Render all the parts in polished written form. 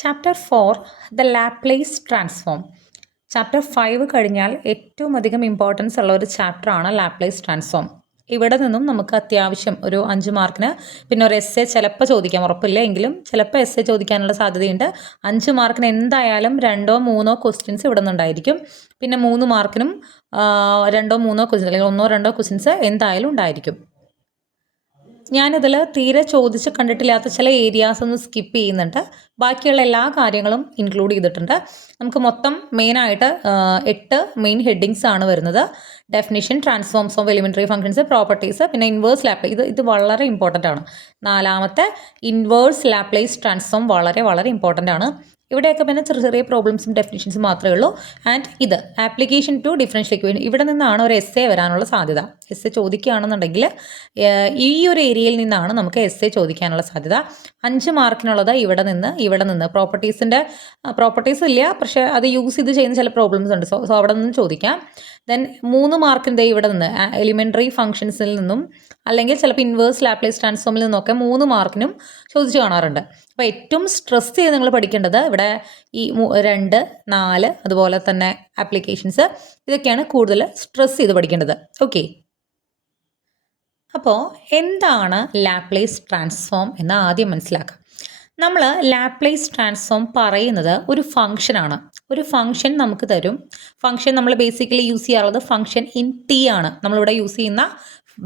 Chapter 4 the Laplace transform. Chapter 5 കഴിഞ്ഞാൽ ഏറ്റവും അധികം ഇമ്പോർട്ടൻസ് ഉള്ള ഒരു ചാപ്റ്ററാണ് ലാപ്ലേസ് ട്രാൻസ്ഫോം. ഇവിടെ നിന്നും നമുക്ക് അത്യാവശ്യം ഒരു 5 മാർക്കിന് പിന്നെ ഒരു എസ്സേ ചിലപ്പോൾ ചോദിക്കാം, ഉറപ്പില്ല എങ്കിലും ചിലപ്പോൾ എസ്സേ ചോദിക്കാനുള്ള സാധ്യതയുണ്ട്. 5 മാർക്കിന് എന്തായാലും 2-3 ക്വസ്റ്റ്യൻസ് ഇവിടെ നിന്നുണ്ടായിരിക്കും. പിന്നെ 3 മാർക്കിനും 2-3 ക്വസ്റ്റ്യൻസ് അല്ലെങ്കിൽ 1-2 ക്വസ്റ്റ്യൻസ് എന്തായാലും ഉണ്ടായിരിക്കും. ഞാനിതിൽ തീരെ ചോദിച്ച് കണ്ടിട്ടില്ലാത്ത ചില ഏരിയാസ് ഒന്ന് സ്കിപ്പ് ചെയ്യുന്നുണ്ട്. ബാക്കിയുള്ള എല്ലാ കാര്യങ്ങളും ഇൻക്ലൂഡ് ചെയ്തിട്ടുണ്ട്. നമുക്ക് മൊത്തം മെയിനായിട്ട് 8 മെയിൻ ഹെഡിങ്സ് ആണ് വരുന്നത്. Definition, transforms of elementary functions, properties, പിന്നെ ഇൻവേഴ്സ് ലാപ്ലേസ്. ഇത് വളരെ ഇമ്പോർട്ടൻ്റ് ആണ്. 4ാമത്തെ ഇൻവേഴ്സ് ലാപ്ലേസ് ട്രാൻസ്ഫോം വളരെ വളരെ ഇമ്പോർട്ടൻ്റ് ആണ്. ഇവിടെയൊക്കെ പിന്നെ ചെറിയ ചെറിയ പ്രോബ്ലംസും ഡെഫിനിഷൻസും മാത്രമേ ഉള്ളൂ. ആൻഡ് ഇത് ആപ്ലിക്കേഷൻ ടു ഡിഫറൻഷ്യൽ ഇക്വേഷൻ. ഇവിടെ നിന്നാണ് ഒരു എസ്സേ വരാനുള്ള സാധ്യത. എസ്സേ ചോദിക്കുകയാണെന്നുണ്ടെങ്കിൽ ഈ ഒരു ഏരിയയിൽ നിന്നാണ് നമുക്ക് എസ്സേ ചോദിക്കാനുള്ള സാധ്യത. 5 മാർക്കിനുള്ളത് ഇവിടെ നിന്ന് പ്രോപ്പർട്ടീസ് ഇല്ല, പക്ഷേ അത് യൂസ് ചെയ്ത് ചെയ്യുന്ന ചില പ്രോബ്ലംസ് ഉണ്ട്. സോ അവിടെ നിന്നും ചോദിക്കാം. ദെൻ 3 മാർക്കിൻ്റെ ഇവിടെ നിന്ന് എലിമെൻ്ററി ഫംഗ്ഷൻസിൽ നിന്നും അല്ലെങ്കിൽ ചിലപ്പോൾ ഇൻവേഴ്സ് ലാപ്ലേസ് ട്രാൻസ്ഫോമിൽ നിന്നൊക്കെ 3 മാർക്കിനും ചോദിച്ചു കാണാറുണ്ട്. അപ്പോൾ ഏറ്റവും സ്ട്രെസ് ചെയ്ത് നിങ്ങൾ പഠിക്കേണ്ടത് ഇവിടെ ഈ 2, 4 അതുപോലെ തന്നെ ആപ്ലിക്കേഷൻസ്, ഇതൊക്കെയാണ് കൂടുതൽ സ്ട്രെസ് ചെയ്ത് പഠിക്കേണ്ടത്. ഓക്കെ, അപ്പോൾ എന്താണ് ലാപ്ലേസ് ട്രാൻസ്ഫോം എന്ന് ആദ്യം മനസ്സിലാക്കാം. നമ്മൾ ലാപ്ലേസ് ട്രാൻസ്ഫോം പറയുന്നത് ഒരു ഫംഗ്ഷനാണ്. ഒരു ഫംഗ്ഷൻ നമുക്ക് തരും. ഫംഗ്ഷൻ നമ്മൾ ബേസിക്കലി യൂസ് ചെയ്യാറുള്ളത് ഫംഗ്ഷൻ ഇൻ ടി ആണ്. നമ്മളിവിടെ യൂസ് ചെയ്യുന്ന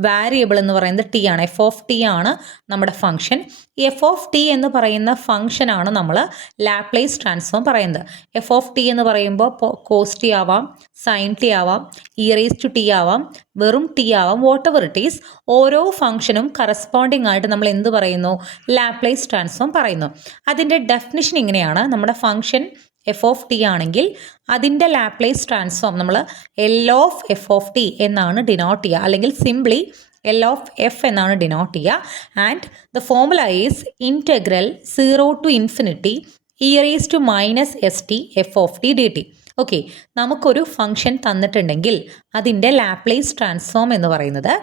വാരിയബിൾ എന്ന് പറയുന്നത് ടി ആണ്. എഫ് ഓഫ് ടി ആണ് നമ്മുടെ ഫംഗ്ഷൻ. ഈ എഫ് ഓഫ് ടി എന്ന് പറയുന്ന ഫംഗ്ഷനാണ് നമ്മൾ ലാപ്ലേസ് ട്രാൻസ്ഫോം പറയുന്നത്. എഫ് ഓഫ് ടി എന്ന് പറയുമ്പോൾ കോസ് ടി ആവാം, സൈൻ ടി ആവാം, ഇ റേസ് ടു ടി ആവാം, വെറും ടി ആവാം, വാട്ട് എവർ ഇറ്റ് ഈസ്. ഓരോ ഫംഗ്ഷനും കറസ്പോണ്ടിങ് ആയിട്ട് നമ്മൾ എന്ത് പറയുന്നു? ലാപ്ലേസ് ട്രാൻസ്ഫോം പറയുന്നു. അതിൻ്റെ ഡെഫിനിഷൻ ഇങ്ങനെയാണ്. നമ്മുടെ ഫംഗ്ഷൻ എഫ് ഓഫ് ടി ആണെങ്കിൽ അതിൻ്റെ ലാപ്ലേസ് ട്രാൻസ്ഫോം നമ്മൾ L of F of T എന്നാണ് ഡിനോട്ട് ചെയ്യുക, അല്ലെങ്കിൽ സിംപ്ലി എൽ ഓഫ് എഫ് എന്നാണ് ഡിനോട്ട് ചെയ്യുക. And the formula is integral 0 to ∞ E raise to minus S T F of T D T. Okay, നമുക്കൊരു function തന്നിട്ടുണ്ടെങ്കിൽ അതിൻ്റെ Laplace transform എന്ന് പറയുന്നത്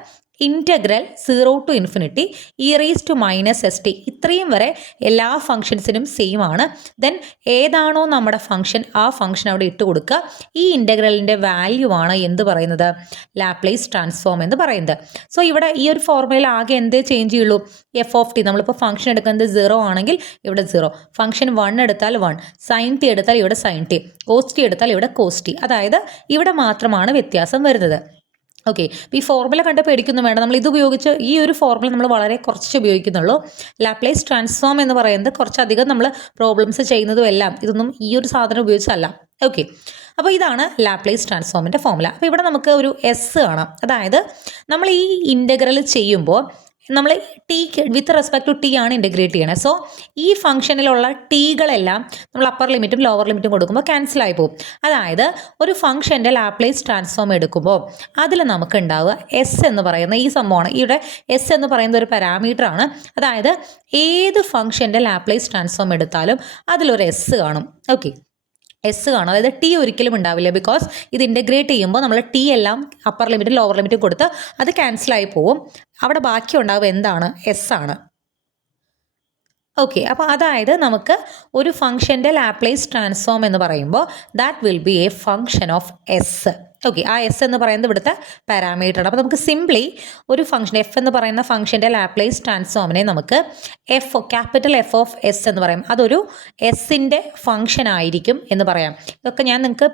integral 0 to ∞ E raise to minus S T. ഇത്രയും വരെ എല്ലാ ഫംഗ്ഷൻസിനും സെയിം ആണ്. ദെൻ ഏതാണോ നമ്മുടെ ഫംഗ്ഷൻ ആ ഫംഗ്ഷൻ അവിടെ ഇട്ട് കൊടുക്കുക. ഈ ഇൻറ്റഗ്രലിൻ്റെ വാല്യൂ ആണ് എന്ത് പറയുന്നത്? ലാപ്ലേസ് ട്രാൻസ്ഫോം എന്ന് പറയുന്നത്. സോ ഇവിടെ ഈ ഒരു ഫോർമുലയിൽ ആകെ എന്തേ ചേഞ്ച് ചെയ്യുള്ളൂ? F of T. നമ്മളിപ്പോൾ ഫംഗ്ഷൻ എടുക്കുന്നത് 0 ആണെങ്കിൽ ഇവിടെ 0, ഫംഗ്ഷൻ 1 എടുത്താൽ 1, സൈൻ ടി എടുത്താൽ ഇവിടെ സൈൻ ടി, കോസ് ടി എടുത്താൽ ഇവിടെ കോസ് ടി. അതായത് ഇവിടെ മാത്രമാണ് വ്യത്യാസം വരുന്നത്. ഓക്കെ, ഈ ഫോർമുല കണ്ട് പേടിക്കൊന്നും വേണ്ട. നമ്മൾ ഇത് ഉപയോഗിച്ച് ഈ ഒരു ഫോർമുല നമ്മൾ വളരെ കുറച്ച് ഉപയോഗിക്കുന്നുള്ളൂ. ലാപ്ലേസ് ട്രാൻസ്ഫോം എന്ന് പറയുന്നത് കുറച്ചധികം നമ്മൾ പ്രോബ്ലംസ് ചെയ്യുന്നതും എല്ലാം ഇതൊന്നും ഈ ഒരു സാധനം ഉപയോഗിച്ചല്ല. ഓക്കെ, അപ്പോൾ ഇതാണ് ലാപ്ലേസ് ട്രാൻസ്ഫോമിൻ്റെ ഫോർമുല. അപ്പോൾ ഇവിടെ നമുക്ക് ഒരു എസ് കാണാം. അതായത് നമ്മൾ ഈ ഇൻ്റഗ്രൽ ചെയ്യുമ്പോൾ നമ്മൾ T with respect to T ആണ് ഇൻ്റഗ്രേറ്റ് ചെയ്യണത്. സോ ഈ ഫംഗ്ഷനിലുള്ള ടീകളെല്ലാം നമ്മൾ അപ്പർ ലിമിറ്റും ലോവർ ലിമിറ്റും കൊടുക്കുമ്പോൾ ക്യാൻസൽ ആയി പോകും. അതായത് ഒരു ഫംഗ്ഷൻ്റെ ലാപ്ലേസ് ട്രാൻസ്ഫോം എടുക്കുമ്പോൾ അതിൽ നമുക്ക് ഉണ്ടാവുക എസ് എന്ന് പറയുന്ന ഈ സംഭവമാണ്. ഇവിടെ എസ് എന്ന് പറയുന്ന ഒരു പാരാമീറ്റർ ആണ്. അതായത് ഏത് ഫംഗ്ഷൻ്റെ ലാപ്ലേസ് ട്രാൻസ്ഫോം എടുത്താലും അതിലൊരു എസ് കാണും. ഓക്കെ, എസ് കാണും. അതായത് ടി ഒരിക്കലും ഉണ്ടാവില്ല. ബിക്കോസ് ഇത് ഇൻ്റഗ്രേറ്റ് ചെയ്യുമ്പോൾ നമ്മൾ ടി എല്ലാം അപ്പർ ലിമിറ്റും ലോവർ ലിമിറ്റും കൊടുത്ത് അത് ക്യാൻസലായി പോവും. അവിടെ ബാക്കി ഉണ്ടാവുക എന്താണ്? എസ് ആണ്. ഓക്കെ, അപ്പോൾ അതായത് നമുക്ക് ഒരു ഫംഗ്ഷൻ്റെ ലാപ്ലേസ് ട്രാൻസ്ഫോം എന്ന് പറയുമ്പോൾ that will be a function of S. Okay, ആ എസ് എന്ന് പറയുന്നത് ഇവിടുത്തെ പാരാമീറ്റർ ആണ്. അപ്പോൾ നമുക്ക് സിംപ്ലി ഒരു ഫംഗ്ഷൻ എഫ് എന്ന് പറയുന്ന ഫംഗ്ഷൻ്റെ ലാപ്ലേസ് ട്രാൻസ്ഫോമിനെ നമുക്ക് ക്യാപിറ്റൽ എഫ് ഓഫ് എസ് എന്ന് പറയും. അതൊരു എസിൻ്റെ ഫംഗ്ഷൻ ആയിരിക്കും എന്ന് പറയാം. ഇതൊക്കെ ഞാൻ നിങ്ങൾക്ക്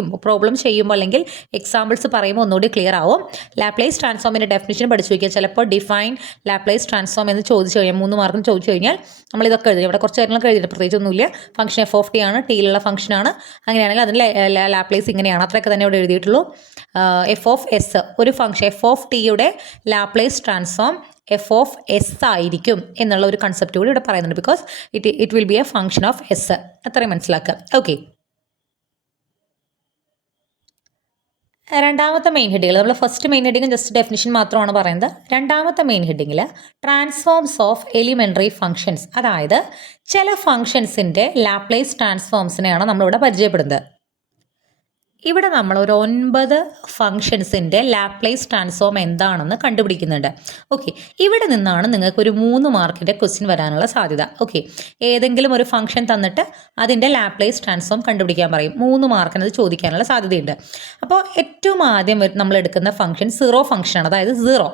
ഇപ്പോൾ പ്രോബ്ലം ചെയ്യുമ്പോൾ അല്ലെങ്കിൽ എക്സാമ്പിൾസ് പറയുമ്പോൾ ഒന്നുകൂടി ക്ലിയർ ആവും. ലാപ്ലേസ് ട്രാൻസ്ഫോമിൻ്റെ ഡെഫിനിഷൻ പഠിച്ചു വയ്ക്കുക. ചിലപ്പോൾ ഡിഫൈൻ ലാപ്ലേസ് ട്രാൻസ്ഫോം എന്ന് ചോദിച്ചു കഴിഞ്ഞാൽ 3 മാർക്കിന് ചോദിച്ചു കഴിഞ്ഞാൽ നമ്മളിതൊക്കെ എഴുതി. ഇവിടെ കുറച്ച് കാര്യങ്ങളൊക്കെ എഴുതിയിട്ട് പ്രത്യേകിച്ചൊന്നുമില്ല. ഫംഗ്ഷൻ എഫ് ഓഫ് ടി ആണ്, ടിയിലുള്ള ഫംഗ്ഷനാണ്. അങ്ങനെയാണെങ്കിൽ അതിൻ്റെ ലാപ്ലേസ് ഇങ്ങനെയാണ്. അത്രയൊക്കെ തന്നെ ഇവിടെ എഴുതിയിട്ടുള്ളൂ. എഫ് ഓഫ് എസ് ഒരു ഫംഗ്ഷൻ എഫ് ഓഫ് ടിയുടെ Laplace transform F of S ആയിരിക്കും എന്നുള്ള ഒരു കൺസെപ്റ്റ് കൂടി ഇവിടെ പറയുന്നുണ്ട്. Because it will be a function of S. അത്രയും മനസ്സിലാക്കുക. ഓക്കെ, രണ്ടാമത്തെ മെയിൻ ഹെഡിങ്ങിൽ നമ്മൾ first main heading just definition മാത്രമാണ് പറയുന്നത്. രണ്ടാമത്തെ മെയിൻ ഹെഡിങ്ങിൽ ട്രാൻസ്ഫോംസ് ഓഫ് എലിമെൻ്ററി ഫംഗ്ഷൻസ്, അതായത് ചില ഫംഗ്ഷൻസിൻ്റെ ലാപ്ലേസ് ട്രാൻസ്ഫോംസിനെയാണ് നമ്മളിവിടെ പരിചയപ്പെടുന്നത്. ഇവിടെ നമ്മൾ ഒരു 9 ഫംഗ്ഷൻസിൻ്റെ ലാപ്ലേസ് ട്രാൻസ്ഫോം എന്താണെന്ന് കണ്ടുപിടിക്കുന്നുണ്ട്. ഓക്കെ, ഇവിടെ നിന്നാണ് നിങ്ങൾക്കൊരു 3 മാർക്കിൻ്റെ ക്വസ്റ്റ്യൻ വരാനുള്ള സാധ്യത. ഓക്കെ, ഏതെങ്കിലും ഒരു ഫംഗ്ഷൻ തന്നിട്ട് അതിൻ്റെ ലാപ്ലേസ് ട്രാൻസ്ഫോം കണ്ടുപിടിക്കാൻ പറയും. 3 മാർക്കിന് അത് ചോദിക്കാനുള്ള സാധ്യതയുണ്ട്. അപ്പോൾ ഏറ്റവും ആദ്യം നമ്മൾ എടുക്കുന്ന ഫംഗ്ഷൻ സീറോ ഫംഗ്ഷനാണ്. അതായത് 0.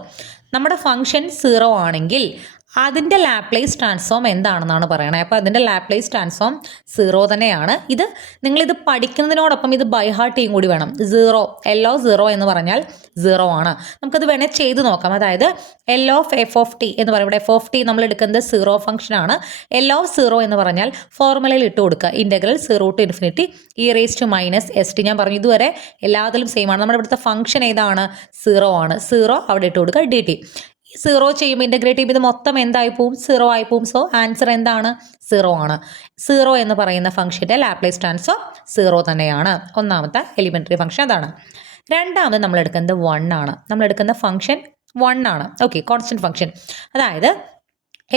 നമ്മുടെ ഫംഗ്ഷൻ 0 ആണെങ്കിൽ അതിൻ്റെ ലാപ്ലേസ് ട്രാൻസ്ഫോം എന്താണെന്നാണ് പറയണത്. അപ്പോൾ അതിൻ്റെ ലാപ്ലേസ് ട്രാൻസ്ഫോം 0 തന്നെയാണ്. നിങ്ങളിത് പഠിക്കുന്നതിനോടൊപ്പം ഇത് ബൈ ഹാർട്ട് ചെയ്യും കൂടി വേണം. 0 L of 0 എന്ന് പറഞ്ഞാൽ 0 ആണ്. നമുക്കത് വേണേൽ ചെയ്ത് നോക്കാം. അതായത് L of f of t എന്ന് പറയും. ഇവിടെ f of t നമ്മൾ എടുക്കുന്നത് 0 ഫംഗ്ഷനാണ്. L of 0 എന്ന് പറഞ്ഞാൽ ഫോർമുലയിൽ ഇട്ട് കൊടുക്കുക. Integral 0 to infinity e raised to minus st. ഞാൻ പറഞ്ഞു ഇതുവരെ എല്ലാത്തിലും സെയിം ആണ്. നമ്മുടെ ഇവിടുത്തെ ഫംഗ്ഷൻ ഏതാണ്? 0 ആണ്. 0 അവിടെ ഇട്ട് കൊടുക്കുക dt. 0 ചെയ്യുമ്പോൾ ഇൻ്റഗ്രേറ്റ് ചെയ്യുമ്പോൾ ഇത് മൊത്തം എന്തായി പോവും? 0 ആയി പോവും. സോ ആൻസർ എന്താണ്? 0 ആണ്. 0 എന്ന് പറയുന്ന ഫംഗ്ഷൻ്റെ ലാപ്ലേസ് ട്രാൻസ്ഫോം 0 തന്നെയാണ്. ഒന്നാമത്തെ എലിമെൻ്ററി ഫംഗ്ഷൻ അതാണ്. രണ്ടാമത് നമ്മൾ എടുക്കുന്നത് 1 ആണ്. നമ്മൾ എടുക്കുന്ന ഫംഗ്ഷൻ 1 ആണ്. Okay, constant function. അതായത്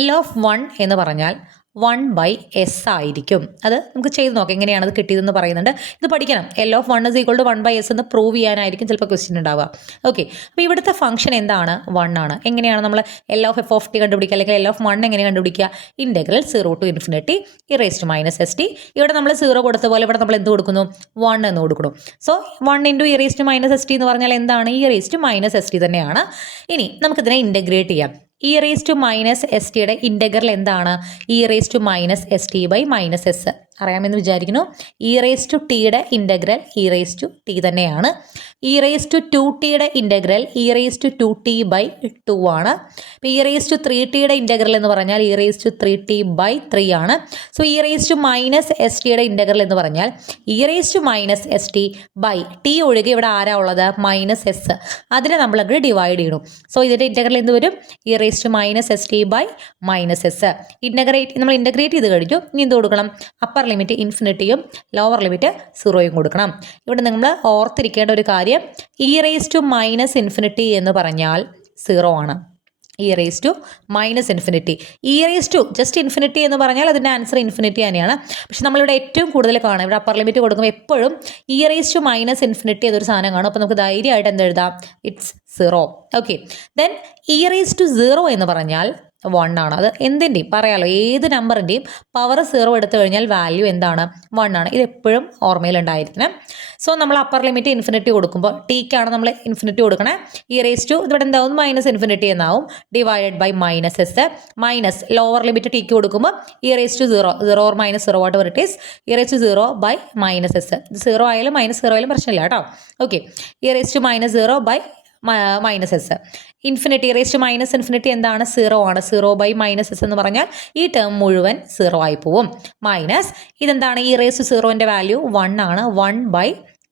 L of 1 എന്ന് പറഞ്ഞാൽ 1/s ആയിരിക്കും. അത് നമുക്ക് ചെയ്ത് നോക്കാം എങ്ങനെയാണ് അത് കിട്ടിയതെന്ന് പറയുന്നുണ്ട്. ഇത് പഠിക്കണം. L of 1 is equal to 1/s എന്ന് പ്രൂവ് ചെയ്യാനായിരിക്കും ചിലപ്പോൾ ക്വസ്റ്റ്യൻ ഉണ്ടാവുക. ഓക്കെ, അപ്പോൾ ഇവിടുത്തെ ഫംഗ്ഷൻ എന്താണ്? 1 ആണ്. എങ്ങനെയാണ് നമ്മൾ L of f of t കണ്ടുപിടിക്കുക, അല്ലെങ്കിൽ L of 1 എങ്ങനെ കണ്ടുപിടിക്കുക? Integral 0 to infinity e raised to minus st. ഇവിടെ നമ്മൾ 0 കൊടുത്ത പോലെ ഇവിടെ നമ്മൾ എന്ത് കൊടുക്കുന്നു? 1 എന്ന് കൊടുക്കണം. So 1 into e raised to minus st എന്ന് പറഞ്ഞാൽ എന്താണ്? e raised to minus st തന്നെയാണ്. ഇനി നമുക്കിതിനെ ഇൻ്റഗ്രേറ്റ് ചെയ്യാം. e raised to minus st യുടെ ഇൻ്റഗ്രൽ എന്താണ്? e raised to minus st by minus s അറിയാമെന്ന് വിചാരിക്കുന്നു. e raised to t യുടെ integral e raised to t തന്നെയാണ്. e raised to 2t യുടെ integral e raised to 2t by 2 ആണ്. ഇപ്പോൾ e raised to 3t യുടെ integral എന്ന് പറഞ്ഞാൽ e raised to 3t by 3 ആണ്. So e raised to minus st യുടെ integral എന്ന് പറഞ്ഞാൽ e raised to minus st by t ഒഴികെ ഇവിടെ ആരാ ഉള്ളത്? Minus S. അതിനെ നമ്മൾ അങ്ങോട്ട് ഡിവൈഡ് ചെയ്യണം. സോ ഇതിൻ്റെ ഇൻ്റഗ്രൽ എന്ത് വരും? e raised to minus st by minus s. നമ്മൾ ഇൻ്റഗ്രേറ്റ് ചെയ്ത് കഴിഞ്ഞു. ഇനി എന്ത് കൊടുക്കണം? അപ്പർ ലിമിറ്റ് ഇൻഫിനിറ്റിയും ലോവർ ലിമിറ്റ് 0യും കൊടുക്കണം. ഇവിടെ നിങ്ങൾ ഓർത്തിരിക്കേണ്ട ഒരു കാര്യം, e raised to minus infinity എന്ന് പറഞ്ഞാൽ 0 ആണ്. e raised to minus infinity, e raised to just infinity എന്ന് പറഞ്ഞാൽ അതിൻ്റെ ആൻസർ ഇൻഫിനിറ്റി തന്നെയാണ്. പക്ഷെ നമ്മളിവിടെ ഏറ്റവും കൂടുതൽ കാണാം, ഇവിടെ അപ്പർ ലിമിറ്റ് കൊടുക്കുമ്പോൾ എപ്പോഴും e raised to minus infinity എന്നൊരു സാധനം കാണും. അപ്പോൾ നമുക്ക് ധൈര്യമായിട്ട് എന്ത് എഴുതാം? It's 0. Okay, then e raised to 0 എന്ന് പറഞ്ഞാൽ 1 ആണ്. അത് എന്തിൻ്റെയും പറയാലോ, ഏത് നമ്പറിൻ്റെയും പവർ 0 എടുത്തു കഴിഞ്ഞാൽ വാല്യൂ എന്താണ്? 1 ആണ്. ഇത് എപ്പോഴും ഓർമ്മയിലുണ്ടായിരിക്കണം. സോ നമ്മൾ അപ്പർ ലിമിറ്റ് ഇൻഫിനിറ്റി കൊടുക്കുമ്പോൾ ടീക്കാണ് നമ്മൾ ഇൻഫിനിറ്റി കൊടുക്കണേ. e raised to ഇവിടെ എന്താവും? മൈനസ് ഇൻഫിനിറ്റി എന്നാവും. Divided by minus S. Minus lower limit ടീക്ക് കൊടുക്കുമ്പോൾ e raised to 0 or minus 0 whatever it is, e raised to 0 by minus S. ഇത് 0 ആയാലും മൈനസ് 0 ആയാലും പ്രശ്നമില്ല കേട്ടോ. Okay, e raised to minus 0 by minus S. Infinity raised minus infinity എന്താണ്? 0 ആണ്. 0 by minus s എന്ന് പറഞ്ഞാൽ ഈ ടേം മുഴുവൻ 0 ആയി പോവും. മൈനസ് ഇതെന്താണ്? ഈ റേസ്റ്റ് 0ൻ്റെ വാല്യൂ 1 ആണ്. 1 ബൈ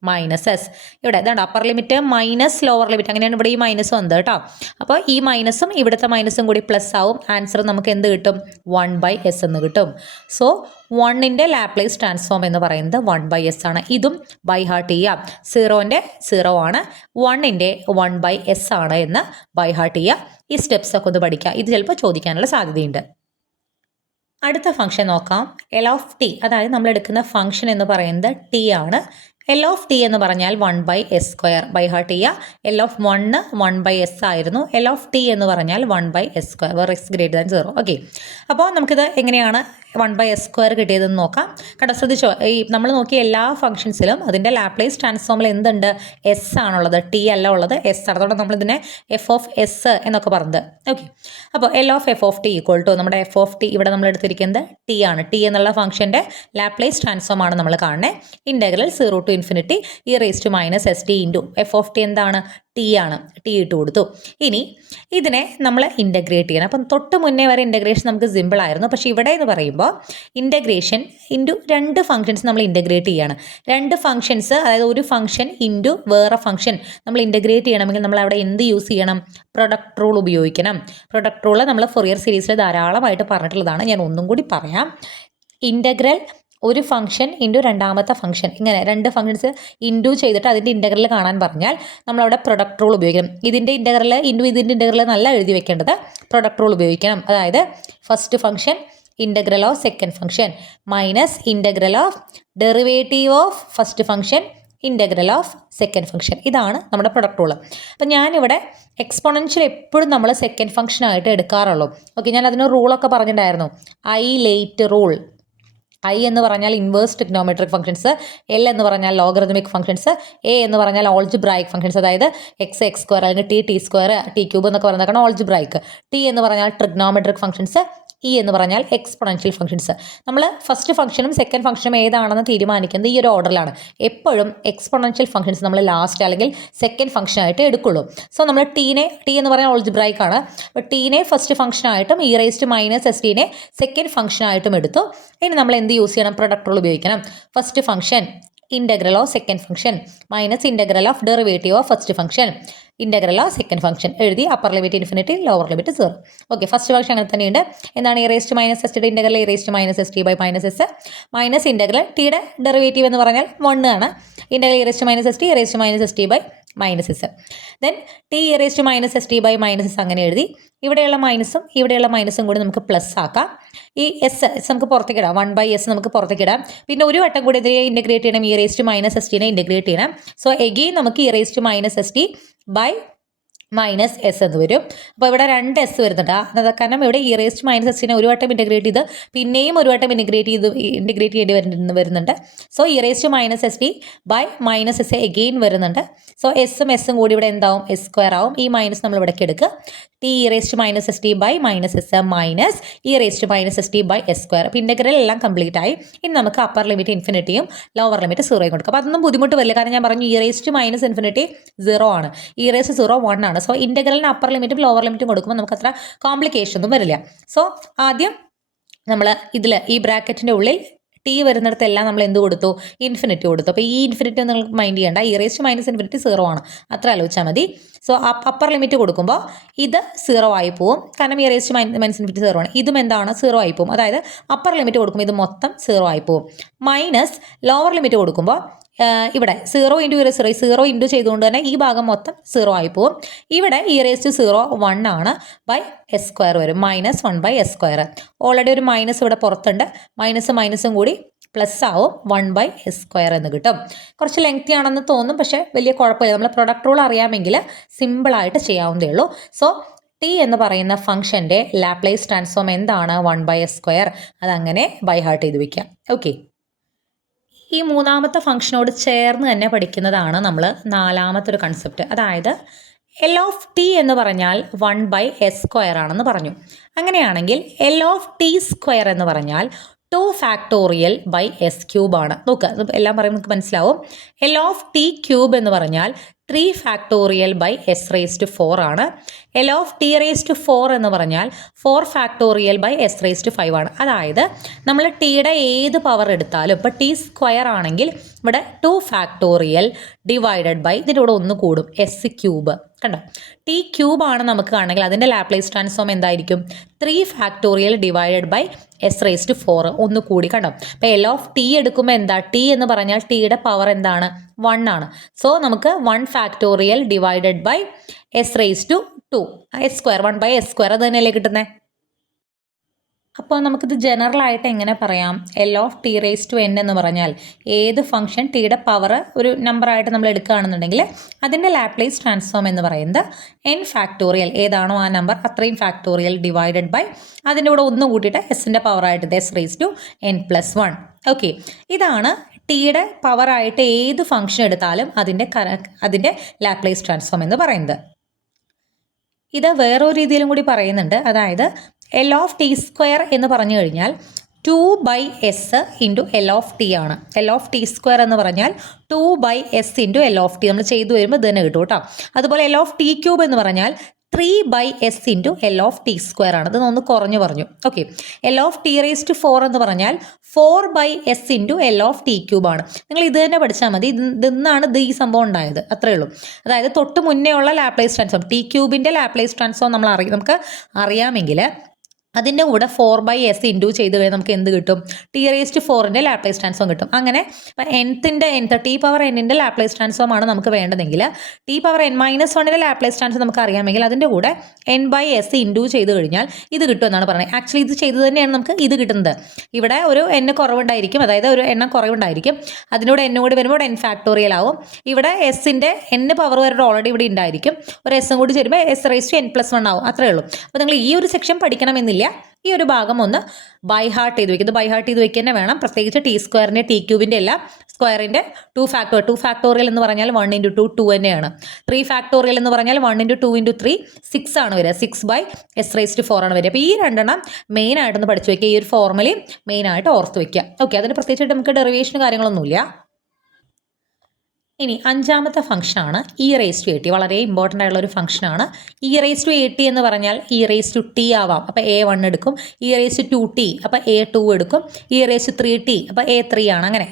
മൈനസ് എസ്. ഇവിടെ ഇതാണ് upper limit minus lower limit, അങ്ങനെയാണ് ഇവിടെ ഈ മൈനസ് വന്നത് കേട്ടോ. അപ്പോൾ ഈ മൈനസും ഇവിടുത്തെ മൈനസും കൂടി പ്ലസ് ആവും. ആൻസർ നമുക്ക് എന്ത് കിട്ടും? 1/s എന്ന് കിട്ടും. സോ 1ൻ്റെ ലാപ്ലേസ് ട്രാൻസ്ഫോം എന്ന് പറയുന്നത് 1/s ആണ്. ഇതും ബൈ ഹാർട്ട് ചെയ്യാം. 0ൻ്റെ 0 ആണ്, 1ൻ്റെ 1/s ആണ് എന്ന് ബൈ ഹാർട്ട് ചെയ്യുക. ഈ സ്റ്റെപ്സ് ഒക്കെ ഒന്ന് പഠിക്കുക. ഇത് ചിലപ്പോൾ ചോദിക്കാനുള്ള സാധ്യതയുണ്ട്. അടുത്ത ഫംഗ്ഷൻ നോക്കാം. L of t, അതായത് നമ്മൾ എടുക്കുന്ന ഫംഗ്ഷൻ എന്ന് പറയുന്നത് t ആണ്. L of t എന്ന് പറഞ്ഞാൽ 1/s². ബൈ ഹാർട്ട് ചെയ്യുക. L of 1 1/s ആയിരുന്നു. L of t എന്ന് പറഞ്ഞാൽ 1/s², where x greater than 0. Okay, അപ്പോൾ നമുക്കിത് എങ്ങനെയാണ് 1/s² കിട്ടിയതെന്ന് നോക്കാം. കണ്ടോ, ശ്രദ്ധിച്ചോ? ഈ നമ്മൾ നോക്കിയ എല്ലാ ഫംഗ്ഷൻസിലും അതിൻ്റെ ലാപ്ലേസ് ട്രാൻസ്ഫോമിൽ എന്തുണ്ട്? എസ് ആണുള്ളത്, ടി അല്ല ഉള്ളത്, എസ് ആണ്. അതുകൊണ്ട് നമ്മളിതിനെ എഫ് ഓഫ് എസ് എന്നൊക്കെ പറഞ്ഞത്. ഓക്കെ, അപ്പോൾ L of f of t equal to നമ്മുടെ f of t ഇവിടെ നമ്മൾ എടുത്തിരിക്കുന്നത് ടി ആണ്. ടി എന്നുള്ള ഫംഗ്ഷൻ്റെ ലാപ്ലേസ് ട്രാൻസ്ഫോം ആണ് നമ്മൾ കാണുന്നത്. Integral 0 to infinity e raised to minus st into f of t എന്താണ്? ടി ആണ്. ടി ഇട്ട് കൊടുത്തു. ഇനി ഇതിനെ നമ്മൾ ഇൻ്റഗ്രേറ്റ് ചെയ്യണം. അപ്പം തൊട്ട് മുന്നേ വരെ ഇൻ്റഗ്രേഷൻ നമുക്ക് സിമ്പിൾ ആയിരുന്നു. പക്ഷേ ഇവിടെ എന്ന് പറയുമ്പോൾ ഇൻ്റഗ്രേഷൻ ഇൻറ്റു 2 ഫംഗ്ഷൻസ് നമ്മൾ ഇൻ്റഗ്രേറ്റ് ചെയ്യാണ്. 2 ഫംഗ്ഷൻസ്, അതായത് ഒരു ഫംഗ്ഷൻ ഇൻറ്റു വേറെ ഫംഗ്ഷൻ നമ്മൾ ഇൻ്റഗ്രേറ്റ് ചെയ്യണമെങ്കിൽ നമ്മൾ അവിടെ എന്ത് യൂസ് ചെയ്യണം? പ്രൊഡക്റ്റ് റൂൾ ഉപയോഗിക്കണം. പ്രൊഡക്റ്റ് റൂൾ നമ്മൾ ഫൊറിയർ സീരീസിൽ ധാരാളമായിട്ട് പറഞ്ഞിട്ടുള്ളതാണ്. ഞാൻ ഒന്നും കൂടി പറയാം. ഇൻ്റഗ്രൽ ഒരു ഫംഗ്ഷൻ ഇൻറ്റു രണ്ടാമത്തെ ഫംഗ്ഷൻ, ഇങ്ങനെ 2 ഫംഗ്ഷൻസ് ഇൻറ്റു ചെയ്തിട്ട് അതിൻ്റെ ഇൻ്റഗ്രൽ കാണാൻ പറഞ്ഞാൽ നമ്മളവിടെ പ്രൊഡക്റ്റ് റൂൾ ഉപയോഗിക്കണം. ഇതിൻ്റെ ഇൻ്റഗ്രൽ ഇൻറ്റു ഇതിൻ്റെ ഇൻ്റഗ്രൽ നല്ല എഴുതി വെക്കേണ്ടത് പ്രൊഡക്റ്റ് റൂൾ ഉപയോഗിക്കണം. അതായത് first function integral of second function minus integral of derivative of first function integral of second function. ഇതാണ് നമ്മുടെ പ്രൊഡക്റ്റ് റൂൾ. അപ്പം ഞാനിവിടെ എക്സ്പൊണൻഷ്യൽ എപ്പോഴും നമ്മൾ സെക്കൻഡ് ഫംഗ്ഷനായിട്ട് എടുക്കാറുള്ളൂ. ഓക്കെ, ഞാൻ അതിന് റൂളൊക്കെ പറഞ്ഞിട്ടുണ്ടായിരുന്നു. I late rule. ഐ എന്ന് പറഞ്ഞാൽ ഇൻവേഴ്സ് ട്രിഗ്നോമെട്രിക് ഫംഗ്ഷൻസ്, എൽ എന്ന് പറഞ്ഞാൽ ലോഗറിതമിക് ഫംഗ്ഷൻസ്, എ എന്ന് പറഞ്ഞാൽ ഓൾജിബ്രായിക് ഫംഗ്ഷൻസ്, അതായത് എക്സ് സ്ക്വയർ അല്ലെങ്കിൽ ടി സ്ക്വയർ ടി ക്യൂബ് എന്നൊക്കെ പറയുന്നതാണ് ഓൾജിബ്രായിക്. ടി എന്ന് പറഞ്ഞാൽ ട്രിഗ്നോമെട്രിക് ഫംഗ്ഷൻസ്, ഇ എന്ന് പറഞ്ഞാൽ എക്സ്പൊണൻഷ്യൽ ഫംഗ്ഷൻസ്. നമ്മൾ ഫസ്റ്റ് ഫംഗ്ഷനും സെക്കൻഡ് ഫംഗ്ഷനും ഏതാണെന്ന് തീരുമാനിക്കുന്നത് ഈ ഒരു ഓർഡറിലാണ്. എപ്പോഴും എക്സ്പൊണൻഷ്യൽ ഫംഗ്ഷൻസ് നമ്മൾ ലാസ്റ്റ് അല്ലെങ്കിൽ സെക്കൻഡ് ഫംഗ്ഷനായിട്ട് എടുക്കുള്ളൂ. സോ നമ്മൾ ടി എന്ന് പറഞ്ഞാൽ ഓൾജിബ്രായിക് ആണ്. അപ്പോൾ ടീനെ ഫസ്റ്റ് ഫംഗ്ഷനായിട്ടും E raise to minus S ടീനെ സെക്കൻഡ് ഫംഗ്ഷനായിട്ടും എടുത്തു. ഇനി നമ്മൾ എന്ത് യൂസ് ചെയ്യണം? പ്രൊഡക്റ്റ് റൂൾ ഉപയോഗിക്കണം. First function integral of second function minus integral of derivative of first function integral of second function എഴുതി. Upper limit infinity, lower limit 0. Okay, first function അങ്ങനെ തന്നെയുണ്ട്. എന്താണ്? E raise to minus s ടിയുടെ integral e raise to minus S T by minus S minus integral ടിയുടെ derivative എന്ന് പറഞ്ഞാൽ 1 ആണ്. Integral e raise to minus S t E raise to minus S T by minus s. Then t E raise to minus S T by minus s അങ്ങനെ എഴുതി. ഇവിടെയുള്ള മൈനസും ഇവിടെയുള്ള മൈനസും കൂടി നമുക്ക് പ്ലസ് ആക്കാം. ഈ എസ് നമുക്ക് പുറത്തേക്ക് ഇടാം. 1/s നമുക്ക് പുറത്തേക്ക് ഇടാം. പിന്നെ ഒരു വട്ടം കൂടി ഇതിനെ ഇൻ്റഗ്രേറ്റ് ചെയ്യണം. E raise to minus s ടിനെ ഇൻ്റഗ്രേറ്റ് ചെയ്യണം. സോ എഗെയിൻ നമുക്ക് e raise to minus S T by minus s എന്ന് വരും. അപ്പോൾ ഇവിടെ 2s വരുന്നുണ്ട്. കാരണം ഇവിടെ ഇ റേസ് ടു മൈനസ് എസിനെ ഒരു വട്ടം ഇൻ്റഗ്രേറ്റ് ചെയ്ത് പിന്നെയും ഒരു വട്ടം ഇൻ്റഗ്രേറ്റ് ചെയ്യേണ്ടി വരുന്നുണ്ട്. So E raise to minus S T by minus S again വരുന്നുണ്ട്. സോ എസും കൂടി ഇവിടെ എന്താവും? എസ് സ്ക്വയർ ആവും. ഈ മൈനസ് നമ്മൾ ഇവിടേക്ക് എടുക്കുക. T E raise to minus S T by minus S minus E raise to minus S T by S square. അപ്പോൾ ഇൻ്റഗ്രൽ എല്ലാം കംപ്ലീറ്റ് ആയി. ഇനി നമുക്ക് അപ്പർ ലിമിറ്റ് ഇൻഫിനിറ്റിയും ലോവർ ലിമിറ്റ് 0യും കൊടുക്കും. അപ്പോൾ അതൊന്നും ബുദ്ധിമുട്ട് വരില്ല. കാരണം ഞാൻ പറഞ്ഞു E raise to minus infinity 0 ആണ്, ഇ റേസ് 0 1 ആണ്. സോ ഇൻ്റഗ്രലിന് അപ്പർ ലിമിറ്റും ലോവർ ലിമിറ്റും കൊടുക്കുമ്പോൾ നമുക്ക് അത്ര കോംപ്ലിക്കേഷൻ ഒന്നും വരില്ല. സോ ആദ്യം നമ്മൾ ഇതിൽ ഈ ബ്രാക്കറ്റിൻ്റെ ഉള്ളിൽ ടി വരുന്നിടത്തെല്ലാം നമ്മൾ എന്ത് കൊടുത്തു? ഇൻഫിനിറ്റി കൊടുത്തു. അപ്പോൾ ഈ ഇൻഫിനിറ്റി നിങ്ങൾക്ക് മൈൻഡ് ചെയ്യേണ്ട. E raise to minus infinity 0 ആണ്, അത്ര ആലോചിച്ചാൽ മതി. സോ അപ്പർ ലിമിറ്റ് കൊടുക്കുമ്പോൾ ഇത് 0 ആയി പോവും. കാരണം E raise to minus infinity 0 ആണ്. ഇതും എന്താണ്? 0 ആയി പോവും. അതായത് അപ്പർ ലിമിറ്റ് കൊടുക്കുമ്പോൾ ഇത് മൊത്തം 0 ആയി പോവും. മൈനസ് ലോവർ ലിമിറ്റ് കൊടുക്കുമ്പോൾ ഇവിടെ 0 ഇൻറ്റു ഇ റേസ് 0 ഇൻറ്റു ചെയ്തുകൊണ്ട് തന്നെ ഈ ഭാഗം മൊത്തം 0 ആയി പോവും. ഇവിടെ ഇ റേസ് ടു 0 1 ആണ് ബൈ എസ് സ്ക്വയർ വരും. Minus 1 by S square. Already ഒരു മൈനസ് ഇവിടെ പുറത്തുണ്ട്. മൈനസും കൂടി പ്ലസ് ആവും. 1 ബൈ എസ് സ്ക്വയർ എന്ന് കിട്ടും. കുറച്ച് ലെങ്തി ആണെന്ന് തോന്നും, പക്ഷേ വലിയ കുഴപ്പമില്ല. നമ്മൾ പ്രൊഡക്റ്റ് റൂൾ അറിയാമെങ്കിൽ സിമ്പിളായിട്ട് ചെയ്യാവുന്നതേ ഉള്ളൂ. സോ ടി എന്ന് പറയുന്ന ഫംഗ്ഷൻ്റെ ലാപ്ലേസ് ട്രാൻസ്ഫോം എന്താണ്? 1 ബൈ എസ് സ്ക്വയർ. അതങ്ങനെ ബൈ ഹാർട്ട് ചെയ്ത് വയ്ക്കാം. ഓക്കെ, ഈ മൂന്നാമത്തെ ഫംഗ്ഷനോട് ചേർന്ന് തന്നെ പഠിക്കുന്നതാണ് നമ്മൾ നാലാമത്തെ ഒരു കൺസെപ്റ്റ്. അതായത് എൽ ഓഫ് ടി എന്ന് പറഞ്ഞാൽ 1 ബൈ എസ് സ്ക്വയർ ആണെന്ന് പറഞ്ഞു. അങ്ങനെയാണെങ്കിൽ എൽ ഓഫ് ടി സ്ക്വയർ എന്ന് പറഞ്ഞാൽ 2 ഫാക്ടോറിയൽ ബൈ എസ് ക്യൂബ് ആണ്. നോക്കുക, എല്ലാം പറയുമ്പോൾ നിങ്ങൾക്ക് മനസ്സിലാവും. എൽ ഓഫ് ടി ക്യൂബ് എന്ന് പറഞ്ഞാൽ 3 factorial by S raise to 4 ആണ്. L of T raise to 4 എന്ന് പറഞ്ഞാൽ 4 factorial by S raise to 5 ആണ്. അതായത് നമ്മൾ ടിയുടെ ഏത് പവർ എടുത്താലും, ഇപ്പോൾ ടി സ്ക്വയർ ആണെങ്കിൽ ഇവിടെ 2 ഫാക്ടോറിയൽ ഡിവൈഡഡ് ബൈ ഇതിൻ്റെ കൂടെ 1 കൂടും, എസ് ക്യൂബ്. കണ്ടോ? ടി ക്യൂബ് ആണ് നമുക്ക് ആണെങ്കിൽ അതിൻ്റെ ലാപ്ലേസ് ട്രാൻസ്ഫോം എന്തായിരിക്കും? 3 factorial divided by S raise to 4 1 കൂടി. കണ്ടോ? അപ്പോൾ എൽ ഓഫ് ടി എടുക്കുമ്പോൾ എന്താ? ടി എന്ന് പറഞ്ഞാൽ ടിയുടെ പവർ എന്താണ്? 1 ആണ്. സോ നമുക്ക് 1 factorial divided by S raise to 2 S square 1 by S square അത് തന്നെയല്ലേ കിട്ടുന്നത്. അപ്പോൾ നമുക്കിത് ജനറൽ ആയിട്ട് എങ്ങനെ പറയാം? L of T raise to N എന്ന് പറഞ്ഞാൽ ഏത് ഫംഗ്ഷൻ ടിയുടെ പവർ ഒരു നമ്പറായിട്ട് നമ്മൾ എടുക്കുകയാണെന്നുണ്ടെങ്കിൽ അതിൻ്റെ ലാപ്ലേസ് ട്രാൻസ്ഫോം എന്ന് പറയുന്നത് എൻ ഫാക്ടോറിയൽ ഏതാണോ ആ നമ്പർ അത്രയും ഫാക്ടോറിയൽ ഡിവൈഡഡ് ബൈ അതിൻ്റെ കൂടെ 1 കൂട്ടിയിട്ട് എസിൻ്റെ പവറായിട്ട് s raise to n plus 1. Okay, ഇതാണ് ടിയുടെ പവറായിട്ട് ഏത് ഫംഗ്ഷൻ എടുത്താലും അതിൻ്റെ ലാപ്ലേസ് ട്രാൻസ്ഫോം എന്ന് പറയുന്നത്. ഇത് വേറൊരു രീതിയിലും കൂടി പറയുന്നുണ്ട്. അതായത് എൽ ഓഫ് ടി സ്ക്വയർ എന്ന് പറഞ്ഞു കഴിഞ്ഞാൽ 2 by S into L of T ആണ്. എൽ ഓഫ് ടി സ്ക്വയർ എന്ന് പറഞ്ഞാൽ 2 by S into L of T നമ്മൾ ചെയ്തു വരുമ്പോൾ ഇത് തന്നെ കിട്ടും കേട്ടോ. അതുപോലെ എൽ ഓഫ് ടി ക്യൂബ് എന്ന് പറഞ്ഞാൽ 3 by S into L of T square ആണ്. ഇത് ഒന്ന് കുറഞ്ഞു പറഞ്ഞു. Okay, L of T raise to 4 എന്ന് പറഞ്ഞാൽ 4 by S into L of T cube ആണ്. നിങ്ങൾ ഇത് തന്നെ പഠിച്ചാൽ മതി. ഇതിന്നാണ് ഈ സംഭവം ഉണ്ടായത്, അത്രയേ ഉള്ളൂ. അതായത് തൊട്ട് മുന്നേ ഉള്ള ലാപ്ലേസ് ട്രാൻസ്ഫോം ടി ക്യൂബിൻ്റെ ലാപ്ലേസ് ട്രാൻസ്ഫോം നമുക്ക് അറിയാമെങ്കിൽ അതിൻ്റെ കൂടെ 4/s ഇൻറ്റു ചെയ്ത് കഴിഞ്ഞാൽ നമുക്ക് എന്ത് കിട്ടും? t⁴ ലാപ്ലേസ് ട്രാൻസ്ഫോം കിട്ടും. അങ്ങനെ ഇപ്പം t⁻n ലാപ്ലേസ് ട്രാൻസ്ഫോം ആണ് നമുക്ക് വേണ്ടതെങ്കിൽ t⁻n−1 ലാപ്ലേസ് ട്രാൻസ്ഫോം നമുക്ക് അറിയാമെങ്കിൽ അതിൻ്റെ കൂടെ n/s ഇൻറ്റു ചെയ്ത് കഴിഞ്ഞാൽ ഇത് കിട്ടും എന്നാണ് പറയുന്നത്. ആക്ച്വലി ഇത് ചെയ്ത് തന്നെയാണ് നമുക്ക് ഇത് കിട്ടുന്നത്. ഇവിടെ ഒരു n കുറവുണ്ടായിരിക്കും, അതായത് ഒരു എണ്ണം കുറവുണ്ടായിരിക്കും. അതിനോട് n കൂടി വരുമ്പോൾ n ഫാക്ടോറിയൽ ആവും. ഇവിടെ എസിൻ്റെ n പവർ വരെ ഓൾറെഡി ഇവിടെ ഉണ്ടായിരിക്കും. ഒരു എസും കൂടി ചേരുമ്പോൾ s⁻n+1 ആവും. അത്രയേ ഉള്ളൂ. അപ്പോൾ നിങ്ങൾ ഈ ഒരു സെക്ഷൻ പഠിക്കണമെന്നില്ല. ഈ ഒരു ഭാഗം ഒന്ന് ബൈ ഹാർട്ട് ചെയ്ത് വെക്കും. ഇത് ബൈ ഹാർട്ട് ചെയ്ത് വെക്കുക തന്നെ വേണം. പ്രത്യേകിച്ച് t² t³ അല്ല, സ്ക്വയറിൻ്റെ 2 ഫാക്ടോറിയൽ എന്ന് പറഞ്ഞാൽ 1 × 2 2 തന്നെയാണ്. 3 ഫാക്ടോറിയൽ എന്ന് പറഞ്ഞാൽ 1 × 2 × 3 6 ആണ് വരിക. 6/s⁴ ആണ് വരിക. അപ്പോൾ ഈ രണ്ടെണ്ണം മെയിനായിട്ടൊന്ന് പഠിച്ചു വയ്ക്കുക. ഈ ഒരു ഫോർമുലയും മെയിനായിട്ട് ഓർത്ത് വയ്ക്കുക. ഓക്കെ, അതിന് പ്രത്യേകിച്ചായിട്ട് നമുക്ക് ഡെറിവേഷൻ കാര്യങ്ങളൊന്നുമില്ല. ഇനി അഞ്ചാമത്തെ ഫംഗ്ഷനാണ് e⁻at. വളരെ ഇമ്പോർട്ടൻ്റ് ആയിട്ടുള്ള ഒരു ഫംഗ്ഷനാണ്. e⁻at എന്ന് പറഞ്ഞാൽ e⁻t ആവാം, അപ്പോൾ a1 എടുക്കും. e⁻2t അപ്പോൾ a2 എടുക്കും. e⁻3t അപ്പോൾ a3 ആണ്. അങ്ങനെ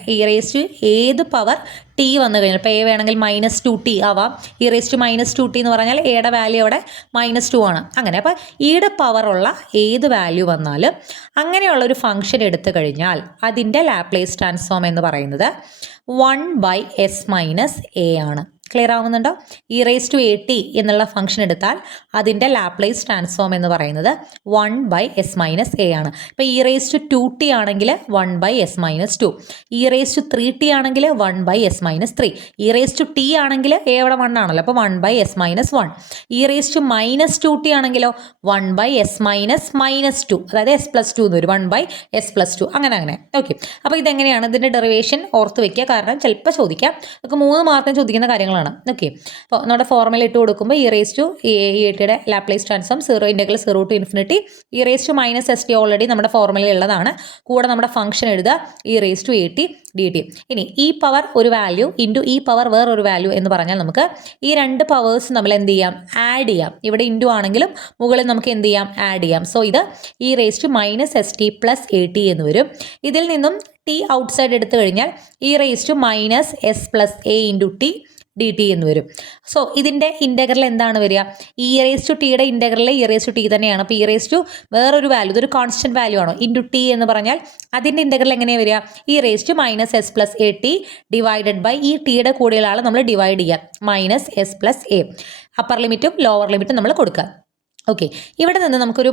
ഏത് പവർ t വന്നു കഴിഞ്ഞാൽ ഇപ്പോൾ a വേണമെങ്കിൽ -2t ആവാം. e⁻−2t എന്ന് പറഞ്ഞാൽ എയുടെ വാല്യൂ അവിടെ -2 ആണ്. അങ്ങനെ അപ്പോൾ ഈയുടെ പവറുള്ള ഏത് വാല്യൂ വന്നാലും അങ്ങനെയുള്ളൊരു ഫംഗ്ഷൻ എടുത്തു കഴിഞ്ഞാൽ അതിൻ്റെ ലാപ്ലേസ് ട്രാൻസ്ഫോം എന്ന് പറയുന്നത് 1/s−a ആണ്. ക്ലിയർ ആവുന്നുണ്ടോ? e⁻at എന്നുള്ള ഫംഗ്ഷൻ എടുത്താൽ അതിൻ്റെ ലാപ്ലേസ് ട്രാൻസ്ഫോം എന്ന് പറയുന്നത് 1/s−a ആണ്. ഇപ്പോൾ e⁻2t ആണെങ്കിൽ 1/s−2, e⁻3t ആണെങ്കിൽ 1/s−3, e⁻t ആണെങ്കിൽ a അവിടെ 1 ആണല്ലോ, അപ്പോൾ 1/s−1, e⁻−2t ആണെങ്കിലോ 1/s−2, അതായത് s+2 എന്ന് വരും, 1/s+2 അങ്ങനെ. ഓക്കെ, അപ്പോൾ ഇതെങ്ങനെയാണ് ഇതിൻ്റെ ഡെറിവേഷൻ ഓർത്ത് വെക്കുക. കാരണം ചിലപ്പോൾ ചോദിക്കാം, നമുക്ക് 3 മാർക്കിന് ചോദിക്കുന്ന കാര്യങ്ങളാണ്. ഓക്കെ, അപ്പോൾ നമ്മുടെ ഫോർമുല ഇട്ട് കൊടുക്കുമ്പോൾ e⁻at Laplace transform 0 × e⁻−st already നമ്മുടെ ഫോർമുലയിൽ ഉള്ളതാണ്. കൂടെ നമ്മുടെ ഫംഗ്ഷൻ എഴുതുക e⁻at dt. ഇനി ഈ പവർ ഒരു വാല്യൂ ഇൻറ്റു ഈ പവർ വേറൊരു വാല്യൂ എന്ന് പറഞ്ഞാൽ നമുക്ക് ഈ രണ്ട് പവേഴ്സ് നമ്മൾ എന്ത് ചെയ്യാം? ആഡ് ചെയ്യാം. ഇവിടെ ഇൻറ്റു ആണെങ്കിലും മുകളിൽ നമുക്ക് എന്ത് ചെയ്യാം? ആഡ് ചെയ്യാം. സോ ഇത് e⁻−st+at എന്ന് വരും. ഇതിൽ നിന്നും t ഔട്ട്സൈഡ് എടുത്തു കഴിഞ്ഞാൽ e⁻−s+a × t dt എന്ന് വരും. സോ ഇതിൻ്റെ ഇൻ്റഗ്രൽ എന്താണ് വരിക? e⁻tയുടെ ഇൻ്റഗ്രൽ e⁻t തന്നെയാണ്. അപ്പോൾ e⁻ വേറൊരു വാല്യൂ, ഇതൊരു കോൺസ്റ്റന്റ് വാല്യൂ ആണോ, ഇൻറ്റു t എന്ന് പറഞ്ഞാൽ അതിൻ്റെ ഇൻ്റഗ്രൽ എങ്ങനെയാണ് വരിക? e⁻−s+at ഡിവൈഡഡ് ബൈ ഈ ടിയുടെ കൂടെയുള്ള ആൾ നമ്മൾ ഡിവൈഡ് ചെയ്യുക, -s+a. അപ്പർ ലിമിറ്റും ലോവർ ലിമിറ്റും നമ്മൾ കൊടുക്കുക. ഓക്കെ, ഇവിടെ നിന്ന് നമുക്കൊരു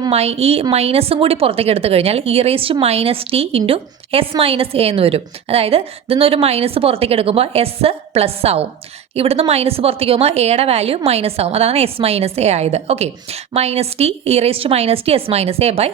ഈ മൈനസും കൂടി പുറത്തേക്ക് എടുത്തു കഴിഞ്ഞാൽ e⁻−t × s−a എന്ന് വരും. അതായത് ഇതിന്നൊരു മൈനസ് പുറത്തേക്ക് എടുക്കുമ്പോൾ s പ്ലസ് ആവും. ഇവിടുന്ന് മൈനസ് പുറത്തേക്ക് പോകുമ്പോൾ എയുടെ വാല്യൂ മൈനസ് ആവും. അതാണ് s−a ആയത്. Okay, -t e⁻−t s−a by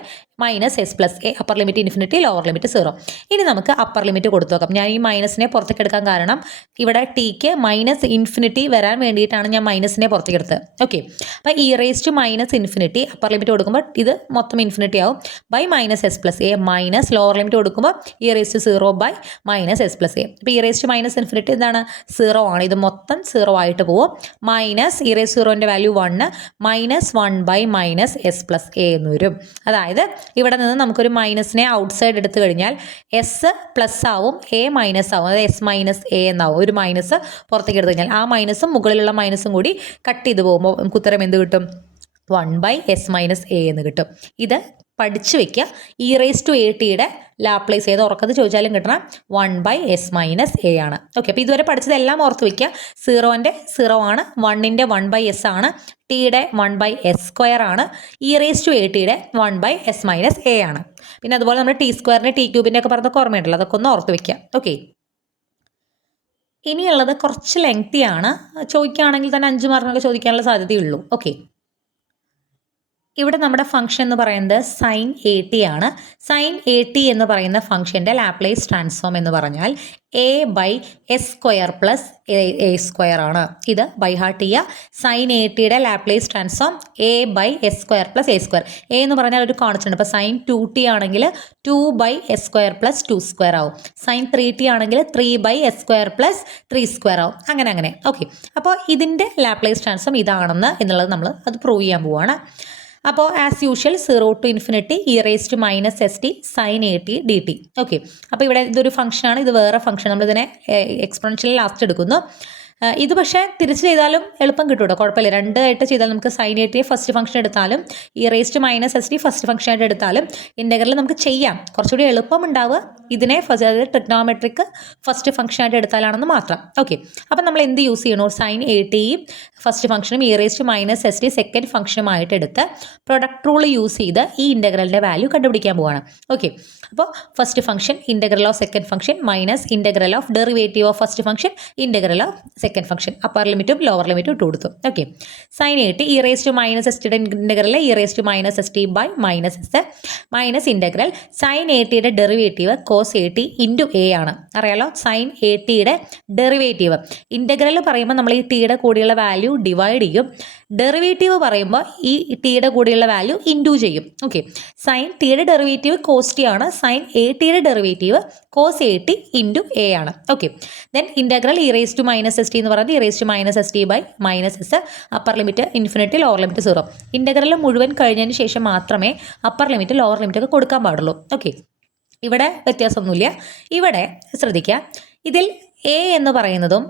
-s+a. Upper limit infinity, lower limit 0. ഇനി നമുക്ക് അപ്പർ ലിമിറ്റ് കൊടുത്തു നോക്കാം. ഞാൻ ഈ മൈനസിനെ പുറത്തേക്ക് എടുക്കാൻ കാരണം ഇവിടെ ടിക്ക് -∞ വരാൻ വേണ്ടിയിട്ടാണ് ഞാൻ മൈനസിനെ പുറത്തേക്ക് എടുത്തത്. ഓക്കെ, അപ്പോൾ e⁻−∞ അപ്പർ ലിമിറ്റ് കൊടുക്കുമ്പോൾ ഇത് മൊത്തം ഇൻഫിനിറ്റി ആവും, by -s+a minus lower limit കൊടുക്കുമ്പോൾ e⁻0 ബൈ -s+a. ഇപ്പോൾ e⁻−∞ എന്താണ്? 0 ആണ്. ഇത് മൊത്തം 0 ആയിട്ട് പോവും. മൈനസ് e⁻0ൻ്റെ വാല്യൂ 1 -1 ബൈ -s+a എന്ന് വരും. അതായത് ഇവിടെ നിന്ന് നമുക്കൊരു മൈനസിനെ ഔട്ട്സൈഡ് എടുത്തു കഴിഞ്ഞാൽ എസ് പ്ലസ് ആവും, എ മൈനസ് ആവും, അതായത് s−a എന്നാവും. ഒരു മൈനസ് പുറത്തേക്ക് എടുത്തു കഴിഞ്ഞാൽ ആ മൈനസും മുകളിലുള്ള മൈനസും കൂടി കട്ട് ചെയ്ത് പോകുമ്പോൾ നമുക്ക് ഉത്തരം എന്ത് കിട്ടും? 1/s−a എന്ന് കിട്ടും. ഇത് പഠിച്ചു വെക്കുക. e⁻at ലാപ്ലേസ് ചെയ്ത് ഉറക്കത് ചോദിച്ചാലും കിട്ടണം 1/s−a ആണ്. ഓക്കെ, അപ്പോൾ ഇതുവരെ പഠിച്ചതെല്ലാം ഓർത്ത് വയ്ക്കുക. 0ൻ്റെ 0 ആണ്, 1ൻ്റെ 1/s ആണ്, ടിയുടെ 1/s² ആണ്, e⁻atയുടെ 1/s−a ആണ്. പിന്നെ അതുപോലെ നമ്മൾ t² t³ ഒക്കെ പറഞ്ഞതൊക്കെ ഓർമ്മയുണ്ടല്ലോ, അതൊക്കെ ഒന്ന് ഓർത്ത് വയ്ക്കുക. ഓക്കെ, ഇനിയുള്ളത് കുറച്ച് ലെങ്തി ആണ്. ചോദിക്കുകയാണെങ്കിൽ തന്നെ 5 മാർക്കിനൊക്കെ ചോദിക്കാനുള്ള സാധ്യതയുള്ളൂ. ഓക്കെ, ഇവിടെ നമ്മുടെ ഫംഗ്ഷൻ എന്ന് പറയുന്നത് sin⁡at ആണ്. sin⁡at എന്ന് പറയുന്ന ഫംഗ്ഷൻ്റെ ലാപ്ലേസ് ട്രാൻസ്ഫോം എന്ന് പറഞ്ഞാൽ a/s² + a² ആണ്. ഇത് ബൈ ഹാർട്ട് ചെയ്യുക. sin⁡atയുടെ Laplace transform a/s² + a². a എന്ന് പറഞ്ഞാൽ ഒരു കോൺസ്റ്റന്റ്. അപ്പോൾ sin⁡2t ആണെങ്കിൽ 2/s² + 2² ആവും. sin⁡3t ആണെങ്കിൽ 3/s² + 3² ആവും. അങ്ങനെ. ഓക്കെ, അപ്പോൾ ഇതിൻ്റെ ലാപ്ലേസ് ട്രാൻസ്ഫോം ഇതാണെന്ന് എന്നുള്ളത് നമ്മൾ അത് പ്രൂവ് ചെയ്യാൻ പോവുകയാണ്. അപ്പോൾ as usual 0 to ∞ e⁻−st sin⁡at dt. Okay, അപ്പോൾ ഇവിടെ ഇതൊരു ഫംഗ്ഷനാണ്, ഇത് വേറെ ഫംഗ്ഷൻ. നമ്മളിതിനെ എക്സ്പോണൻഷ്യൽ ലാസ്റ്റ് എടുക്കുന്നു. ഇത് പക്ഷേ തിരിച്ച് ചെയ്താലും എളുപ്പം കിട്ടും കേട്ടോ, കുഴപ്പമില്ല. രണ്ടായിട്ട് ചെയ്താൽ നമുക്ക് sin 80 ഫസ്റ്റ് ഫംഗ്ഷൻ എടുത്താലും e⁻ ഫസ്റ്റ് ഫംഗ്ഷൻ ആയിട്ട് എടുത്താലും ഇൻ്റഗ്രൽ നമുക്ക് ചെയ്യാം. കുറച്ചുകൂടി എളുപ്പം ഉണ്ടാവുക ഇതിനെ അതായത് ട്രിഗ്നോമെട്രിക് ഫസ്റ്റ് ഫംഗ്ഷൻ ആയിട്ട് എടുത്താലാണെന്ന് മാത്രം. ഓക്കെ, അപ്പം നമ്മൾ എന്ത് യൂസ് ചെയ്യണോ, sin 80 ഫസ്റ്റ് ഫംഗ്ഷനും e⁻ സെക്കൻഡ് ഫംഗ്ഷനുമായിട്ട് എടുത്ത് പ്രൊഡക്റ്റ് റൂൾ യൂസ് ചെയ്ത് ഈ ഇൻ്റഗ്രലിൻ്റെ വാല്യൂ കണ്ടുപിടിക്കാൻ പോവുകയാണ്. ഓക്കെ, അപ്പോൾ first function integral of second function minus integral of derivative of first function integral of second function upper ലിമിറ്റും ലോവർ ലിമിറ്റും ഇട്ട് കൊടുത്തു. Okay, sin 80 e⁻ integral e⁻ by minus S minus integral sin 80 derivative cos 80 into A ആണ്. അറിയാലോ, sin 80 derivative integral പറയുമ്പോൾ നമ്മൾ ഈ ടിയുടെ കൂടെയുള്ള വാല്യൂ ഡിവൈഡ് ചെയ്യും, ഡെറിവേറ്റീവ് പറയുമ്പോൾ ഈ ടിയുടെ കൂടെയുള്ള വാല്യൂ ഇൻറ്റു ചെയ്യും. ഓക്കെ, sin ടിയുടെ ഡെറിവേറ്റീവ് cos t ആണ്, sin 80 derivative cos 80 into A ആണ്. ഓക്കെ, ദെൻ ഇൻ്റഗ്രൽ e⁻ എന്ന് പറയുന്നത് e⁻ by minus S upper limit infinity lower limit 0. Integral മുഴുവൻ കഴിഞ്ഞതിന് ശേഷം മാത്രമേ അപ്പർ ലിമിറ്റ് ലോവർ ലിമിറ്റ് ഒക്കെ കൊടുക്കാൻ പാടുള്ളൂ. ഓക്കെ, ഇവിടെ വ്യത്യാസമൊന്നുമില്ല. ഇവിടെ ശ്രദ്ധിക്കുക, ഇതിൽ എ എന്ന് പറയുന്നതും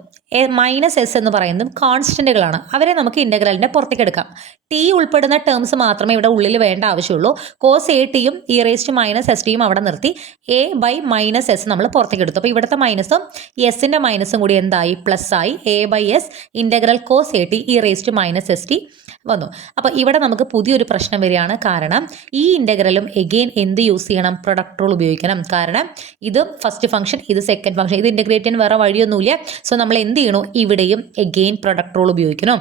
മൈനസ് എസ് എന്ന് പറയുന്നതും കോൺസ്റ്റൻറ്റുകളാണ്. അവരെ നമുക്ക് ഇൻ്റഗ്രലിൻ്റെ പുറത്തേക്ക് എടുക്കാം. ടി ഉൾപ്പെടുന്ന ടേംസ് മാത്രമേ ഇവിടെ ഉള്ളിൽ വേണ്ട ആവശ്യമുള്ളൂ. cos 80യും e⁻ അവിടെ നിർത്തി എ ബൈ മൈനസ് എസ് നമ്മൾ പുറത്തേക്ക് എടുത്തു. അപ്പോൾ ഇവിടുത്തെ മൈനസും എസിൻ്റെ മൈനസും കൂടി എന്തായി, പ്ലസ് ആയി. A by S integral cos 80 e⁻ വന്നു. അപ്പോൾ ഇവിടെ നമുക്ക് പുതിയൊരു പ്രശ്നം വരികയാണ്. കാരണം ഈ ഇൻ്റഗ്രലും എഗെയിൻ എന്ത് യൂസ് ചെയ്യണം, പ്രൊഡക്റ്റ് റൂൾ ഉപയോഗിക്കണം. കാരണം ഇത് ഫസ്റ്റ് ഫംഗ്ഷൻ, ഇത് സെക്കൻഡ് ഫംഗ്ഷൻ, ഇത് ഇൻ്റഗ്രേറ്റ് ചെയ്യാൻ വേറെ വഴിയൊന്നുമില്ല. സോ നമ്മൾ എന്ത് ചെയ്യണോ, ഇവിടെയും എഗെയിൻ പ്രൊഡക്റ്റ് റൂൾ ഉപയോഗിക്കണം.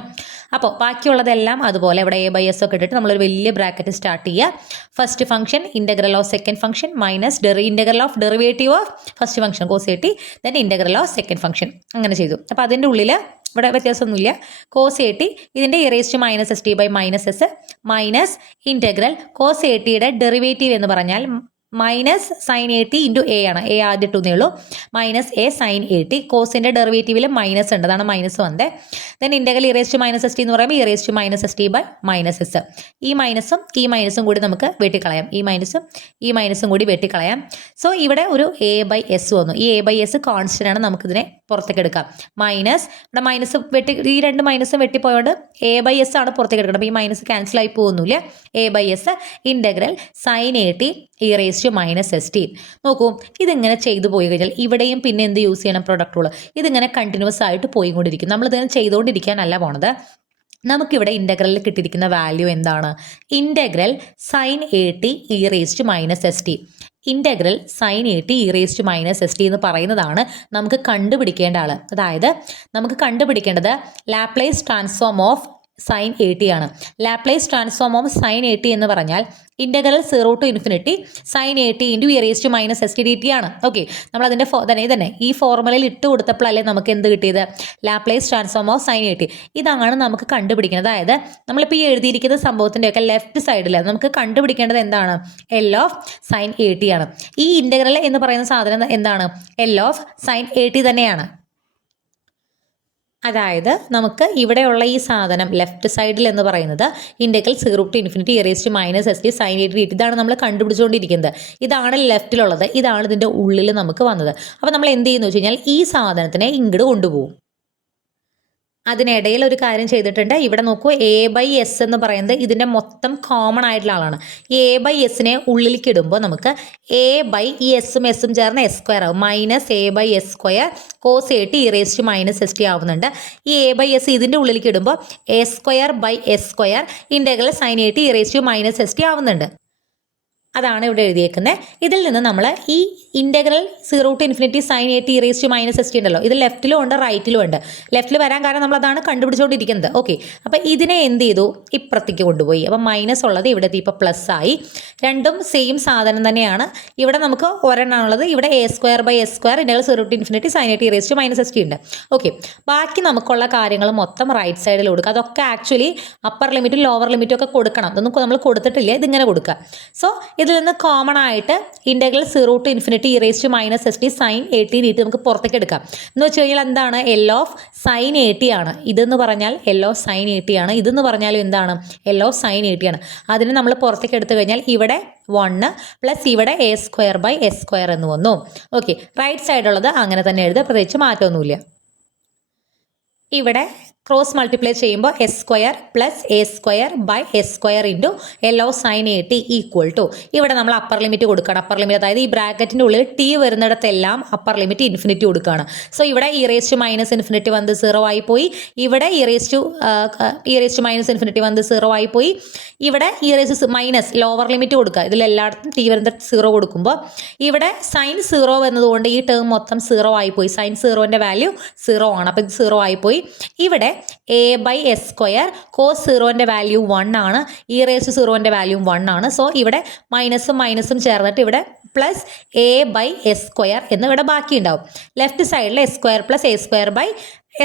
അപ്പോൾ ബാക്കിയുള്ളതെല്ലാം അതുപോലെ ഇവിടെ എ ബൈ എസ് ഒക്കെ ഇട്ടിട്ട് നമ്മളൊരു വലിയ ബ്രാക്കറ്റ് സ്റ്റാർട്ട് ചെയ്യുക. First function integral of second function minus integral of derivative of first function cos 80 then integral of second function അങ്ങനെ ചെയ്തു. അപ്പോൾ അതിൻ്റെ ഉള്ളിൽ ഇവിടെ വ്യത്യാസമൊന്നുമില്ല. cos 80 ഇതിൻ്റെ e⁻ by minus S minus integral cos 80 derivative എന്ന് പറഞ്ഞാൽ മൈനസ് sin 80 ഇൻറ്റു എ ആണ്. എ ആദ്യം ഇട്ടുന്നേ ഉള്ളൂ. മൈനസ് എ sin 80 കോസിൻ്റെ ഡെറിവേറ്റീവിൽ മൈനസ് ഉണ്ട്, അതാണ് മൈനസ് വന്നത്. ദെൻ ഇൻ്റഗ്രൽ e⁻ എന്ന് പറയുമ്പോൾ e⁻ ബൈ മൈനസ് എസ്. ഈ മൈനസും കൂടി നമുക്ക് വെട്ടിക്കളയാം. ഈ മൈനസും കൂടി വെട്ടിക്കളയാം. സോ ഇവിടെ ഒരു എ ബൈ എസ് വന്നു. ഈ എ ബൈ എസ് കോൺസ്റ്റൻ്റ് ആണ്, നമുക്കിതിനെ പുറത്തേക്ക് എടുക്കാം. മൈനസ് ഇവിടെ മൈനസ് ഈ രണ്ട് മൈനസും വെട്ടിപ്പോയോണ്ട് എ ബൈ എസ് ആണ് പുറത്തേക്ക് എടുക്കണം. അപ്പോൾ ഈ മൈനസ് ക്യാൻസൽ ആയി പോകുന്നില്ല. A by S integral sin 80 e⁻ നോക്കൂ, ഇതിങ്ങനെ ചെയ്തു പോയി കഴിഞ്ഞാൽ ഇവിടെയും പിന്നെ എന്ത് യൂസ് ചെയ്യണം, പ്രൊഡക്റ്റ് റൂൾ. ഇതിങ്ങനെ കണ്ടിന്യൂസ് ആയിട്ട് പോയിക്കൊണ്ടിരിക്കും. നമ്മളിതിങ്ങനെ ചെയ്തുകൊണ്ടിരിക്കാനല്ല പോണത്. നമുക്കിവിടെ ഇൻ്റഗ്രലിൽ കിട്ടിയിരിക്കുന്ന വാല്യൂ എന്താണ്, integral sin 80 e⁻ integral sin 80 e⁻ എന്ന് പറയുന്നതാണ് നമുക്ക് കണ്ടുപിടിക്കേണ്ട ആൾ. അതായത് നമുക്ക് കണ്ടുപിടിക്കേണ്ടത് ലാപ്ലേസ് ട്രാൻസ്ഫോം ഓഫ് sin 80 ആണ്. ലാപ്ലേസ് ട്രാൻസ്ഫോം ഓഫ് sin 80 എന്ന് പറഞ്ഞാൽ integral 0 to infinity sin 80 into e⁻ dt ആണ്. ഓക്കെ, നമ്മൾ അതിൻ്റെ തന്നെ ഈ ഫോർമുലയിൽ ഇട്ട് കൊടുത്തപ്പോഴല്ലേ നമുക്ക് എന്ത് കിട്ടിയത്, ലാപ്ലേസ് ട്രാൻസ്ഫോം ഓഫ് sin 80. ഇതാണ് നമുക്ക് കണ്ടുപിടിക്കുന്നത്. അതായത് നമ്മളിപ്പോൾ ഈ എഴുതിയിരിക്കുന്ന സംഭവത്തിൻ്റെയൊക്കെ ലെഫ്റ്റ് സൈഡിൽ നമുക്ക് കണ്ടുപിടിക്കേണ്ടത് എന്താണ്, L ഓഫ് sin 80 ആണ്. ഈ ഇൻ്റഗ്രൽ എന്ന് പറയുന്ന സാധനം എന്താണ്, L ഓഫ് sin 80 തന്നെയാണ്. അതായത് നമുക്ക് ഇവിടെയുള്ള ഈ സാധനം ലെഫ്റ്റ് സൈഡിൽ എന്ന് പറയുന്നത് integral 0 to infinity e⁻ sin 80 ഇതാണ് നമ്മൾ കണ്ടുപിടിച്ചുകൊണ്ടിരിക്കുന്നത്. ഇതാണ് ലെഫ്റ്റിലുള്ളത്, ഇതാണ് ഇതിൻ്റെ ഉള്ളിൽ നമുക്ക് വന്നത്. അപ്പോൾ നമ്മൾ എന്ത് ചെയ്യുന്നു വെച്ച് കഴിഞ്ഞാൽ ഈ സാധനത്തിനെ ഇങ്ങോട്ട് കൊണ്ടുപോകും. അതിനിടയിൽ ഒരു കാര്യം ചെയ്തിട്ടുണ്ട്. ഇവിടെ നോക്കൂ, എ ബൈ എസ് എന്ന് പറയുന്നത് ഇതിൻ്റെ മൊത്തം കോമൺ ആയിട്ടുള്ള ആളാണ്. എ ബൈ എസിനെ ഉള്ളിലേക്ക് ഇടുമ്പോൾ നമുക്ക് എ ബൈ ഈ എസും ചേർന്ന് എസ് സ്ക്വയർ ആവും. Minus A by S square cos 80 e⁻ ആവുന്നുണ്ട്. ഈ എ ബൈ എസ് ഇതിൻ്റെ ഉള്ളിലേക്ക് ഇടുമ്പോൾ A square by S square integral sin 80 e⁻ ആവുന്നുണ്ട്. അതാണ് ഇവിടെ എഴുതിയേക്കുന്നത്. ഇതിൽ നിന്ന് നമ്മൾ ഈ integral 0 to infinity sin 80 e⁻ ഉണ്ടല്ലോ, ഇത് ലെഫ്റ്റിലും ഉണ്ട് റൈറ്റിലും ഉണ്ട്. ലെഫ്റ്റിൽ വരാൻ കാരണം നമ്മൾ അതാണ് കണ്ടുപിടിച്ചുകൊണ്ടിരിക്കുന്നത്. ഓക്കെ, അപ്പോൾ ഇതിനെ എന്ത് ചെയ്തു, ഇപ്പുറത്തേക്ക് കൊണ്ടുപോയി. അപ്പോൾ മൈനസ് ഉള്ളത് ഇവിടെ ഇപ്പോൾ പ്ലസ് ആയി. രണ്ടും സെയിം സാധനം തന്നെയാണ്. ഇവിടെ നമുക്ക് ഒരെണ്ണമുള്ളത്, ഇവിടെ A square by S square integral 0 to infinity sin 80 e⁻ ഉണ്ട്. ഓക്കെ, ബാക്കി നമുക്കുള്ള കാര്യങ്ങൾ മൊത്തം റൈറ്റ് സൈഡിൽ കൊടുക്കുക. അതൊക്കെ ആക്ച്വലി അപ്പർ ലിമിറ്റും ലോവർ ലിമിറ്റും ഒക്കെ കൊടുക്കണം. അതൊന്നും നമ്മൾ കൊടുത്തിട്ടില്ല, ഇതിങ്ങനെ കൊടുക്കുക. സോ ഇതിൽ നിന്ന് കോമൺ ആയിട്ട് integral 0 to infinity e⁻ sin 80 dt നമുക്ക് പുറത്തേക്ക് എടുക്കാം. എന്ന് വെച്ച് കഴിഞ്ഞാൽ എന്താണ്, L ഓഫ് sin 80 ആണ്. ഇതെന്ന് പറഞ്ഞാൽ L ഓഫ് sin 80 ആണ്. ഇതെന്ന് പറഞ്ഞാലും എന്താണ്, L ഓഫ് sin 80 ആണ്. അതിന് നമ്മൾ പുറത്തേക്ക് എടുത്തു കഴിഞ്ഞാൽ ഇവിടെ 1 പ്ലസ് ഇവിടെ A square by S square എന്ന് വന്നു. ഓക്കെ, റൈറ്റ് സൈഡുള്ളത് അങ്ങനെ തന്നെ എഴുതുക, പ്രത്യേകിച്ച് മാറ്റമൊന്നുമില്ല. ഇവിടെ ക്രോസ് മൾട്ടിപ്ലൈ ചെയ്യുമ്പോൾ S square plus A square by S square into L of sine A T equal to ഇവിടെ നമ്മൾ അപ്പർ ലിമിറ്റ് കൊടുക്കണം. അപ്പർ ലിമിറ്റ് അതായത് ഈ ബ്രാക്കറ്റിൻ്റെ ഉള്ളിൽ ടി വരുന്നിടത്തെല്ലാം അപ്പർ ലിമിറ്റ് ഇൻഫിനിറ്റി കൊടുക്കുകയാണ്. സോ ഇവിടെ E raise to minus infinity വന്ന് 0 ആയിപ്പോയി. ഇവിടെ E raise to minus infinity വന്ന് 0 ആയിപ്പോയി. ഇവിടെ E raise minus lower limit കൊടുക്കുക. ഇതിലെല്ലായിടത്തും ടി വരുന്ന 0 കൊടുക്കുമ്പോൾ ഇവിടെ സൈൻ 0 എന്നതുകൊണ്ട് ഈ ടേം മൊത്തം 0 ആയിപ്പോയി. സൈൻ 0ൻ്റെ വാല്യൂ 0 ആണ്. അപ്പോൾ ഇത് 0 ആയിപ്പോയി. ഇവിടെ a by S square cos 0ൻ്റെ വാല്യൂ 1 ആണ്. ഇ റേസ് 0ൻ്റെ വാല്യൂ 1 ആണ്. സോ ഇവിടെ മൈനസും മൈനസും ചേർന്നിട്ട് ഇവിടെ plus A by S square എന്ന് ഇവിടെ ബാക്കി ഉണ്ടാവും. ലെഫ്റ്റ് സൈഡിൽ S square plus A square by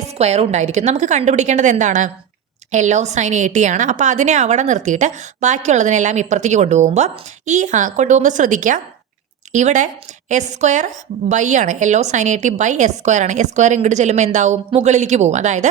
S square ഉണ്ടായിരിക്കും. നമുക്ക് കണ്ടുപിടിക്കേണ്ടത് എന്താണ്? L of sine A T ആണ്. അപ്പോൾ അതിനെ അവിടെ നിർത്തിയിട്ട് ബാക്കിയുള്ളതിനെല്ലാം ഇപ്പുറത്തേക്ക് കൊണ്ടുപോകുമ്പോൾ ശ്രദ്ധിക്കുക, ഇവിടെ എസ് സ്ക്വയർ ബൈ ആണ്. L of sine A T by S square ആണ്. എസ് സ്ക്വയർ ഇങ്ങോട്ട് ചെല്ലുമ്പോൾ എന്താവും? മുകളിലേക്ക് പോകും. അതായത്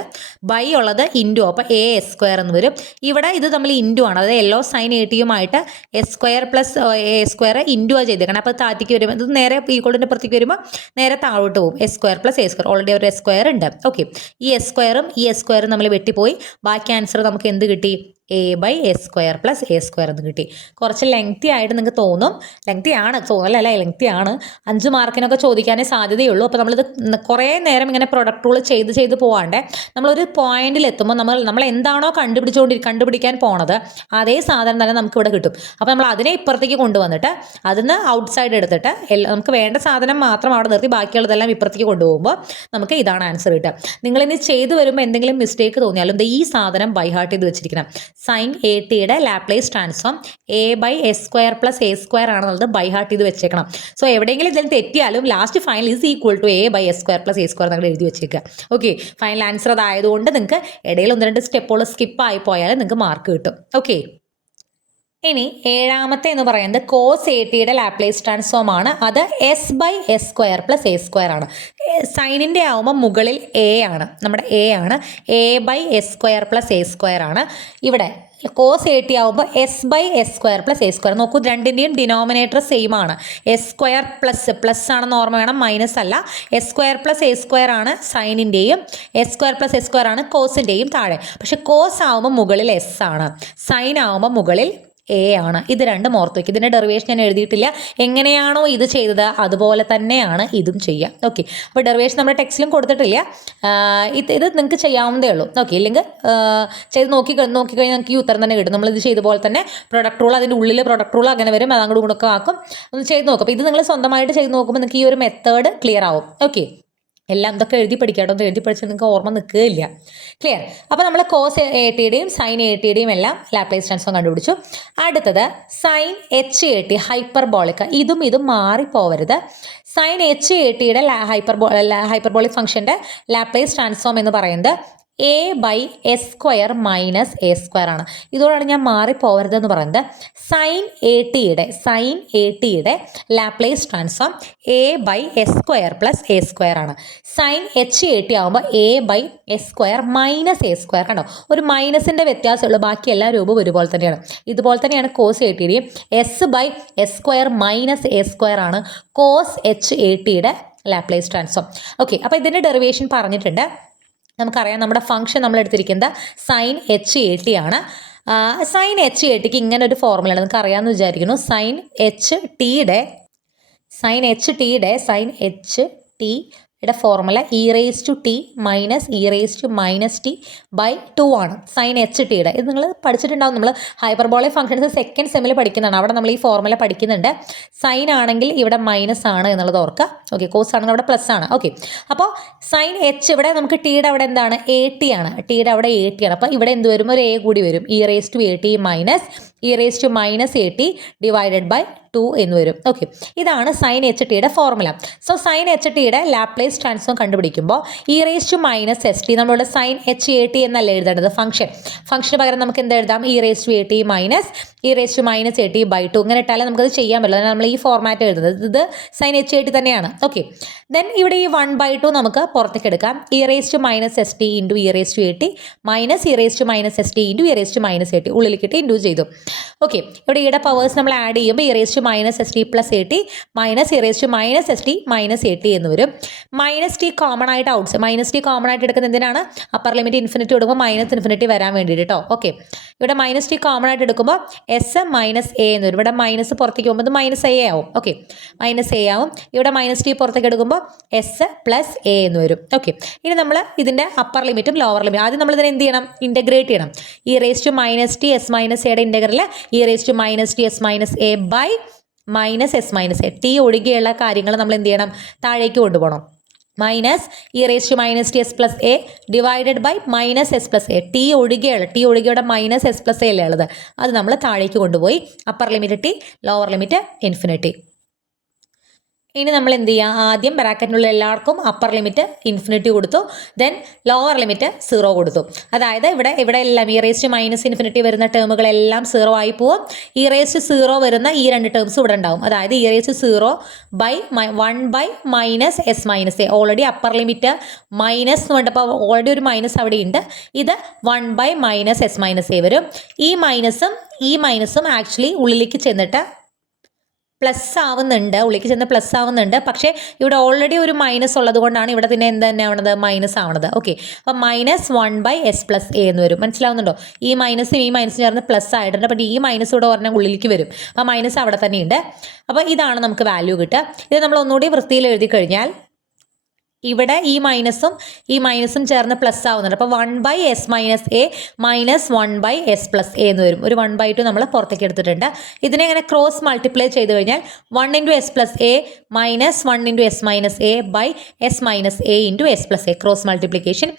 ബൈ ഉള്ളത് ഇൻറ്റു, അപ്പോൾ എ എസ് സ്ക്വയർ എന്ന് വരും. ഇവിടെ ഇത് നമ്മൾ ഇൻറ്റു ആണ്. അതായത് എൽ ഓഫ് സൈൻ എ ടിയുമായിട്ട് s square plus A square into ആ ചെയ്തേക്കണം. അപ്പോൾ താഴത്തേക്ക് വരുമ്പോൾ ഇത് നേരെ ഈക്വളിൻ്റെ പുറത്തേക്ക് വരുമ്പോൾ നേരെ താഴോട്ട് പോകും. S square plus A square, already ഒരു എസ് സ്ക്വയർ ഉണ്ട്. ഓക്കെ, ഈ എസ് സ്ക്വയറും നമ്മൾ വെട്ടിപ്പോയി. ബാക്കി ആൻസർ നമുക്ക് എന്ത് കിട്ടി? A by S square plus A square എന്ന് കിട്ടി. കുറച്ച് ലെങ്തി ആയിട്ട് നിങ്ങൾക്ക് തോന്നും. ലെങ്തി ആണ്, തോന്നലല്ല, ലെങ്തി ആണ്. 5 മാർക്കിനൊക്കെ ചോദിക്കാനേ സാധ്യതയുള്ളൂ. അപ്പോൾ നമ്മളിത് കുറേ നേരം ഇങ്ങനെ പ്രൊഡക്റ്റ് റൂൾ ചെയ്ത് പോകാണ്ട് നമ്മളൊരു പോയിന്റിൽ എത്തുമ്പോൾ നമ്മൾ എന്താണോ കണ്ടുപിടിക്കാൻ പോണത് അതേ സാധനം തന്നെ നമുക്ക് ഇവിടെ കിട്ടും. അപ്പോൾ നമ്മൾ അതിനെ ഇപ്പുറത്തേക്ക് കൊണ്ടുവന്നിട്ട് അതിന് ഔട്ട് സൈഡ് എടുത്തിട്ട് നമുക്ക് വേണ്ട സാധനം മാത്രം അവിടെ നിർത്തി ബാക്കിയുള്ളതെല്ലാം ഇപ്പുറത്തേക്ക് കൊണ്ടുപോകുമ്പോൾ നമുക്ക് ഇതാണ് ആൻസർ കിട്ടുക. നിങ്ങളിനി ചെയ്തു വരുമ്പോൾ എന്തെങ്കിലും മിസ്റ്റേക്ക് തോന്നിയാലും ഈ സാധനം ബൈ ഹാർട്ട് ചെയ്ത് വെച്ചിരിക്കണം. സൈൻ എ ടിയുടെ Laplace transform a by S square plus A square ആണെന്നുള്ളത് ബൈ ഹാർട്ട് ചെയ്ത് വെച്ചേക്കണം. സോ എവിടെയെങ്കിലും ഇതിൽ തെറ്റിയാലും last final is equal to a by S square plus A square നിങ്ങൾ എഴുതി വെച്ചേക്കുക. ഓക്കെ, ഫൈനൽ ആൻസർ അതായതുകൊണ്ട് നിങ്ങൾക്ക് ഇടയിൽ 1-2 സ്റ്റെപ്പുകൾ സ്കിപ്പായി പോയാലും നിങ്ങൾക്ക് മാർക്ക് കിട്ടും. ഓക്കെ, ഇനി ഏഴാമത്തെ എന്ന് പറയുന്നത് കോസ് എ ടിയുടെ ലാപ്ലേസ് ട്രാൻസ്ഫോം ആണ്. അത് s by S square plus A square ആണ്. സൈനിൻ്റെ ആവുമ്പോൾ മുകളിൽ എ ആണ്, നമ്മുടെ എ ആണ്. A by S square plus A square ആണ്. ഇവിടെ കോസ് എ ടി ആവുമ്പോൾ s by S square plus A square. നോക്കൂ, രണ്ടിൻ്റെയും ഡിനോമിനേറ്റർ സെയിം ആണ്. എസ് സ്ക്വയർ പ്ലസ് ആണെന്ന് ഓർമ്മ വേണം, മൈനസ് അല്ല. S square plus A square ആണ് സൈനിൻ്റെയും, s square plus s square ആണ് കോസിൻ്റെയും താഴെ. പക്ഷെ കോസ് ആവുമ്പോൾ മുകളിൽ എസ് ആണ്, സൈൻ ആവുമ്പോൾ മുകളിൽ എ ആണ്. ഇത് രണ്ടും ഓർത്ത് വയ്ക്കും. ഇതിൻ്റെ ഡെറിവേഷൻ ഞാൻ എഴുതിയിട്ടില്ല. എങ്ങനെയാണോ ഇത് ചെയ്തത് അതുപോലെ തന്നെയാണ് ഇതും ചെയ്യുക. ഓക്കെ, അപ്പോൾ ഡെറിവേഷൻ നമ്മുടെ ടെക്സ്റ്റിലും കൊടുത്തിട്ടില്ല. ഇത് നിങ്ങൾക്ക് ചെയ്യാവുന്നതേ ഉള്ളൂ. ഓക്കെ, ഇല്ലെങ്കിൽ ചെയ്ത് നോക്കിക്കഴിഞ്ഞാൽ നമുക്ക് ഈ ഉത്തരം തന്നെ കിട്ടും. നമ്മളിത് ചെയ്ത പോലെ തന്നെ പ്രൊഡക്റ്റ് റൂൾ, അതിൻ്റെ ഉള്ളിൽ പ്രൊഡക്റ്റ് റൂൾ അങ്ങനെ വരും. അത് അങ്ങോട്ട് കൂടെ ആക്കും. ഒന്ന് ചെയ്ത് നോക്കും. അപ്പോൾ ഇത് നിങ്ങൾ സ്വന്തമായിട്ട് ചെയ്ത് നോക്കുമ്പോൾ നിങ്ങൾക്ക് ഈ ഒരു മെത്തേഡ് ക്ലിയർ ആവും. ഓക്കെ, എല്ലാം ഇതൊക്കെ എഴുതി പഠിക്കാട്ടോ. എഴുതി പഠിച്ചാൽ നിങ്ങൾക്ക് ഓർമ്മ നിൽക്കുകയില്ല. ക്ലിയർ? അപ്പോൾ നമ്മൾ കോസ് എ ടിയുടെയും സൈൻ എ ടിയുടെയും എല്ലാം ലാപ്ലേസ് ട്രാൻസ്ഫോം കണ്ടുപിടിച്ചു. അടുത്തത് sine h a t hyperbolic. ഇതും മാറിപ്പോവരുത്. സൈൻ എച്ച് എ ടിയുടെ ഹൈപ്പർബോളിക് ഫംഗ്ഷൻ്റെ ലാപ്ലേസ് ട്രാൻസ്ഫോം എന്ന് പറയുന്നത് a by S square minus a square ആണ്. ഇതോടാണ് ഞാൻ മാറിപ്പോവരുതെന്ന് പറയുന്നത്. സൈൻ എ ടിയുടെ Laplace transform a by S square plus A square ആണ്. സൈൻ എച്ച് എ ടി ആകുമ്പോൾ a by S square minus a square. കണ്ടോ, ഒരു മൈനസിൻ്റെ വ്യത്യാസമുള്ളൂ, ബാക്കി എല്ലാ രൂപവും ഒരുപോലെ തന്നെയാണ്. ഇതുപോലെ തന്നെയാണ് കോസ് എ ടിയുടെയും. S by S square minus a square ആണ് കോസ് എച്ച് എ ടിയുടെ ലാപ്ലേസ് ട്രാൻസ്ഫോം. ഓക്കെ, അപ്പോൾ ഇതിൻ്റെ ഡെറിവേഷൻ പറഞ്ഞിട്ടുണ്ട്. നമുക്കറിയാം നമ്മുടെ ഫംഗ്ഷൻ നമ്മൾ എടുത്തിരിക്കുന്നത് സൈൻ എച്ച് എ ടി ആണ്. സൈൻ എച്ച് എ ടിക്ക് ഇങ്ങനെ ഒരു ഫോർമുലയാണ്, നിങ്ങൾക്ക് അറിയാമെന്ന് വിചാരിക്കുന്നു. സൈൻ എച്ച് ടിയുടെ formula e raise to t minus E raise to minus t by 2 ആണ് സൈൻ എച്ച് ടിയുടെ. ഇത് നിങ്ങൾ പഠിച്ചിട്ടുണ്ടാവും. നമ്മൾ ഹൈപ്പർബോളിക് ഫംഗ്ഷൻസ് സെക്കൻഡ് സെമ്മിൽ പഠിക്കുന്നതാണ്. അവിടെ നമ്മൾ ഈ ഫോർമുല പഠിക്കുന്നുണ്ട്. സൈൻ ആണെങ്കിൽ ഇവിടെ മൈനസ് ആണ് എന്നുള്ളത് ഓർക്കുക. ഓക്കെ, കോസ് ആണെങ്കിൽ അവിടെ പ്ലസ് ആണ്. ഓക്കെ, അപ്പോൾ സൈൻ എച്ച് ഇവിടെ നമുക്ക് ടിയുടെ അവിടെ എന്താണ്? എ ടി ആണ്. ടിയുടെ അവിടെ എ ടി ആണ്. അപ്പോൾ ഇവിടെ എന്ത് വരും? ഒരു എ കൂടി വരും. E raise to a t minus E raise to minus a t divided by 2 എന്ന് വരും. ഓക്കെ, ഇതാണ് സൈൻ എച്ച് ടിയുടെ ഫോർമുല. സോ സൈൻ എച്ച് ടിയുടെ ലാപ്ലേസ് ട്രാൻസ്ഫോം കണ്ടുപിടിക്കുമ്പോൾ e raise to minus S t, നമ്മളുടെ സൈൻ എച്ച് എ ടി എന്നല്ല എഴുതേണ്ടത്, ഫംഗ്ഷന് പകരം നമുക്ക് എന്ത് എഴുതാം? E raise to a t minus E raise to minus a T by 2. ഇങ്ങനെ ഇട്ടാലേ നമുക്കത് ചെയ്യാൻ പറ്റില്ല. അതാണ് നമ്മൾ ഈ ഫോർമാറ്റ് എഴുതുന്നത്. ഇത് സൈൻ എച്ച് എ ടി തന്നെയാണ്. ഓക്കെ, ദെൻ ഇവിടെ ഈ 1/2 നമുക്ക് പുറത്തേക്ക് എടുക്കാം. E raise to minus S t into e raise to a t minus E raise to minus S t into e raise to minus a t ഉള്ളിലേക്ക് ഇട്ട് into ചെയ്തു. Okay, ഇവിടെ ഈയുടെ പവേഴ്സ് നമ്മൾ ആഡ് ചെയ്യുമ്പോൾ e raise to minus S t plus a t minus E raise to minus S t minus a t എന്ന് വരും. Minus t common ആയിട്ട് ഔട്ട്സ് മൈനസ് ടി കോമൺ ആയിട്ട് എടുക്കുന്നത് എന്തിനാണ്? അപ്പർ ലിമിറ്റ് ഇൻഫിനിറ്റി കൊടുക്കുമ്പോൾ minus infinity വരാൻ വേണ്ടിയിട്ട് കേട്ടോ. ഓക്കെ, ഇവിടെ മൈനസ് ടി കോമൺ ആയിട്ട് എടുക്കുമ്പോൾ എസ് മൈനസ് എ എന്ന് വരും. ഇവിടെ മൈനസ് പുറത്തേക്ക് പോകുമ്പോൾ മൈനസ് എ ആവും. ഓക്കെ, മൈനസ് എ ആവും. ഇവിടെ മൈനസ് ടി പുറത്തേക്ക് എടുക്കുമ്പോൾ എസ് പ്ലസ് എ എന്ന് വരും. ഓക്കെ, ഇനി നമ്മൾ ഇതിൻ്റെ അപ്പർ ലിമിറ്റും ലോവർ ലിമിറ്റും ആദ്യം നമ്മൾ ഇതിനെ എന്ത് ചെയ്യണം? ഇൻ്റഗ്രേറ്റ് ചെയ്യണം. E raise to minus t s minus എയുടെ integral e raise to minus t s minus A by minus S minus a. T ഒഴികെയുള്ള കാര്യങ്ങൾ നമ്മൾ എന്ത് ചെയ്യണം? താഴേക്ക് കൊണ്ടുപോകണം. Minus E raise to minus t s plus a divided by minus s plus a. T ഒഴികെയുടെ minus s plus a അല്ലേ ഉള്ളത്, അത് നമ്മൾ താഴേക്ക് കൊണ്ടുപോയി. Upper limit t, lower limit infinity. ഇനി നമ്മൾ എന്ത് ചെയ്യുക? ആദ്യം ബ്രാക്കറ്റിനുള്ള എല്ലാവർക്കും അപ്പർ ലിമിറ്റ് ഇൻഫിനിറ്റി കൊടുത്തു, ദെൻ ലോവർ ലിമിറ്റ് 0 കൊടുത്തു. അതായത് ഇവിടെ എല്ലാം e raise to minus infinity വരുന്ന ടേമുകളെല്ലാം 0 ആയി പോവും. ഇ റേസ് ടു 0 വരുന്ന ഈ രണ്ട് ടേംസ് ഇവിടെ ഉണ്ടാവും. അതായത് e raise to 0 by 1 by minus S minus a. Already upper limit minus എന്ന് വേണ്ടപ്പോൾ ഓൾറെഡി ഒരു മൈനസ് അവിടെ ഉണ്ട്. ഇത് 1 by minus S minus a വരും. ഈ മൈനസും ആക്ച്വലി ഉള്ളിലേക്ക് ചെന്നിട്ട് പ്ലസ് ആവുന്നുണ്ട്. പക്ഷേ ഇവിടെ ഓൾറെഡി ഒരു മൈനസ് ഉള്ളത് കൊണ്ടാണ് ഇവിടെ തന്നെ എന്ത് തന്നെ ആവണത്? മൈനസ് ആവണത്. ഓക്കെ, അപ്പം minus 1 by s plus a എന്ന് വരും. മനസ്സിലാവുന്നുണ്ടോ? ഈ മൈനസും ചേർന്ന് പ്ലസ് ആയിട്ടുണ്ട്. ബട്ട് ഈ മൈനസ് ഇവിടെ പറഞ്ഞാൽ ഉള്ളിലേക്ക് വരും. അപ്പം മൈനസ് അവിടെ തന്നെ ഉണ്ട്. അപ്പോൾ ഇതാണ് നമുക്ക് വാല്യൂ കിട്ടുക. ഇത് നമ്മൾ ഒന്നുകൂടി വൃത്തിയിൽ എഴുതി കഴിഞ്ഞാൽ ഇവിടെ ഈ മൈനസും ചേർന്ന് പ്ലസ് ആവുന്നുണ്ട്. അപ്പോൾ 1 by s minus a minus 1 by s plus a എന്ന് വരും. ഒരു 1/2 നമ്മൾ പുറത്തേക്ക് എടുത്തിട്ടുണ്ട്. ഇതിനെ ഇങ്ങനെ ക്രോസ് മൾട്ടിപ്ലൈ ചെയ്ത് കഴിഞ്ഞാൽ 1 into s plus a minus 1 into s minus A by s minus a into s plus a. Cross multiplication.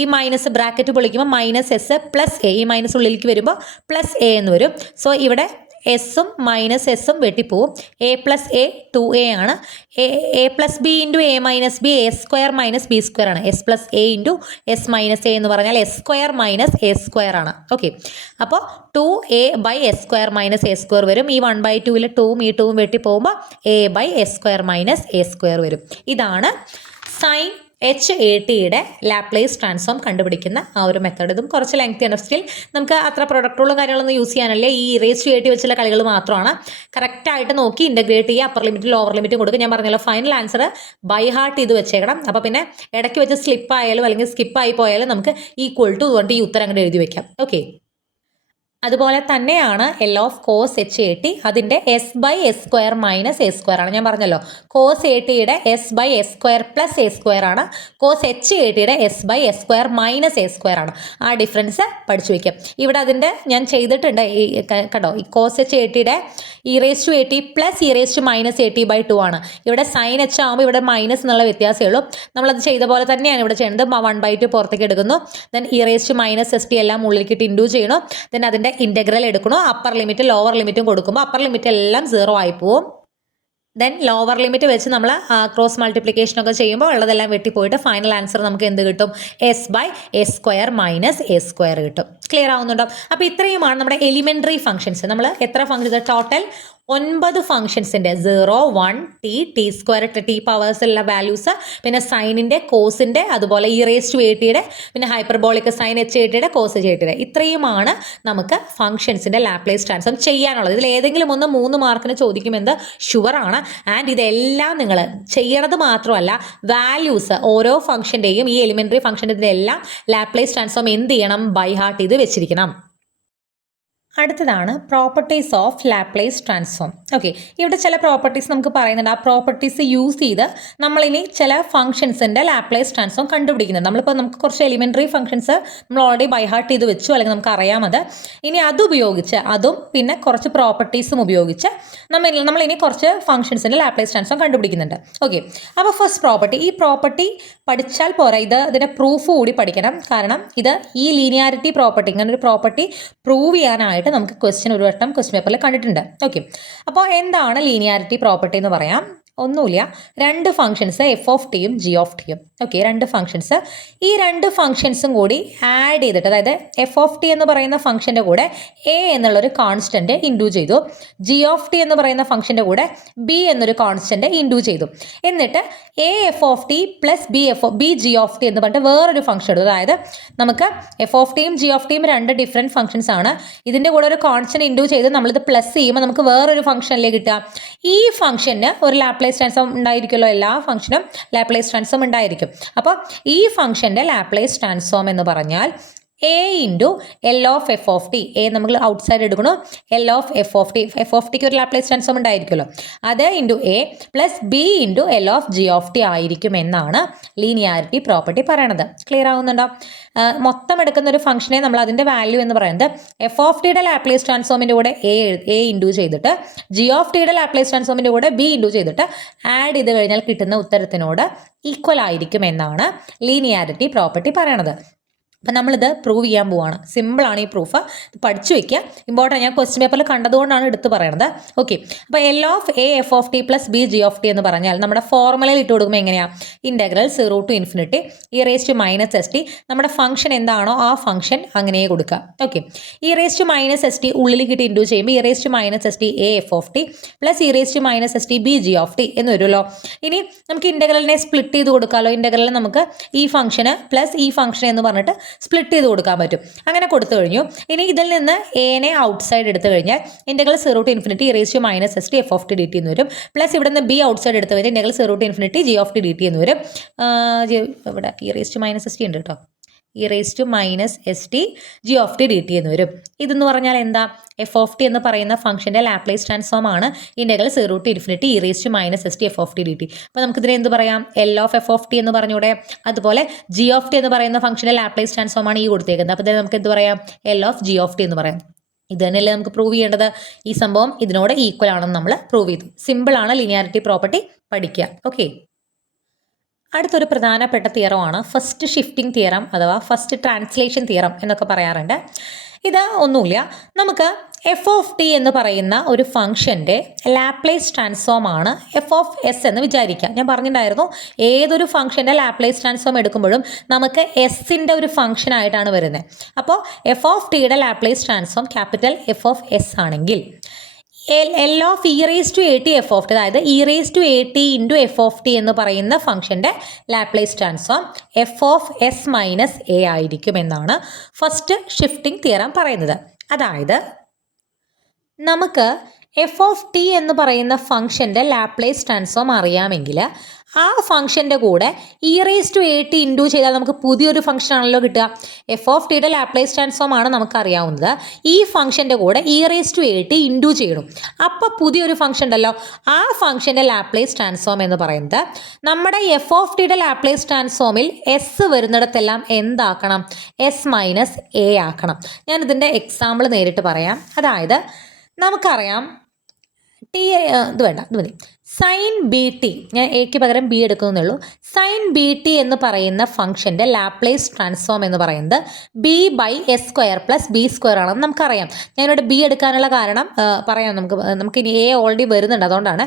ഈ മൈനസ് ബ്രാക്കറ്റ് പൊളിക്കുമ്പോൾ മൈനസ് എസ് പ്ലസ് എ, ഈ മൈനസ് ഉള്ളിലേക്ക് വരുമ്പോൾ പ്ലസ് എ എന്ന് വരും. സോ ഇവിടെ എസും മൈനസ് എസും വെട്ടിപ്പോവും. എ പ്ലസ് എ 2a ആണ്. A plus b into a minus b a square minus b square ആണ്. S plus a into s minus a എന്ന് പറഞ്ഞാൽ s square minus a square ആണ്. ഓക്കെ, അപ്പോൾ 2a by S square minus a square വരും. ഈ 1/2 2ഉം ഈ 2ഉം വെട്ടിപ്പോകുമ്പോൾ a by S square minus a square വരും. ഇതാണ് സൈൻ HATയുടെ ലാപ്ലേസ് ട്രാൻസ്ഫോം കണ്ടുപിടിക്കുന്ന ആ ഒരു മെത്തേഡ്. ഇതും കുറച്ച് ലെങ്തിയാണ്. സ്റ്റിൽ നമുക്ക് അത്ര പ്രൊഡക്റ്റുകളും കാര്യങ്ങളൊന്നും യൂസ് ചെയ്യാനല്ലേ, ഈ റേസ് ടു AT വെച്ചുള്ള കളികൾ മാത്രമാണ്. കറക്റ്റായിട്ട് നോക്കി ഇൻ്റഗ്രേറ്റ് ചെയ്യുക. അപ്പർ ലിമിറ്റ് ലോവർ ലിമിറ്റ് കൊടുക്കുക. ഞാൻ പറഞ്ഞല്ലോ ഫൈനൽ ആൻസർ ബൈ ഹാർട്ട് ചെയ്ത് വെച്ചേക്കണം. അപ്പോൾ പിന്നെ ഇടയ്ക്ക് വെച്ച് സ്ലിപ്പ് ആയാലും അല്ലെങ്കിൽ സ്കിപ്പായി പോയാലും നമുക്ക് ഈക്വൽ ടു കൊണ്ട് ഈ ഉത്തരം അങ്ങോട്ട് എഴുതി വെക്കാം. ഓക്കെ, അതുപോലെ തന്നെയാണ് എൽ ഓഫ് കോസ് HAT. അതിൻ്റെ s by S square minus a square ആണ്. ഞാൻ പറഞ്ഞല്ലോ കോസ് ATയുടെ s by S square plus A square ആണ്. കോസ് HATയുടെ s by S square minus a square ആണ്. ആ ഡിഫറൻസ് പഠിച്ചു വയ്ക്കാം. ഇവിടെ അതിൻ്റെ ഞാൻ ചെയ്തിട്ടുണ്ട്. കേട്ടോ, ഈ കോസ് HATയുടെ e raise to AT plus e raise to minus AT by 2 ആണ്. ഇവിടെ സൈൻ H ആകുമ്പോൾ ഇവിടെ മൈനസ് എന്നുള്ള വ്യത്യാസമേ ഉള്ളൂ. നമ്മളത് ചെയ്ത പോലെ തന്നെയാണ് ഇവിടെ ചെയ്യുന്നത്. 1/2 പുറത്തേക്ക് എടുക്കുന്നു. Then e raise to minus ST എല്ലാം ഉള്ളിലേക്ക് ഇൻഡു ചെയ്യണം. ദെൻ അതിൻ്റെ ഇൻ്റഗ്രൽ എടുക്കണോ. അപ്പർ ലിമിറ്റ് ലോവർ ലിമിറ്റും കൊടുക്കുമ്പോൾ അപ്പർ ലിമിറ്റ് എല്ലാം 0 ആയി പോവും. ദെൻ ലോവർ ലിമിറ്റ് വെച്ച് നമ്മൾ ക്രോസ് മൾട്ടിപ്ലിക്കേഷൻ ഒക്കെ ചെയ്യുമ്പോൾ ഉള്ളതെല്ലാം വെട്ടിപ്പോയിട്ട് ഫൈനൽ ആൻസർ നമുക്ക് എന്ത് കിട്ടും? S by S square minus a square കിട്ടും. ക്ലിയർ ആവുന്നുണ്ടോ? അപ്പോൾ ഇത്രയുമാണ് നമ്മുടെ എലിമെൻ്ററി ഫംഗ്ഷൻസ്. നമ്മൾ എത്ര ഫംഗ്ഷൻ ടോട്ടൽ 9 ഫംഗ്ഷൻസിൻ്റെ 0 1 ടി സ്ക്വയർ ടി പവേഴ്സുള്ള വാല്യൂസ്, പിന്നെ സൈനിൻ്റെ കോസിൻ്റെ, അതുപോലെ ഇ റേസ് ടു ATയുടെ, പിന്നെ ഹൈപ്പർബോളിക് സൈൻ HATയുടെ കോസ് HATയുടെ, ഇത്രയുമാണ് നമുക്ക് ഫംഗ്ഷൻസിൻ്റെ ലാപ്ലേസ് ട്രാൻസ്ഫോം ചെയ്യാനുള്ളത്. ഇതിൽ ഏതെങ്കിലും ഒന്ന് 3 മാർക്കിന് ചോദിക്കുമെന്ന് ഷുവറാണ്. ആൻഡ് ഇതെല്ലാം നിങ്ങൾ ചെയ്യണത് മാത്രമല്ല, വാല്യൂസ് ഓരോ ഫംഗ്ഷൻ്റെയും ഈ എലിമെൻ്ററി ഫംഗ്ഷൻ്റെ എല്ലാം ലാപ്ലേസ് ട്രാൻസ്ഫോം എന്ത് ചെയ്യണം? ബൈ ഹാർട്ട് ചെയ്ത് വെച്ചിരിക്കണം. അടുത്തതാണ് properties of Laplace transform. Okay, ഇവിടെ ചില പ്രോപ്പർട്ടീസ് നമുക്ക് പറയുന്നുണ്ട്. ആ പ്രോപ്പർട്ടീസ് യൂസ് ചെയ്ത് നമ്മളിനി ചില ഫംഗ്ഷൻസിൻ്റെ ലാപ്ലേസ് ട്രാൻസ്ഫോം കണ്ടുപിടിക്കുന്നുണ്ട്. നമുക്ക് കുറച്ച് എലിമെൻ്ററി ഫംഗ്ഷൻസ് നമ്മൾ ഓൾറെഡി ബൈ ഹാർട്ട് ചെയ്ത് വെച്ചു, അല്ലെങ്കിൽ നമുക്ക് അറിയാമത്. ഇനി അതുപയോഗിച്ച് അതും പിന്നെ കുറച്ച് പ്രോപ്പർട്ടീസും ഉപയോഗിച്ച് നമ്മളിനി കുറച്ച് ഫംഗ്ഷൻസിൻ്റെ ലാപ്ലേസ് ട്രാൻസ്ഫോം കണ്ടുപിടിക്കുന്നുണ്ട്. ഓക്കെ, അപ്പോൾ ഫസ്റ്റ് പ്രോപ്പർട്ടി. ഈ പ്രോപ്പർട്ടി പഠിച്ചാൽ പോരാ, ഇതിൻ്റെ പ്രൂഫ് കൂടി പഠിക്കണം. കാരണം ഇത് ഈ ലീനിയാരിറ്റി പ്രോപ്പർട്ടി, ഇങ്ങനെ ഒരു പ്രോപ്പർട്ടി പ്രൂവ് ചെയ്യാനായിട്ട് നമുക്ക് ഒരു വട്ടം ക്വസ്റ്റ്യൻ പേപ്പറിൽ കണ്ടിട്ടുണ്ട്. ഓക്കെ, അപ്പോൾ എന്താണ് ലീനിയാരിറ്റി പ്രോപ്പർട്ടി എന്ന് പറയാം. ഒന്നുമില്ല, രണ്ട് ഫംഗ്ഷൻസ് എഫ് ഓഫ് ടിയും ജി ഓഫ് ടിയും. ഓക്കെ, രണ്ട് ഫംഗ്ഷൻസ്. ഈ രണ്ട് ഫംഗ്ഷൻസും കൂടി ആഡ് ചെയ്തിട്ട്, അതായത് എഫ് ഓഫ് ടി എന്ന് പറയുന്ന ഫംഗ്ഷൻ്റെ കൂടെ എ എന്നുള്ളൊരു കോൺസ്റ്റൻറ്റ് ഇൻഡ്യൂ ചെയ്തു, ജി ഓഫ് ടി എന്ന് പറയുന്ന ഫംഗ്ഷൻ്റെ കൂടെ ബി എന്നൊരു കോൺസ്റ്റൻറ്റ് ഇൻഡ്യൂ ചെയ്തു. എന്നിട്ട് A f of t plus b g of t എന്ന് പറഞ്ഞിട്ട് വേറൊരു ഫംഗ്ഷൻ എടുത്തു. അതായത് നമുക്ക് എഫ് ഓഫ് ടിയും ജി ഓഫ് ടിയും രണ്ട് ഡിഫറെൻറ്റ് ഫംഗ്ഷൻസ് ആണ്. ഇതിൻ്റെ കൂടെ ഒരു കോൺസ്റ്റൻറ്റ് ഇൻഡ്യൂ ചെയ്ത് നമ്മളിത് പ്ലസ് ചെയ്യുമ്പോൾ നമുക്ക് വേറൊരു ഫംഗ്ഷനിലേക്ക് കിട്ടുക. ഈ ഫംഗ്ഷന് ഒരു ലാപ്ലേസ് ട്രാൻസ്ഫോം ഉണ്ടായിരിക്കുമല്ലോ, എല്ലാ ഫംഗ്ഷനും ലാപ്ലേസ് ട്രാൻസ്ഫോം ഉണ്ടായിരിക്കും. അപ്പോൾ ഈ ഫംഗ്ഷൻ്റെ ലാപ്ലേസ് ട്രാൻസ്ഫോം എന്ന് പറഞ്ഞാൽ A into L of F of T. A നമ്മൾ ഔട്ട് സൈഡ് എടുക്കണോ, L of F of T. F of tick ഒരു ലാപ്ലേസ് ട്രാൻസ്ഫോം ഉണ്ടായിരിക്കുമല്ലോ, അത് into A plus b into L of G of T ആയിരിക്കും എന്നാണ് linearity property പറയണത്. Clear ആവുന്നുണ്ടോ? മൊത്തം എടുക്കുന്ന ഒരു ഫംഗ്ഷനെ നമ്മൾ അതിൻ്റെ വാല്യൂ എന്ന് പറയുന്നത് എഫ് ഓഫ് ടിയുടെ ലാപ്ലേസ് ട്രാൻസ്ഫോമിൻ്റെ കൂടെ എ ഇൻഡ്യൂ ചെയ്തിട്ട് ജി ഓഫ് ടിയുടെ ലാപ്ലേസ് ട്രാൻസ്ഫോമിൻ്റെ കൂടെ ബി ഇൻഡ്യൂ ചെയ്തിട്ട് ആഡ് ചെയ്ത് കഴിഞ്ഞാൽ കിട്ടുന്ന ഉത്തരത്തിനോട് ഈക്വൽ ആയിരിക്കും എന്നാണ് ലീനിയാരിറ്റി പ്രോപ്പർട്ടി പറയണത്. അപ്പം നമ്മളിത് പ്രൂവ് ചെയ്യാൻ പോവാണ്. സിമ്പിളാണ് ഈ പ്രൂഫ്, പഠിച്ചു വയ്ക്കുക. ഇമ്പോർട്ടൻ്റ്, ഞാൻ ക്വസ്റ്റ്യൻ പേപ്പറിൽ കണ്ടതുകൊണ്ടാണ് എടുത്ത് പറയണത്. ഓക്കെ, അപ്പോൾ L of a f of t plus b g of t എന്ന് പറഞ്ഞാൽ നമ്മുടെ ഫോർമുലയിൽ ഇട്ട് കൊടുക്കുമ്പോൾ എങ്ങനെയാണ്? Integral 0 to ∞ E raise to minus S t. നമ്മുടെ ഫംഗ്ഷൻ എന്താണോ ആ ഫംഗ്ഷൻ അങ്ങനെ കൊടുക്കുക. Okay, e raise to minus S t ഉള്ളിലേക്ക് ഇട്ട് ഇൻഡ്യൂ ചെയ്യുമ്പോൾ e raise to minus S t a f of t plus e raise to minus S t b g of t എന്ന് വരുമല്ലോ. ഇനി നമുക്ക് ഇൻ്റഗ്രലിനെ സ്പ്ലിറ്റ് ചെയ്ത് കൊടുക്കാമല്ലോ. ഇൻ്റഗ്രലിൽ നമുക്ക് ഈ ഫംഗ്ഷന് പ്ലസ് ഈ ഫംഗ്ഷൻ എന്ന് പറഞ്ഞിട്ട് സ്പ്ലിറ്റ് ചെയ്ത് കൊടുക്കാൻ പറ്റും. അങ്ങനെ കൊടുത്തു കഴിഞ്ഞു. ഇനി ഇതിൽ നിന്ന് എനെ ഔട്ട് സൈഡ് എടുത്തു കഴിഞ്ഞാൽ integral 0 to ∞ E raise to minus S T F of T D t എന്ന് വരും. പ്ലസ് ഇവിടെ നിന്ന് ബി ഔട്ട് സൈഡ് എടുത്തു കഴിഞ്ഞാൽ integral 0 to ∞ g of T D t എന്ന് വരും. ഇവിടെ E raise to minus S t ഉണ്ട് കേട്ടോ, e raise to minus S t g of T D t എന്ന് വരും. ഇതെന്ന് പറഞ്ഞാൽ എന്താ? എഫ് ഓഫ് ടി എന്ന് പറയുന്ന ഫംഗ്ഷൻ്റെ ലാപ്ലേസ് ട്രാൻസ്ഫോം ആണ് integral 0 to ∞ E raise to minus S T F of T D t. അപ്പോൾ നമുക്കിതിനെ എന്ത് പറയാം? L of F of t എന്ന് പറഞ്ഞൂടെ? അതുപോലെ ജി ഓഫ് ടി എന്ന് പറയുന്ന ഫംഗ്ഷൻ്റെ ലാപ്ലേസ് ട്രാൻസ്ഫോം ആണ് ഈ കൊടുത്തേക്കുന്നത്. അപ്പോൾ ഇതിനെ നമുക്ക് എന്ത് പറയാം? L of G of t എന്ന് പറയാം. ഇത് തന്നെയല്ലേ നമുക്ക് പ്രൂവ് ചെയ്യേണ്ടത്? ഈ സംഭവം ഇതിനോട് ഈക്വൽ ആണെന്ന് നമ്മൾ പ്രൂവ് ചെയ്തു. സിമ്പിളാണ്, ലീനിയാരിറ്റി പ്രോപ്പർട്ടി പഠിക്കുക. ഓക്കെ, അടുത്തൊരു പ്രധാനപ്പെട്ട തിയറമാണ് ഫസ്റ്റ് ഷിഫ്റ്റിംഗ് തിയറം അഥവാ ഫസ്റ്റ് ട്രാൻസ്ലേഷൻ തിയറം എന്നൊക്കെ പറയാറുണ്ട്. ഇത് ഒന്നുമില്ല, നമുക്ക് എഫ് ഓഫ് ടി എന്ന് പറയുന്ന ഒരു ഫംഗ്ഷൻ്റെ ലാപ്ലേസ് ട്രാൻസ്ഫോം ആണ് എഫ് ഓഫ് എസ് എന്ന് വിചാരിക്കുക. ഞാൻ പറഞ്ഞിട്ടുണ്ടായിരുന്നു ഏതൊരു ഫംഗ്ഷൻ്റെ ലാപ്ലേസ് ട്രാൻസ്ഫോം എടുക്കുമ്പോഴും നമുക്ക് എസിൻ്റെ ഒരു ഫംഗ്ഷൻ ആയിട്ടാണ് വരുന്നത്. അപ്പോൾ എഫ് ഓഫ് ടിയുടെ Laplace transform capital F of s ആണെങ്കിൽ L of e raise to a t F of t, അതായത് e raise to a t into f of t എന്ന് പറയുന്ന ഫംഗ്ഷൻ്റെ Laplace transform F of s minus a ആയിരിക്കും എന്നാണ് first shifting theorem പറയുന്നത്. അതായത് നമുക്ക് എഫ് ഓഫ് ടി എന്ന് പറയുന്ന ഫംഗ്ഷൻ്റെ ലാപ്ലേസ് ട്രാൻസ്ഫോം അറിയാമെങ്കിൽ ആ ഫംഗ്ഷൻ്റെ കൂടെ e raise to a t into ചെയ്താൽ നമുക്ക് പുതിയൊരു ഫംഗ്ഷൻ ആണല്ലോ കിട്ടുക. എഫ് ഓഫ് ടിയുടെ ലാപ്ലേസ് ട്രാൻസ്ഫോം ആണ് നമുക്കറിയാവുന്നത്. ഈ ഫംഗ്ഷൻ്റെ കൂടെ e raise to a t into ചെയ്യണം. അപ്പോൾ പുതിയൊരു ഫംഗ്ഷൻ ഉണ്ടല്ലോ, ആ ഫംഗ്ഷൻ്റെ ലാപ്ലേസ് ട്രാൻസ്ഫോം എന്ന് പറയുന്നത് നമ്മുടെ എഫ് ഓഫ് ടിയുടെ ലാപ്ലേസ് ട്രാൻസ്ഫോമിൽ എസ് വരുന്നിടത്തെല്ലാം എന്താക്കണം? എസ് മൈനസ് എ ആക്കണം. ഞാനിതിൻ്റെ എക്സാമ്പിൾ നേരിട്ട് പറയാം. അതായത് നമുക്കറിയാം ഇത് വേണ്ട, ഇത് മതി. സൈൻ ബി ടി, ഞാൻ എക്ക് പകരം ബി എടുക്കുന്നേ ഉള്ളൂ. സൈൻ ബി ടി എന്ന് പറയുന്ന ഫംഗ്ഷൻ്റെ ലാപ്ലേസ് ട്രാൻസ്ഫോം എന്ന് പറയുന്നത് b by S square plus b square ആണെന്ന് നമുക്കറിയാം. ഞാനിവിടെ ബി എടുക്കാനുള്ള കാരണം പറയാം. നമുക്ക് ഇനി എ ഓൾറെഡി വരുന്നുണ്ട്, അതുകൊണ്ടാണ്.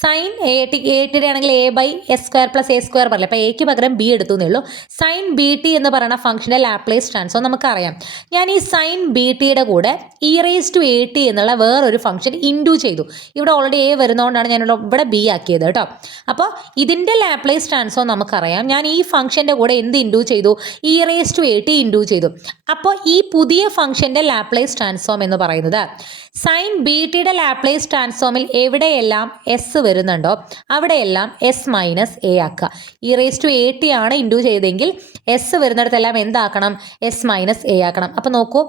സൈൻ എ ടിയുടെ ആണെങ്കിൽ a by S square plus A square പറയില്ല, അപ്പോൾ എക്ക് പകരം ബി എടുത്തുന്നേ ഉള്ളൂ. സൈൻ ബി ടി എന്ന് പറയുന്ന ഫംഗ്ഷൻ്റെ ലാപ്ലേസ് ട്രാൻസ്ഫോം നമുക്കറിയാം. ഞാൻ ഈ സൈൻ ബി ടിയുടെ കൂടെ e raise to a t എന്നുള്ള വേറൊരു ഫംഗ്ഷൻ ഇൻഡ്യൂ ചെയ്തു. ഇവിടെ ഓൾറെഡി എ വരുന്നതുകൊണ്ടാണ് ഞാനിവിടെ ബി ആക്കിയത് കേട്ടോ. അപ്പോൾ ഇതിൻ്റെ ലാപ്ലേസ് ട്രാൻസ്ഫോം നമുക്കറിയാം. ഞാൻ ഈ ഫംഗ്ഷൻ്റെ കൂടെ എന്ത് ഇൻഡ്യൂ ചെയ്തു? E raise to a t into ചെയ്തു. അപ്പോൾ ഈ പുതിയ ഫംഗ്ഷൻ്റെ ലാപ്ലേസ് ട്രാൻസ്ഫോം എന്ന് പറയുന്നത് സൈൻ ബി ടിയുടെ ലാപ്ലേസ് ട്രാൻസ്ഫോമിൽ എവിടെയെല്ലാം എസ് വരുന്നുണ്ടോ അവിടെയെല്ലാം എസ് മൈനസ് എ ആക്കുക. E raise to a T ആണ് ഇൻഡ്യൂ ചെയ്തെങ്കിൽ എസ് വരുന്നിടത്തെല്ലാം എന്താക്കണം? എസ് മൈനസ് എ ആക്കണം. അപ്പോൾ നോക്കൂ,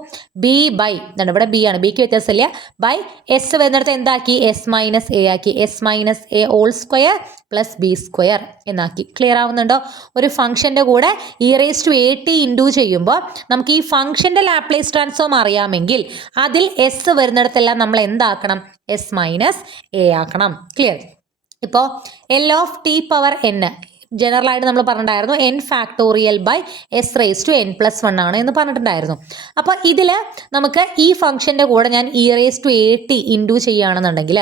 ബി ബൈ എന്താണ് ഇവിടെ ബി ആണ്, ബിക്ക് വ്യത്യാസമില്ല, ബൈ എസ് വരുന്നിടത്ത് എന്താക്കി? എസ് മൈനസ് എ ആക്കി. S minus a whole square plus b square എന്നാക്കി. ക്ലിയർ ആവുന്നുണ്ടോ? ഒരു ഫംഗ്ഷൻ്റെ കൂടെ e raise to a t into ചെയ്യുമ്പോൾ നമുക്ക് ഈ ഫംഗ്ഷൻ്റെ ലാപ്ലേസ് ട്രാൻസ്ഫോം അറിയാമെങ്കിൽ അതിൽ എസ് വരുന്നിടത്തെല്ലാം നമ്മൾ എന്താക്കണം? എസ് മൈനസ് എ ആക്കണം. ക്ലിയർ? ഇപ്പോൾ L of t power n ജനറലായിട്ട് നമ്മൾ പറഞ്ഞിട്ടുണ്ടായിരുന്നു n factorial by s raise to n+1 ആണ് എന്ന് പറഞ്ഞിട്ടുണ്ടായിരുന്നു. അപ്പോൾ ഇതിൽ നമുക്ക് ഈ ഫംഗ്ഷൻ്റെ കൂടെ ഞാൻ e raise to at into ചെയ്യുകയാണെന്നുണ്ടെങ്കിൽ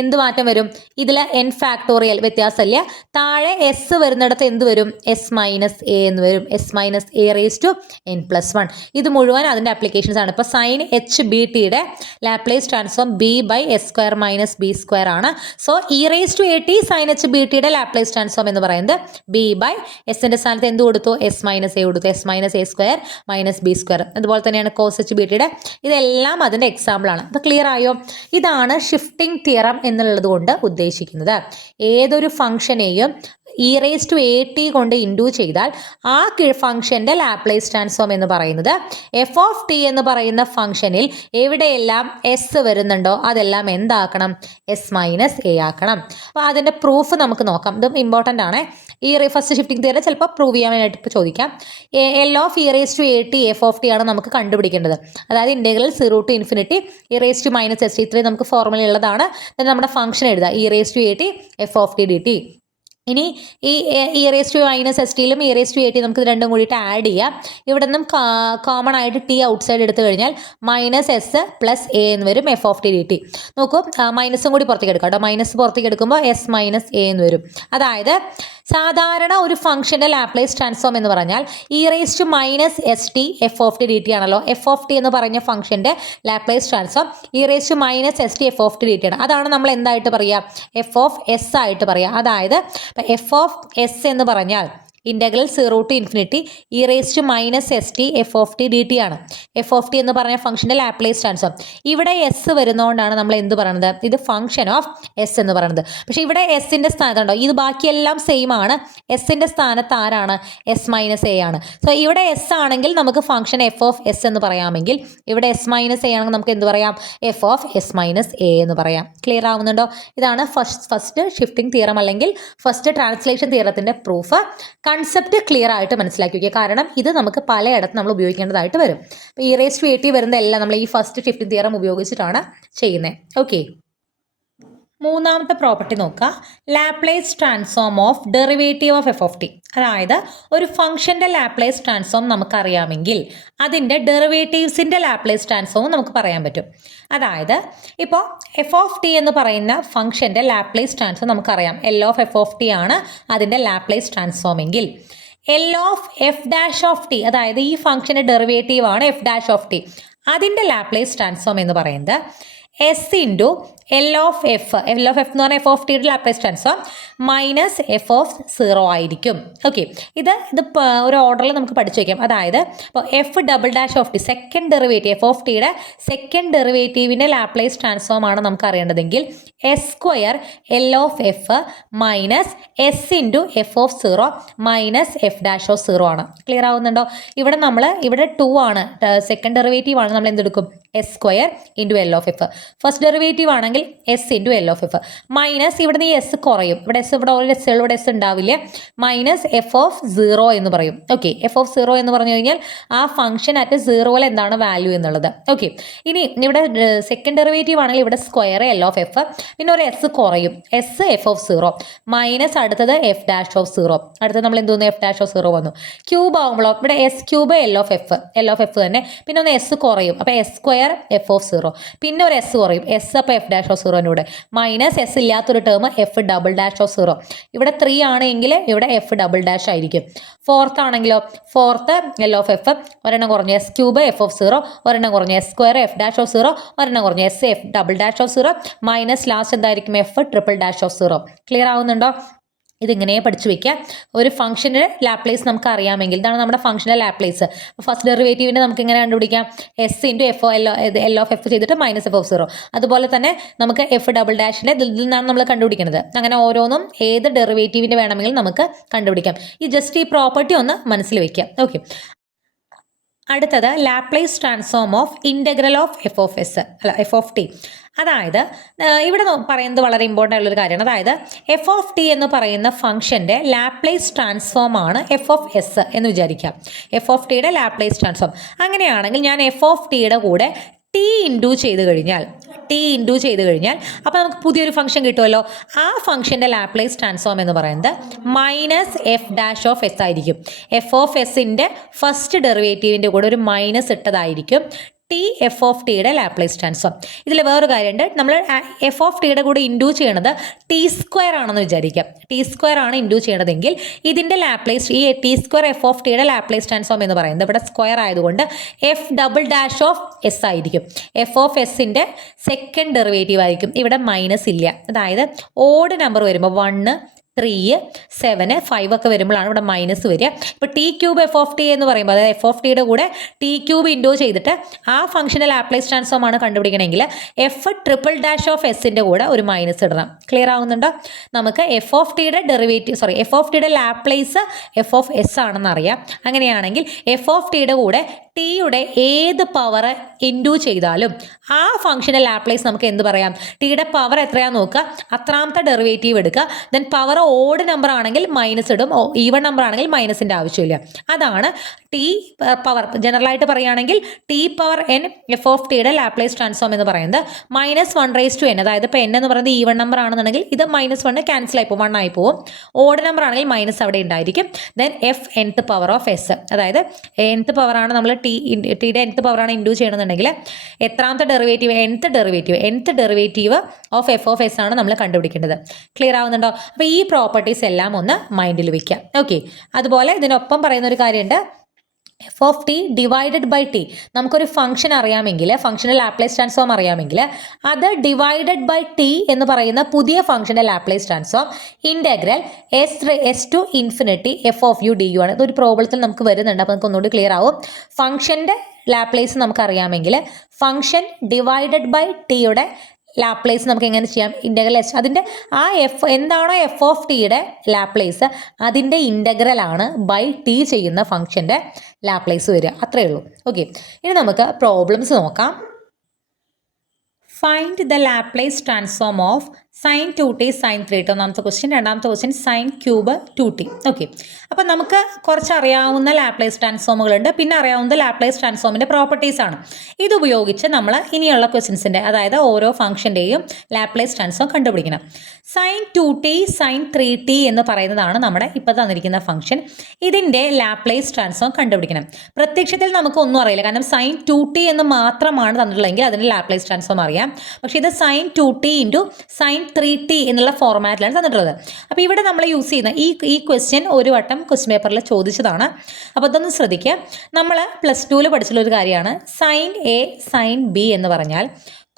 എന്ത് മാറ്റം വരും? ഇതിൽ n ഫാക്ടോറിയൽ വ്യത്യാസമില്ല, താഴെ s വരുന്നിടത്ത് എന്ത് വരും? s മൈനസ് എ എന്ന് വരും, s minus a raise to n+1. ഇത് മുഴുവൻ അതിൻ്റെ ആപ്ലിക്കേഷൻസ് ആണ്. ഇപ്പോൾ സൈൻ എച്ച് ബി ടിയുടെ Laplace transform b by S square minus b square ആണ്. So e raise to a t sine h b ടിയുടെ ലാപ്ലേസ് ട്രാൻസ്ഫോം എന്ന് പറയുന്നത് b ബൈ എസിൻ്റെ സ്ഥാനത്ത് എന്ത് കൊടുത്തു? s മൈനസ് എ കൊടുത്തു, s minus a square minus b square. അതുപോലെ തന്നെയാണ് കോസ് എച്ച് ബി ടിയുടെ. ഇതെല്ലാം അതിൻ്റെ എക്സാമ്പിൾ ആണ്. അപ്പോൾ ക്ലിയർ ആയോ? ഇതാണ് ഷിഫ്റ്റിംഗ് തിയറം എന്നുള്ളത് കൊണ്ട് ഉദ്ദേശിക്കുന്നത്. ഏതൊരു ഫംഗ്ഷനെയും e raise to a t കൊണ്ട് ഇൻഡ്യൂ ചെയ്താൽ ആ ഫംഗ്ഷൻ്റെ ലാപ്ലേസ് ട്രാൻസ്ഫോം എന്ന് പറയുന്നത് എഫ് ഓഫ് ടി എന്ന് പറയുന്ന ഫംഗ്ഷനിൽ എവിടെയെല്ലാം എസ് വരുന്നുണ്ടോ അതെല്ലാം എന്താക്കണം? എസ് മൈനസ് എ ആക്കണം. അപ്പോൾ അതിൻ്റെ പ്രൂഫ് നമുക്ക് നോക്കാം. ഇതും ഇമ്പോർട്ടൻ്റ് ആണ്. ഈ ഫസ്റ്റ് ഷിഫ്റ്റിംഗ് തിയറി ചിലപ്പോൾ പ്രൂവ് ചെയ്യാൻ വേണ്ടിയിട്ട് ഇപ്പോൾ ചോദിക്കാം. L of e raise to a t F of T ആണ് നമുക്ക് കണ്ടുപിടിക്കേണ്ടത്. അതായത് integral 0 to infinity e raise to minus S T, ഇത്രയും നമുക്ക് ഫോർമുല ഉള്ളതാണ്. നമ്മുടെ ഫംഗ്ഷൻ എഴുതുക e raise to a t F of T D t. ഇനി ഈ e raise to minus s ടിയിലും e raise to a t നമുക്ക് ഇത് രണ്ടും കൂടിയിട്ട് ആഡ് ചെയ്യാം. ഇവിടെ നിന്നും കോമൺ ആയിട്ട് ടി ഔട്ട്സൈഡ് എടുത്തു കഴിഞ്ഞാൽ മൈനസ് എസ് പ്ലസ് എ എന്ന് വരും F of T D T. നോക്കൂ, മൈനസും കൂടി പുറത്തേക്ക് എടുക്കാം കേട്ടോ. മൈനസ് പുറത്തേക്ക് എടുക്കുമ്പോൾ എസ് മൈനസ് എ എന്ന് വരും. അതായത് സാധാരണ ഒരു ഫംഗ്ഷൻ്റെ ലാപ്ലേസ് ട്രാൻസ്ഫോം എന്ന് പറഞ്ഞാൽ e raise to minus S T F of T D t ആണല്ലോ. എഫ് ഓഫ് ടി എന്ന് പറഞ്ഞ ഫംഗ്ഷൻ്റെ Laplace transform e raise to minus S T F of T D t ആണ്. അതാണ് നമ്മൾ എന്തായിട്ട് പറയുക? എഫ് ഓഫ് എസ് ആയിട്ട് പറയുക. അതായത് എഫ് ഓഫ് എസ് എന്ന് പറഞ്ഞാൽ integral 0 to infinity e raise to minus S T F of T D t ആണ്. എഫ് ഓഫ് ടി എന്ന് പറഞ്ഞ ഫംഗ്ഷൻ്റെ ലാപ്ലേസ് ട്രാൻസ്ഫോം. ഇവിടെ എസ് വരുന്നതുകൊണ്ടാണ് നമ്മൾ എന്ത് പറയുന്നത്? ഇത് ഫംഗ്ഷൻ ഓഫ് എസ് എന്ന് പറയുന്നത്. പക്ഷേ ഇവിടെ എസിൻ്റെ സ്ഥാനത്തുണ്ടോ? ഇത് ബാക്കിയെല്ലാം സെയിം ആണ്. എസിൻ്റെ സ്ഥാനത്ത് ആരാണ്? എസ് മൈനസ് എ ആണ്. സോ ഇവിടെ എസ് ആണെങ്കിൽ നമുക്ക് ഫംഗ്ഷൻ എഫ് ഓഫ് എസ് എന്ന് പറയാമെങ്കിൽ ഇവിടെ എസ് മൈനസ് എ ആണെങ്കിൽ നമുക്ക് എന്ത് പറയാം? F of s minus a എന്ന് പറയാം. ക്ലിയർ ആവുന്നുണ്ടോ? ഇതാണ് ഫസ്റ്റ് ഷിഫ്റ്റിംഗ് തിയറം അല്ലെങ്കിൽ ഫസ്റ്റ് ട്രാൻസ്ലേഷൻ തിയറത്തിൻ്റെ പ്രൂഫ്. കൺസെപ്റ്റ് ക്ലിയർ ആയിട്ട് മനസ്സിലാക്കി വയ്ക്കുക. കാരണം ഇത് നമുക്ക് പലയിടത്തും നമ്മൾ ഉപയോഗിക്കേണ്ടതായിട്ട് വരും. അപ്പോൾ e raise to a t വരുന്ന എല്ലാം നമ്മൾ ഈ ഫസ്റ്റ് ഷിഫ്റ്റിംഗ് തിയറം ഉപയോഗിച്ചിട്ടാണ് ചെയ്യുന്നത്. ഓക്കെ, മൂന്നാമത്തെ പ്രോപ്പർട്ടി നോക്കുക. Laplace transform of derivative of F of t. അതായത് ഒരു ഫംഗ്ഷൻ്റെ ലാപ്ലേസ് ട്രാൻസ്ഫോം നമുക്കറിയാമെങ്കിൽ അതിൻ്റെ ഡെറിവേറ്റീവ്സിൻ്റെ ലാപ്ലേസ് ട്രാൻസ്ഫോം നമുക്ക് പറയാൻ പറ്റും. അതായത് ഇപ്പോൾ എഫ് ഓഫ് ടി എന്ന് പറയുന്ന ഫംഗ്ഷൻ്റെ ലാപ്ലേസ് ട്രാൻസ്ഫോം നമുക്കറിയാം. L of F of T ആണ് അതിൻ്റെ ലാപ്ലേസ് ട്രാൻസ്ഫോം എങ്കിൽ L of F dash of t, അതായത് ഈ ഫംഗ്ഷൻ്റെ ഡെറിവേറ്റീവ് ആണ് എഫ് ഡാഷ് ഓഫ് ടി, അതിൻ്റെ ലാപ്ലേസ് ട്രാൻസ്ഫോം എന്ന് പറയുന്നത് S into L of F. L of F എന്ന് പറഞ്ഞാൽ എഫ് ഓഫ് ടിയുടെ Laplace transform minus F of 0 ആയിരിക്കും. ഓക്കെ, ഇത് ഒരു ഓർഡറിൽ നമുക്ക് പഠിച്ചു വയ്ക്കാം. അതായത് ഇപ്പോൾ f double dash of t second derivative, f of ടിയുടെ സെക്കൻഡ് ഡെറിവേറ്റീവിൻ്റെ ലാപ്ലേസ് ട്രാൻസ്ഫോം ആണ് നമുക്ക് അറിയേണ്ടതെങ്കിൽ s square L of f minus s into f of 0 minus f dash of 0 ആണ്. ക്ലിയർ ആവുന്നുണ്ടോ? ഇവിടെ 2 ആണ്, സെക്കൻഡ് ഡെറിവേറ്റീവ് ആണ്. നമ്മൾ എന്തെടുക്കും? S square into L of f. First derivative ആണെങ്കിൽ s into L of f minus ഇവിടെ നിന്ന് എസ് കുറയും. ഇവിടെ എസ് ഉണ്ടാവില്ല. മൈനസ് എഫ് ഓഫ് 0 എന്ന് പറയും. ഓക്കെ, എഫ് ഓഫ് 0 എന്ന് പറഞ്ഞു കഴിഞ്ഞാൽ ആ ഫംഗ്ഷൻ അറ്റ് 0 എന്താണ് വാല്യൂ എന്നുള്ളത്. ഓക്കെ, ഇനി ഇവിടെ സെക്കൻഡ് ഡെറിവേറ്റീവ് ആണെങ്കിൽ ഇവിടെ സ്ക്വയർ എൽ ഓഫ് എഫ്, പിന്നെ ഒരു എസ് കുറയും, എസ് എഫ് ഓഫ് 0 മൈനസ് അടുത്തത് എഫ് ഡാഷ് ഓഫ് 0. അടുത്തത് നമ്മൾ എന്ത് തോന്നുന്നു? എഫ് ഡാഷ് ഓഫ് 0 വന്നു. ക്യൂബ് ആകുമ്പോഴോ ഇവിടെ s cube L of F തന്നെ, പിന്നെ ഒന്ന് എസ് കുറയും, അപ്പോൾ എസ് സ്ക്വയർ എഫ് ഓഫ് 0, പിന്നെ ഒരു എസ് കുറയും, എസ് അപ്പോൾ എഫ് ഡാഷ് ഓഫ് 0 കൂടെ മൈനസ് എസ് ഇല്ലാത്തൊരു term f double dash of 0. ഇവിടെ 3 ആണെങ്കിൽ ഇവിടെ എഫ് ഡബിൾ ഡാഷ് ആയിരിക്കും. ഫോർത്ത് ആണെങ്കിലോ ഫോർത്ത് എൽ ഓഫ് എഫ്, ഒരെണ്ണം കുറഞ്ഞ എസ് ക്യൂബ് എഫ് ഓഫ് 0, ഒരെണ്ണം കുറഞ്ഞ s square f dash of 0, ഒരെണ്ണം കുറഞ്ഞ s f double dash of 0 മൈനസ് ലാസ്റ്റ് എന്തായിരിക്കും? F triple dash of 0. Clear ആവുന്നുണ്ടോ? ഇതിങ്ങനെ പഠിച്ചു വയ്ക്കുക. ഒരു ഫംഗ്ഷൻ്റെ ലാപ്ലേസ് നമുക്ക് അറിയാമെങ്കിൽ ഇതാണ് നമ്മുടെ ഫംഗ്ഷൻ്റെ ലാപ്ലേസ്. ഫസ്റ്റ് ഡെറിവേറ്റീവിൻ്റെ നമുക്ക് ഇങ്ങനെ കണ്ടുപിടിക്കാം? S into F L of F ചെയ്തിട്ട് മൈനസ് എഫ് ഓഫ് 0. അതുപോലെ തന്നെ നമുക്ക് എഫ് ഡബിൾ ഡാഷിൻ്റെ ഇതിൽ നിന്നാണ് നമ്മൾ കണ്ടുപിടിക്കുന്നത്. അങ്ങനെ ഓരോന്നും ഏത് ഡെറിവേറ്റീവിൻ്റെ വേണമെങ്കിലും നമുക്ക് കണ്ടുപിടിക്കാം. ഈ പ്രോപ്പർട്ടി ഒന്ന് മനസ്സിൽ വയ്ക്കുക. ഓക്കെ, അടുത്തത് Laplace transform of integral of F of t. അതായത് ഇവിടെ പറയുന്നത് വളരെ ഇമ്പോർട്ടൻ്റ് ആയിട്ടുള്ളൊരു കാര്യമാണ്. അതായത് എഫ് ഓഫ് ടി എന്ന് പറയുന്ന ഫംഗ്ഷൻ്റെ ലാപ്ലേസ് ട്രാൻസ്ഫോം ആണ് എഫ് ഓഫ് എസ് എന്ന് വിചാരിക്കാം. എഫ് ഓഫ് ടിയുടെ ലാപ്ലേസ് ട്രാൻസ്ഫോം. അങ്ങനെയാണെങ്കിൽ ഞാൻ എഫ് ഓഫ് ടിയുടെ കൂടെ ടി ഇൻറ്റു ചെയ്ത് കഴിഞ്ഞാൽ അപ്പോൾ നമുക്ക് പുതിയൊരു ഫംഗ്ഷൻ കിട്ടുമല്ലോ. ആ ഫംഗ്ഷൻ്റെ ലാപ്ലേസ് ട്രാൻസ്ഫോം എന്ന് പറയുന്നത് minus f dash of S ആയിരിക്കും. എഫ് ഓഫ് എസിൻ്റെ ഫസ്റ്റ് ഡെറിവേറ്റീവിൻ്റെ കൂടെ ഒരു മൈനസ് ഇട്ടതായിരിക്കും ടി എഫ് ഓഫ് ടിയുടെ ലാപ്ലേസ് ട്രാൻസ്ഫോം. ഇതിൽ വേറൊരു കാര്യമുണ്ട്, നമ്മൾ എഫ് ഓഫ് ടിയുടെ കൂടെ ഇൻഡ്യൂ ചെയ്യണത് ടി സ്ക്വയർ ആണെന്ന് വിചാരിക്കാം. ടി സ്ക്വയർ ആണ് ഇൻഡ്യൂ ചെയ്യണതെങ്കിൽ ഇതിൻ്റെ ലാപ്ലേസ്, ഈ ടി സ്ക്വയർ എഫ് ഓഫ് ടിയുടെ ലാപ്ലേസ് ട്രാൻസ്ഫോം എന്ന് പറയുന്നത് ഇവിടെ സ്ക്വയർ ആയതുകൊണ്ട് F double dash of S ആയിരിക്കും. എഫ് ഓഫ് എസിൻ്റെ സെക്കൻഡ് ഡെറിവേറ്റീവ് ആയിരിക്കും. ഇവിടെ മൈനസ് ഇല്ല. അതായത് ഓഡ് നമ്പർ വരുമ്പോൾ 1, 3, 7, 5 ഒക്കെ വരുമ്പോഴാണ് ഇവിടെ മൈനസ് വരിക. ഇപ്പോൾ T cube f of t എന്ന് പറയുമ്പോൾ, അതായത് എഫ് ഓഫ് ടിയുടെ കൂടെ ടി ക്യൂബ് ഇൻഡ്യൂ ചെയ്തിട്ട് ആ ഫംഗ്ഷൻ്റെ ലാപ്ലേസ് ട്രാൻസ്ഫോം ആണ് കണ്ടുപിടിക്കണമെങ്കിൽ എഫ് ട്രിപ്പിൾ ഡാഷ് ഓഫ് എസിൻ്റെ കൂടെ ഒരു മൈനസ് ഇടണം. ക്ലിയർ ആവുന്നുണ്ടോ? നമുക്ക് എഫ് ഓഫ് ടിയുടെ എഫ് ഓഫ് ടിയുടെ ലാപ്ലേസ് എഫ് ഓഫ് എസ് ആണെന്ന് അറിയാം. അങ്ങനെയാണെങ്കിൽ എഫ് ഓഫ് ടിയുടെ കൂടെ ടിയുടെ ഏത് പവർ ഇൻഡ്യൂ ചെയ്താലും ആ ഫംഗ്ഷൻ്റെ ലാപ്ലേസ് നമുക്ക് എന്ത് പറയാം? ടിയുടെ പവർ എത്രയാണെന്ന് നോക്കുക, അത്രാമത്തെ ഡെറിവേറ്റീവ് എടുക്കുക. ദെൻ പവർ ഓഡ് നമ്പർ ആണെങ്കിൽ മൈനസ് ഇടും, ഈവൺ നമ്പർ ആണെങ്കിൽ മൈനസിൻ്റെ ആവശ്യമില്ല. അതാണ് ടി പവർ. ജനറലായിട്ട് പറയുകയാണെങ്കിൽ T power N F of ടിയുടെ ലാപ്ലേസ് ട്രാൻസ്ഫോം എന്ന് പറയുന്നത് -1/n. അതായത് ഇപ്പോൾ n എന്ന് പറയുന്നത് ഈവൺ നമ്പർ ആണെന്നുണ്ടെങ്കിൽ ഇത് -1 ക്യാൻസൽ ആയി പോകും, 1 ആയി പോകും. ഓഡ് നമ്പർ ആണെങ്കിൽ മൈനസ് അവിടെ ഉണ്ടായിരിക്കും. Then F nth power of S, അതായത് nth പവറാണ് നമ്മൾ ടിയുടെ nth പവറാണ് ഇൻഡ്യൂ ചെയ്യണമെന്നുണ്ടെങ്കിൽ എത്രാമത്തെ derivative? nth derivative of F of S ആണ് നമ്മൾ കണ്ടുപിടിക്കേണ്ടത്. ക്ലിയർ ആവുന്നുണ്ടോ? അപ്പോൾ ഈ പ്രോപ്പർട്ടീസ് എല്ലാം ഒന്ന് മൈൻഡിൽ വെക്കാം. ഓക്കെ, അതുപോലെ ഇതിനൊപ്പം പറയുന്ന ഒരു കാര്യമുണ്ട്, f of t divided by t. നമുക്കൊരു ഫംഗ്ഷൻ അറിയാമെങ്കിൽ, ഫംഗ്ഷൻ്റെ ലാപ്ലേസ് ട്രാൻസ്ഫോം അറിയാമെങ്കിൽ അത് ഡിവൈഡഡ് ബൈ ടി എന്ന് പറയുന്ന പുതിയ ഫംഗ്ഷൻ്റെ Laplace transform integral s to infinity f of u d u ആണ്. ഇതൊരു പ്രോബ്ലത്തിൽ നമുക്ക് വരുന്നുണ്ട്, അപ്പോൾ നമുക്ക് ഒന്നുകൂടി ക്ലിയർ ആവും. ഫംഗ്ഷൻ്റെ ലാപ്ലേസ് നമുക്കറിയാമെങ്കിൽ ഫംഗ്ഷൻ ഡിവൈഡഡ് ബൈ ടിയുടെ ലാപ്ലേസ് നമുക്ക് എങ്ങനെ ചെയ്യാം? ഇൻ്റഗ്രൽ എസ്, അതിൻ്റെ ആ എഫ് എന്താണോ എഫ് ഓഫ് ടിയുടെ ലാപ്ലേസ് അതിൻ്റെ ഇൻ്റഗ്രലാണ് ബൈ ടി ചെയ്യുന്ന ഫംഗ്ഷൻ്റെ ലാപ്ലേസ് വരിക. അത്രയേ ഉള്ളൂ. ഓക്കെ, ഇനി നമുക്ക് പ്രോബ്ലംസ് നോക്കാം. Find the Laplace transform of sine 2t sine 3t. ഒന്നാമത്തെ ക്വസ്റ്റ്യൻ. രണ്ടാമത്തെ question sign cube 2t. Okay, അപ്പം നമുക്ക് കുറച്ച് അറിയാവുന്ന ലാപ്ലേസ് ട്രാൻസ്ഫോമുകളുണ്ട്, പിന്നെ അറിയാവുന്ന ലാപ്ലേസ് ട്രാൻസ്ഫോമിൻ്റെ പ്രോപ്പർട്ടീസ് ആണ്. ഇതുപയോഗിച്ച് നമ്മൾ ഇനിയുള്ള ക്വസ്റ്റ്യൻസിൻ്റെ, അതായത് ഓരോ ഫംഗ്ഷൻ്റെയും ലാപ്ലേസ് ട്രാൻസ്ഫോം കണ്ടുപിടിക്കണം. സൈൻ 2t സൈൻ 3t എന്ന് പറയുന്നതാണ് നമ്മുടെ ഇപ്പോൾ തന്നിരിക്കുന്ന ഫംഗ്ഷൻ. ഇതിൻ്റെ ലാപ്ലേസ് ട്രാൻസ്ഫോം കണ്ടുപിടിക്കണം. പ്രത്യക്ഷത്തിൽ നമുക്ക് ഒന്നും അറിയില്ല, കാരണം സൈൻ 2t എന്ന് മാത്രമാണ് തന്നിട്ടുള്ളതെങ്കിൽ അതിൻ്റെ ലാപ്ലേസ് ട്രാൻസ്ഫോം അറിയാം. പക്ഷേ ഇത് sign 2t into sine 3t എന്നുള്ള ഫോർമാറ്റിലാണ് തന്നിട്ടുള്ളത്. അപ്പോൾ ഇവിടെ നമ്മൾ യൂസ് ചെയ്യുന്ന ഈ ക്വസ്റ്റ്യൻ ഒരു വട്ടം ക്വസ്റ്റ്യൻ പേപ്പറിൽ ചോദിച്ചതാണ്. അപ്പോൾ അതൊന്ന് ശ്രദ്ധിക്കുക. നമ്മൾ +2 പഠിച്ചിട്ടുള്ള ഒരു കാര്യമാണ് സൈൻ എ സൈൻ ബി എന്ന് പറഞ്ഞാൽ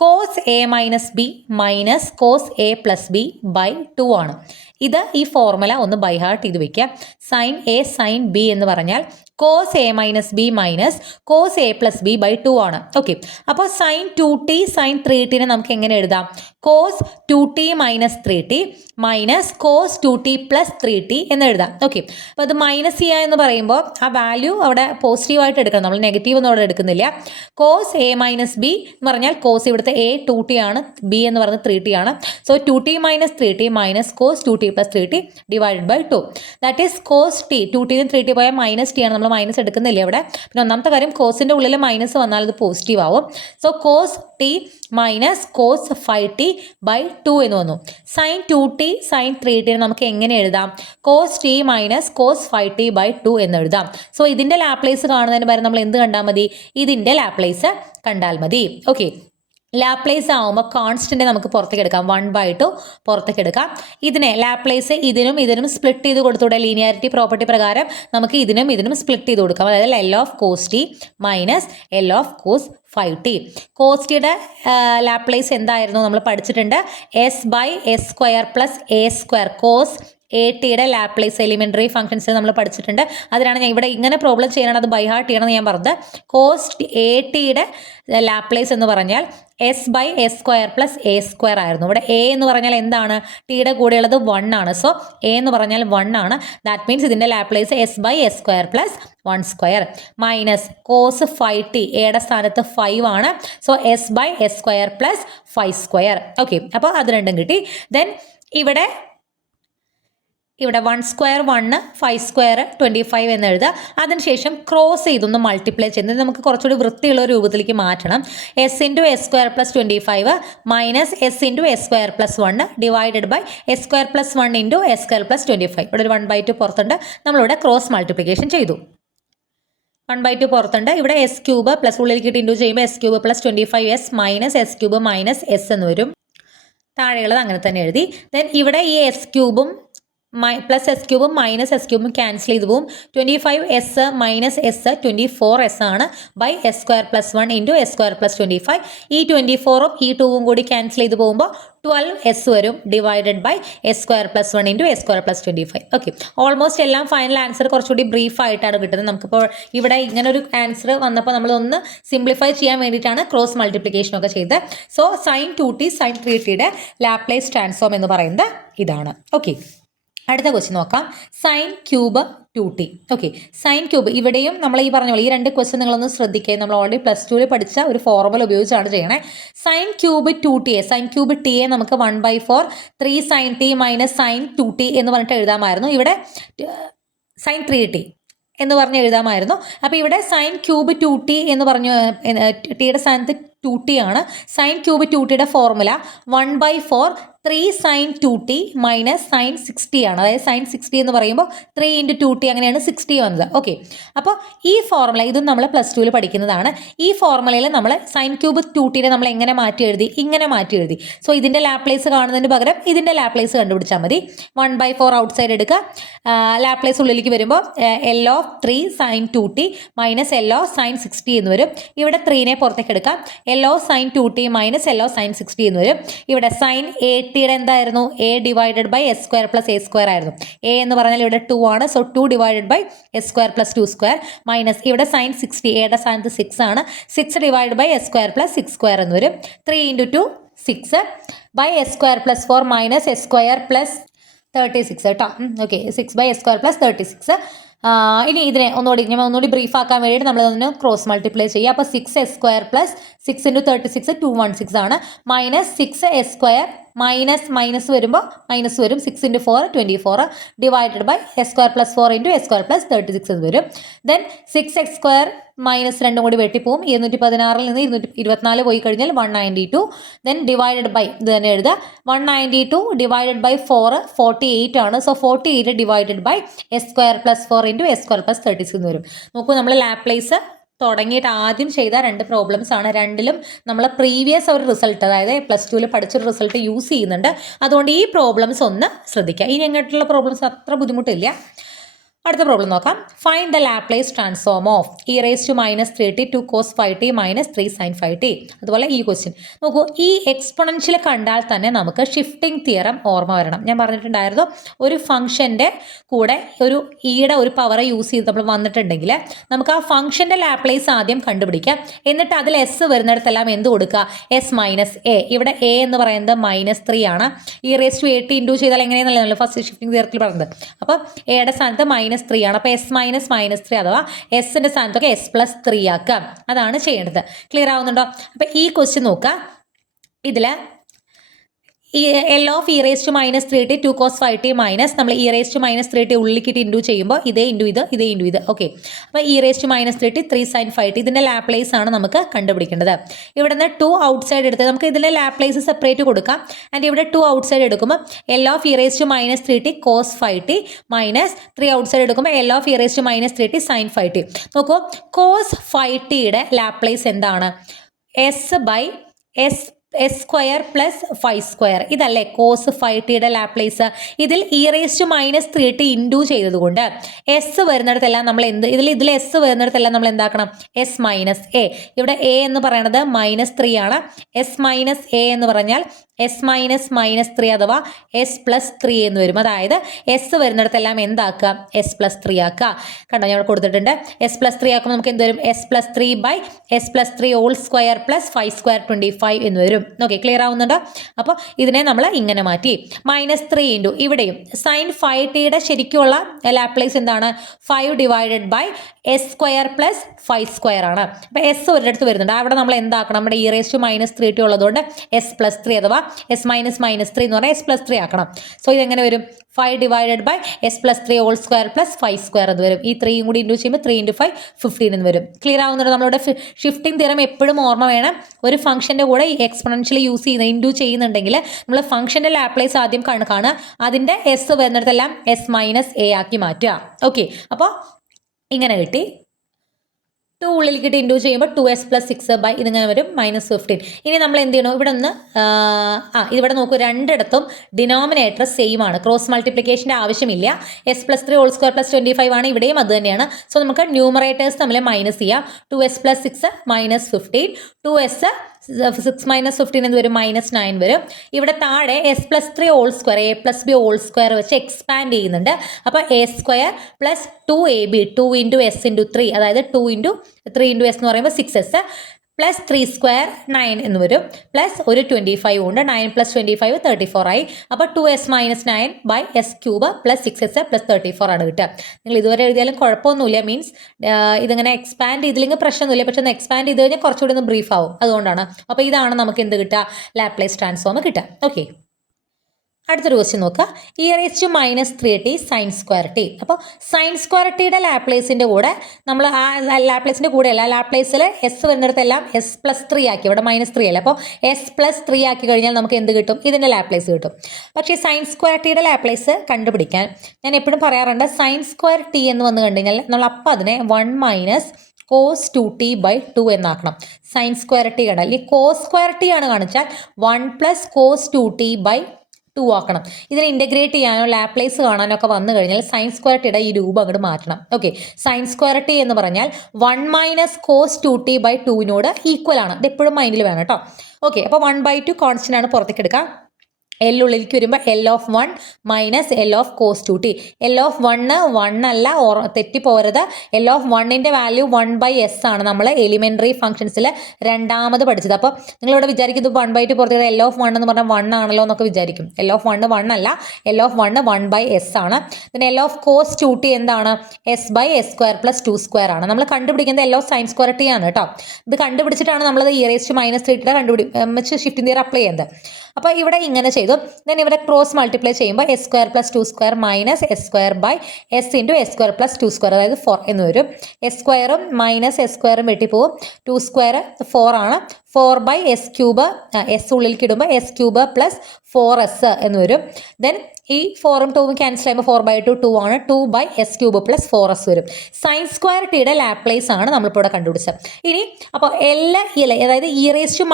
cos a minus b minus cos a plus b by 2 ആണ്. ഇത് ഈ ഫോർമുല ഒന്ന് ബൈ ഹാർട്ട് ചെയ്ത് വയ്ക്കുക. സൈൻ എ സൈൻ ബി എന്ന് പറഞ്ഞാൽ cos a minus b minus cos a plus b by 2 ആണ്. ഓക്കെ, അപ്പോൾ സൈൻ 2t സൈൻ 3t നമുക്ക് എങ്ങനെ എഴുതാം? Cos 2t minus 3t minus cos 2t plus 3t എന്ന് എഴുതാം. ഓക്കെ, അപ്പോൾ അത് മൈനസ് ചെയ്യുക എന്ന് പറയുമ്പോൾ ആ വാല്യൂ അവിടെ പോസിറ്റീവായിട്ട് എടുക്കണം, നമ്മൾ നെഗറ്റീവ് ഒന്നും അവിടെ എടുക്കുന്നില്ല. കോസ് എ മൈനസ് ബി എന്ന് പറഞ്ഞാൽ കോസ് ഇവിടുത്തെ എ 2t ആണ്, ബി എന്ന് പറയുന്നത് 3t ആണ്. So 2t minus 3t minus cos 2t plus 3t divided by 2. That is cos t. 2t 3t പോയാൽ മൈനസ് ടി ആണ്, നമ്മൾ മൈനസ് എടുക്കുന്നില്ല ഇവിടെ. പിന്നെ ഒന്നാമത്തെ കാര്യം കോസിൻ്റെ ഉള്ളിൽ മൈനസ് വന്നാൽ അത് പോസിറ്റീവ് ആവും. So cos t minus cos 5t by 2 എന്ന് വന്നു. സൈൻ 2t സൈൻ 3t നമുക്ക് എങ്ങനെ എഴുതാം? Cos t minus cos 5t by 2 എന്ന് എഴുതാം. സോ ഇതിൻ്റെ ലാപ്ലേസ് കാണുന്നതിന് പകരം നമ്മൾ എന്ത് കണ്ടാൽ മതി? ഇതിൻ്റെ ലാപ്ലേസ് കണ്ടാൽ മതി. ഓക്കെ, ലാപ്ലേസ് ആവുമ്പോൾ കോൺസ്റ്റന്റ് നമുക്ക് പുറത്തേക്ക് എടുക്കാം, 1/2 പുറത്തേക്ക് എടുക്കാം. ഇതിനെ ലാപ്ലേസ് ഇതിനും സ്പ്ലിറ്റ് ചെയ്ത് കൊടുത്തൂടെ? ലീനിയാരിറ്റി പ്രോപ്പർട്ടി പ്രകാരം നമുക്ക് ഇതിനും സ്പ്ലിറ്റ് ചെയ്ത് കൊടുക്കാം. അതായത് L of cos t minus L of cos 5t. കോസ്റ്റിയുടെ ലാപ്ലേസ് എന്തായിരുന്നു നമ്മൾ പഠിച്ചിട്ടുണ്ട്? s/s² plus a². Cos a ടിയുടെ ലാപ്ലേസ് എലിമെൻ്ററി ഫംഗ്ഷൻസ് നമ്മൾ പഠിച്ചിട്ടുണ്ട്. അതിനാണ് ഞാൻ ഇവിടെ ഇങ്ങനെ പ്രോബ്ലം ചെയ്യണം, അത് ബൈ ഹാർട്ട് ചെയ്യണമെന്ന് ഞാൻ പറഞ്ഞത്. കോസ് എ ടിയുടെ ലാപ്ലേസ് എന്ന് പറഞ്ഞാൽ s/s² പ്ലസ് a² ആയിരുന്നു. ഇവിടെ എ എന്ന് പറഞ്ഞാൽ എന്താണ്? ടിയുടെ കൂടെയുള്ളത് 1 ആണ്. സോ എ എന്ന് പറഞ്ഞാൽ 1 ആണ്. ദാറ്റ് മീൻസ് ഇതിൻ്റെ Laplace s/s² plus 1² minus cos 5t, എയുടെ സ്ഥാനത്ത് 5 ആണ്. So s/s² plus 5². ഓക്കെ, അപ്പോൾ അത് രണ്ടും കിട്ടി. ദെൻ ഇവിടെ s/s² ഇവിടെ 1 സ്ക്വയർ 1 5 സ്ക്വയർ 25 എന്ന് എഴുതുക. അതിനുശേഷം ക്രോസ് ചെയ്തൊന്ന് മൾട്ടിപ്ലൈ ചെയ്യുന്നത് നമുക്ക് കുറച്ചുകൂടി വൃത്തിയുള്ള രൂപത്തിലേക്ക് മാറ്റണം. S into s square plus 25 minus s into s square plus 1 divided by S square plus 1 into s square plus 25. ഇവിടെ ഒരു 1/2 പുറത്തുണ്ട്. നമ്മളിവിടെ ക്രോസ് മൾട്ടിപ്ലിക്കേഷൻ ചെയ്തു. 1/2 പുറത്തുണ്ട്. ഇവിടെ എസ് ക്യൂബ് പ്ലസ് ഉള്ളിലേക്ക് ഇൻറ്റു ചെയ്യുമ്പോൾ s cube plus 25s minus s cube minus s എന്ന് വരും. താഴെയുള്ളത് അങ്ങനെ തന്നെ എഴുതി. ദെൻ ഇവിടെ ഈ എസ് ക്യൂബും പ്ലസ് എസ് ക്യൂബും മൈനസ് എസ് ക്യൂബും ക്യാൻസൽ ചെയ്ത് പോവും. 25s മൈനസ് എസ് 24s ആണ് by S square plus 1 into s square plus 25. ഈ 24ഉം ഈ 2ഉം കൂടി ക്യാൻസൽ ചെയ്ത് പോകുമ്പോൾ 12s വരും divided by S square plus 1 into s square plus 25. Okay, almost എല്ലാം ഫൈനൽ ആൻസർ കുറച്ചുകൂടി ബ്രീഫ് ആയിട്ടാണ് കിട്ടുന്നത്. നമുക്കിപ്പോൾ ഇവിടെ ഇങ്ങനെ ഒരു ആൻസർ വന്നപ്പോൾ നമ്മളൊന്ന് സിംപ്ലിഫൈ ചെയ്യാൻ വേണ്ടിയിട്ടാണ് ക്രോസ് മൾട്ടിപ്ലിക്കേഷൻ ഒക്കെ ചെയ്തത്. സോ sin 2t sin 3tയുടെ ലാപ്ലേസ് ട്രാൻസ്ഫോം എന്ന് പറയുന്നത് ഇതാണ്. ഓക്കെ, അടുത്ത ക്വസ്റ്റ്യൻ നോക്കാം. Sine cube 2t. Okay, sine cube ഇവിടെയും നമ്മൾ ഈ പറഞ്ഞ പോലെ ഈ രണ്ട് ക്വസ്റ്റ്യൻ നിങ്ങളൊന്ന് ശ്രദ്ധിക്കുക. നമ്മൾ ഓൾറെഡി +2 പഠിച്ച ഒരു ഫോർമുല ഉപയോഗിച്ചാണ് ചെയ്യണേ. Sine cube 2t sine cube ടിയെ നമുക്ക് 1/4 3 sin t minus sign 2t എന്ന് പറഞ്ഞിട്ട് എഴുതാമായിരുന്നു. ഇവിടെ സൈൻ 3t എന്ന് പറഞ്ഞ് എഴുതാമായിരുന്നു. അപ്പോൾ ഇവിടെ സൈൻ ക്യൂബ് 2t എന്ന് പറഞ്ഞു, ടിയുടെ സ്ഥാനത്ത് 2t ആണ്. സൈൻ ക്യൂബ് 2tയുടെ formula 1/4 3 sin 2t minus sine 60 ആണ്. അതായത് സൈൻ 60 എന്ന് പറയുമ്പോൾ 3 × 2t അങ്ങനെയാണ് 60 വന്നത്. ഓക്കെ, അപ്പോൾ ഈ ഫോർമുല ഇതും നമ്മൾ +2 പഠിക്കുന്നതാണ്. ഈ ഫോർമുലയിൽ നമ്മൾ സൈൻ ക്യൂബ് 2tനെ നമ്മൾ എങ്ങനെ മാറ്റി എഴുതി? ഇങ്ങനെ മാറ്റി എഴുതി. സോ ഇതിൻ്റെ ലാപ്ലേസ് കാണുന്നതിന് പകരം ഇതിൻ്റെ ലാപ്ലേസ് കണ്ടുപിടിച്ചാൽ മതി. 1/4 ഔട്ട്സൈഡ് എടുക്കുക. ലാപ്ലേസ് ഉള്ളിലേക്ക് വരുമ്പോൾ L of 3 sin 2t minus L of sin 60 എന്ന് വരും. ഇവിടെ 3നെ പുറത്തേക്ക് എടുക്കാം. L of sin 2t minus L of sin 60 എന്ന് വരും. ഇവിടെ സൈൻ 80 എന്തായിരുന്നു? a divided by S square plus A square ആയിരുന്നു. a എന്ന് പറഞ്ഞാൽ ഇവിടെ 2 ആണ്. So 2 divided by S square plus 2 square minus ഇവിടെ സൈൻ 60 എയുടെ സ്ഥാനത്ത് 6 ആണ്. 6 divide by S square plus 6 square എന്ന് വരും. 3 × 2 6 by S square plus 4 minus s square plus 36 കേട്ടോ. Okay, 6 by S square plus 36. ഇനി ഇതിനെ ഒന്നുകൂടി ബ്രീഫ് ആക്കാൻ വേണ്ടിയിട്ട് നമ്മളതൊന്ന് ക്രോസ് മൾട്ടിപ്ലൈ ചെയ്യുക. അപ്പോൾ 6s സ്ക്വയർ പ്ലസ് 6 × 36 216 ആണ്. മൈനസ് 6s സ്ക്വയർ മൈനസ് വരുമ്പോൾ മൈനസ് വരും. 6 × 4 24 divided by S square plus 4 into s square plus 36 എന്ന് വരും. ദെൻ 6x സ്ക്വയർ മൈനസ് 2 കൂടി വെട്ടിപ്പോവും. 216 നിന്ന് 224 പോയി കഴിഞ്ഞാൽ 192. ദെൻ ഡിവൈഡഡ് ബൈ ഇത് തന്നെ എഴുതുക. 192 ഡിവൈഡഡ് ബൈ 4 48 ആണ്. So 48 divided by S square plus 4 into s square plus 36 എന്ന് വരും. നോക്കൂ, നമ്മൾ ലാപ്ലേസ് തുടങ്ങിയിട്ട് ആദ്യം ചെയ്ത 2 പ്രോബ്ലംസ് ആണ്. രണ്ടിലും നമ്മൾ പ്രീവിയസ് ഒരു റിസൾട്ട്, അതായത് +2 പഠിച്ചൊരു റിസൾട്ട് യൂസ് ചെയ്യുന്നുണ്ട്. അതുകൊണ്ട് ഈ പ്രോബ്ലംസ് ഒന്ന് ശ്രദ്ധിക്കുക. ഇനി അങ്ങോട്ടുള്ള പ്രോബ്ലംസ് അത്ര ബുദ്ധിമുട്ടില്ല. അടുത്ത പ്രോബ്ലം നോക്കാം. Find the Laplace transform of e⁻³ 2 cos 5t minus 3 sin 5t. അതുപോലെ ഈ ക്വസ്റ്റ്യൻ നോക്കൂ, ഈ എക്സ്പൊണൻഷ്യൽ കണ്ടാൽ തന്നെ നമുക്ക് ഷിഫ്റ്റിംഗ് തിയറം ഓർമ്മ വരണം. ഞാൻ പറഞ്ഞിട്ടുണ്ടായിരുന്നു, ഒരു ഫംഗ്ഷൻ്റെ കൂടെ ഒരു ഈയുടെ ഒരു പവറെ യൂസ് ചെയ്ത് നമ്മൾ വന്നിട്ടുണ്ടെങ്കിൽ നമുക്ക് ആ ഫംഗ്ഷൻ്റെ ലാപ്ലേസ് ആദ്യം കണ്ടുപിടിക്കാം. എന്നിട്ട് അതിൽ എസ് വരുന്നിടത്തെല്ലാം എന്ത് കൊടുക്കുക? S minus a. ഇവിടെ എ എന്ന് പറയുന്നത് -3 ആണ്. e⁻⁸ ഇൻറ്റു ചെയ്താൽ എങ്ങനെയെന്നല്ല ഫസ്റ്റ് ഷിഫ്റ്റിംഗ് തിയറത്തിൽ പറഞ്ഞത്. അപ്പോൾ എയുടെ സ്ഥാനത്ത് -3 ആണ്. അപ്പോൾ എസ് മൈനസ് -3 അഥവാ എസിൻ്റെ സ്ഥാനത്തൊക്കെ S+3 ആക്കുക. അതാണ് ചെയ്യേണ്ടത്. ക്ലിയർ ആവുന്നുണ്ടോ? അപ്പോൾ ഈ ക്വസ്റ്റ്യൻ നോക്കുക. ഇതിൽ L of e⁻³ 2 cos 5t minus നമ്മൾ e⁻³ ഉള്ളിക്കിട്ട് ഇൻറ്റു ചെയ്യുമ്പോൾ ഇതേ ഇൻറ്റു ഇത്. ഓക്കെ, അപ്പോൾ e⁻³ 3 sin 5t ഇതിൻ്റെ ലാപ്ലേസ് ആണ് നമുക്ക് കണ്ടുപിടിക്കേണ്ടത്. ഇവിടെ നിന്ന് 2 ഔട്ട്സൈഡ് എടുത്ത് നമുക്ക് ഇതിൻ്റെ ലാപ്ലേസ് സെപ്പറേറ്റ് കൊടുക്കാം. ആൻഡ് ഇവിടെ 2 ഔട്ട്സൈഡ് എടുക്കുമ്പോൾ L of e⁻³ cos 5t minus 3 outside എടുക്കുമ്പോൾ L of e⁻³ sin 5t. നോക്കൂ, cos 5tയുടെ ലാപ്ലേസ് എന്താണ്? S square plus 5 square. ഇതല്ലേ കോസ് 5tയുടെ ലാപ്ലേസ്. ഇതിൽ e⁻³ ഇൻറ്റു ചെയ്തതുകൊണ്ട് എസ് വരുന്നിടത്തെല്ലാം നമ്മൾ ഇതിൽ എസ് വരുന്നിടത്തെല്ലാം നമ്മൾ എന്താക്കണം? S minus a. ഇവിടെ എ എന്ന് പറയുന്നത് -3 ആണ്. എസ് മൈനസ് എ എന്ന് പറഞ്ഞാൽ എസ് -3 അഥവാ S+3 എന്ന് വരും. അതായത് എസ് വരുന്നിടത്തെല്ലാം എന്താക്കുക? S+3 ആക്കുക. കണ്ടോ, ഞാൻ കൊടുത്തിട്ടുണ്ട്. S+3 ആക്കുമ്പോൾ നമുക്ക് എന്ത് വരും? S+3 by S+3 whole square plus 5 square 25 എന്ന് വരും. ഓക്കെ, ക്ലിയർ ആവുന്നുണ്ടോ? അപ്പോൾ ഇതിനെ നമ്മൾ ഇങ്ങനെ മാറ്റി. -3 ഇൻറ്റു ഇവിടെയും സൈൻ 5tയുടെ ശരിക്കുള്ള ലാപ്ലേസ് എന്താണ്? 5 divided by S square plus 5 square ആണ്. അപ്പോൾ എസ് ഒരിടത്ത് വരുന്നുണ്ട്. അവിടെ നമ്മൾ എന്താക്കണം? നമ്മുടെ e⁻³ ഉള്ളതുകൊണ്ട് S+3 അഥവാ എസ് മൈനസ് മൈനസ് 3 എന്ന് പറഞ്ഞാൽ എസ് പ്ലസ് 3 ആക്കണം. സോ ഇതെങ്ങനെ വരും? 5 divided by s plus 3 whole square plus 5 square എന്ന് വരും. ഈ 3 കൂടി ഇൻറ്റു ചെയ്യുമ്പോൾ 3 × 5 15 എന്ന് വരും. ക്ലിയർ ആവുന്നുണ്ട്? നമ്മളുടെ ഷിഫ്റ്റിംഗ് തിയറം എപ്പോഴും ഓർമ്മ വേണം. ഒരു ഫംഗ്ഷൻ്റെ കൂടെ എക്സ്പൊണൻഷ്യൽ യൂസ് ചെയ്യുന്ന ഇൻറ്റു ചെയ്യുന്നുണ്ടെങ്കിൽ നമ്മൾ ഫംഗ്ഷൻ്റെ ലാപ്ലേസ് ആദ്യം കാണുക, അതിൻ്റെ എസ് വരുന്നിടത്തെല്ലാം എസ് മൈനസ് എ ആക്കി മാറ്റുക. ഓക്കെ, അപ്പോൾ ഇങ്ങനെ കിട്ടി. 2 ഉള്ളിലേക്ക് ഇൻറ്റു ചെയ്യുമ്പോൾ 2s പ്ലസ് 6 ബൈ ഇതിങ്ങനെ വരും -15. ഇനി നമ്മൾ എന്ത് ചെയ്യണം? ഇവിടെ ഒന്ന് ഇവിടെ നോക്കൂ, രണ്ടിടത്തും ഡിനോമിനേറ്റർ സെയിം ആണ്. ക്രോസ് മൾട്ടിപ്ലിക്കേഷൻ്റെ ആവശ്യമില്ല. S plus 3 whole square plus 25 ആണ്, ഇവിടെയും അത് തന്നെയാണ്. സോ നമുക്ക് ന്യൂമറേറ്റേഴ്സ് തമ്മിൽ മൈനസ് ചെയ്യാം. 2s പ്ലസ് 6 -15, 2s 6 മൈനസ് 15 എന്ന് വരും, -9 വരും. ഇവിടെ താഴെ s plus 3 whole square a plus b whole square വെച്ച് എക്സ്പാൻഡ് ചെയ്യുന്നുണ്ട്. അപ്പോൾ A square plus 2ab 2 × s × 3, അതായത് 2 × 3 × s എന്ന് പറയുമ്പോൾ 6s പ്ലസ് 3 സ്ക്വയർ 9 എന്ന് വരും. പ്ലസ് ഒരു 25 ഉണ്ട്. 9 പ്ലസ് 25 34 ആയി. അപ്പോൾ 2s minus 9 by s cube plus 6s plus 34 ആണ് കിട്ടുക. നിങ്ങൾ ഇതുവരെ എഴുതിയാലും കുഴപ്പമൊന്നുമില്ല. മീൻസ് ഇതിങ്ങനെ എക്സ്പാൻഡ് ചെയ്തില്ലെങ്കിൽ പ്രശ്നമൊന്നുമില്ല. പക്ഷെ ഒന്ന് എക്സ്പാൻഡ് ചെയ്ത് കഴിഞ്ഞാൽ കുറച്ചുകൂടി ഒന്ന് ബ്രീഫ് ആവും. അതുകൊണ്ടാണ്. അപ്പോൾ ഇതാണ് നമുക്ക് എന്ത് കിട്ടുക? ലാപ്ലേസ് ട്രാൻസ്ഫോം കിട്ടുക. ഓക്കെ, അടുത്തൊരു ക്വസ്റ്റ്യൻ നോക്കുക. e⁻³ sign square T. അപ്പോൾ സൈൻ സ്ക്വയർ ടിയുടെ ലാപ്ലേസിൻ്റെ കൂടെ നമ്മൾ ലാപ്ലേസിൻ്റെ കൂടെയല്ല, ലാപ്ലേസിൽ എസ് വരുന്നിടത്തെല്ലാം എസ് പ്ലസ് 3 ആക്കി. ഇവിടെ -3 അല്ല. അപ്പോൾ എസ് പ്ലസ് 3 ആക്കി കഴിഞ്ഞാൽ നമുക്ക് എന്ത് കിട്ടും? ഇതിൻ്റെ ലാപ്ലേസ് കിട്ടും. പക്ഷേ സൈൻ സ്ക്വയർ ടിയുടെ ലാപ്ലേസ് കണ്ടുപിടിക്കാൻ ഞാൻ എപ്പോഴും പറയാറുണ്ട്, സൈൻ സ്ക്വയർ ടി എന്ന് വന്നു കഴിഞ്ഞാൽ നമ്മൾ അപ്പം അതിനെ 1 - cos 2t by 2 എന്നാക്കണം. സൈൻ സ്ക്വയർ ടി കണ്ടാൽ ഈ കോസ് സ്ക്വയർ ടി ആണ് കാണിച്ചാൽ 1 + cos 2t by 2 ആക്കണം. ഇതിനെ ഇൻ്റഗ്രേറ്റ് ചെയ്യാനോ ലാപ്ലേസ് കാണാനോ ഒക്കെ വന്നു കഴിഞ്ഞാൽ സൈൻ സ്ക്വയർ ടിയുടെ ഈ രൂപം അങ്ങോട്ട് മാറ്റണം. ഓക്കെ, സൈൻ സ്ക്വയർ ടി എന്ന് പറഞ്ഞാൽ 1 - cos 2t by 2 ഈക്വൽ ആണ്. ഇത് എപ്പോഴും മൈൻഡിൽ വേണം കേട്ടോ. ഓക്കെ, അപ്പോൾ 1/2 കോൺസ്റ്റൻ്റ് ആണ്, പുറത്തേക്ക് എടുക്കാം. എൽ ഉള്ളിലേക്ക് വരുമ്പോൾ L(1 - L(cos 2t). L(1) 1 അല്ല, തെറ്റിപ്പോരുത്. L(1)ൻ്റെ വാല്യൂ 1/s ആണ്. നമ്മൾ എലിമെൻ്ററി ഫംഗ്ഷൻസിൽ രണ്ടാമത് പഠിച്ചത്. അപ്പോൾ നിങ്ങളിവിടെ വിചാരിക്കുന്നത് 1/2 പുറത്തേക്ക് L(1) എന്ന് പറഞ്ഞാൽ 1 ആണല്ലോ എന്നൊക്കെ വിചാരിക്കും. L(1) 1 അല്ല, L(1) 1/s ആണ്. പിന്നെ L(cos 2t) എന്താണ്? s/s² + 2² ആണ്. നമ്മൾ കണ്ടുപിടിക്കുന്നത് L(sin square t) ആണ് കേട്ടോ. ഇത് കണ്ടുപിടിച്ചിട്ടാണ് നമ്മളത് e⁻³ ഷിഫ്റ്റിംഗ് തിയറി അപ്ലൈ ചെയ്യുന്നത്. അപ്പോൾ ഇവിടെ ഇങ്ങനെ ചെയ്തു. ദെൻ ഇവിടെ ക്രോസ് മൾട്ടിപ്ലൈ ചെയ്യുമ്പോൾ s² + 2² - s² s × s² + 2², അതായത് 4 എന്ന് വരും. s² -s² വെട്ടിപ്പോവും. 2² 4 ആണ്. 4/s³ s ഉള്ളിലേക്ക് ഇടുമ്പോൾ s³ + 4s എന്ന് വരും. ദെൻ ഈ 4ഉം 2ഉം ക്യാൻസൽ ചെയ്യുമ്പോൾ 4/2 2 ആണ്. 2/s³ + 4s വരും. സൈൻ സ്ക്വയർ ടിയുടെ ലാപ്ലേസ് ആണ് നമ്മളിപ്പോൾ ഇവിടെ കണ്ടുപിടിച്ചത്. ഇനി അപ്പോൾ അതായത് e⁻³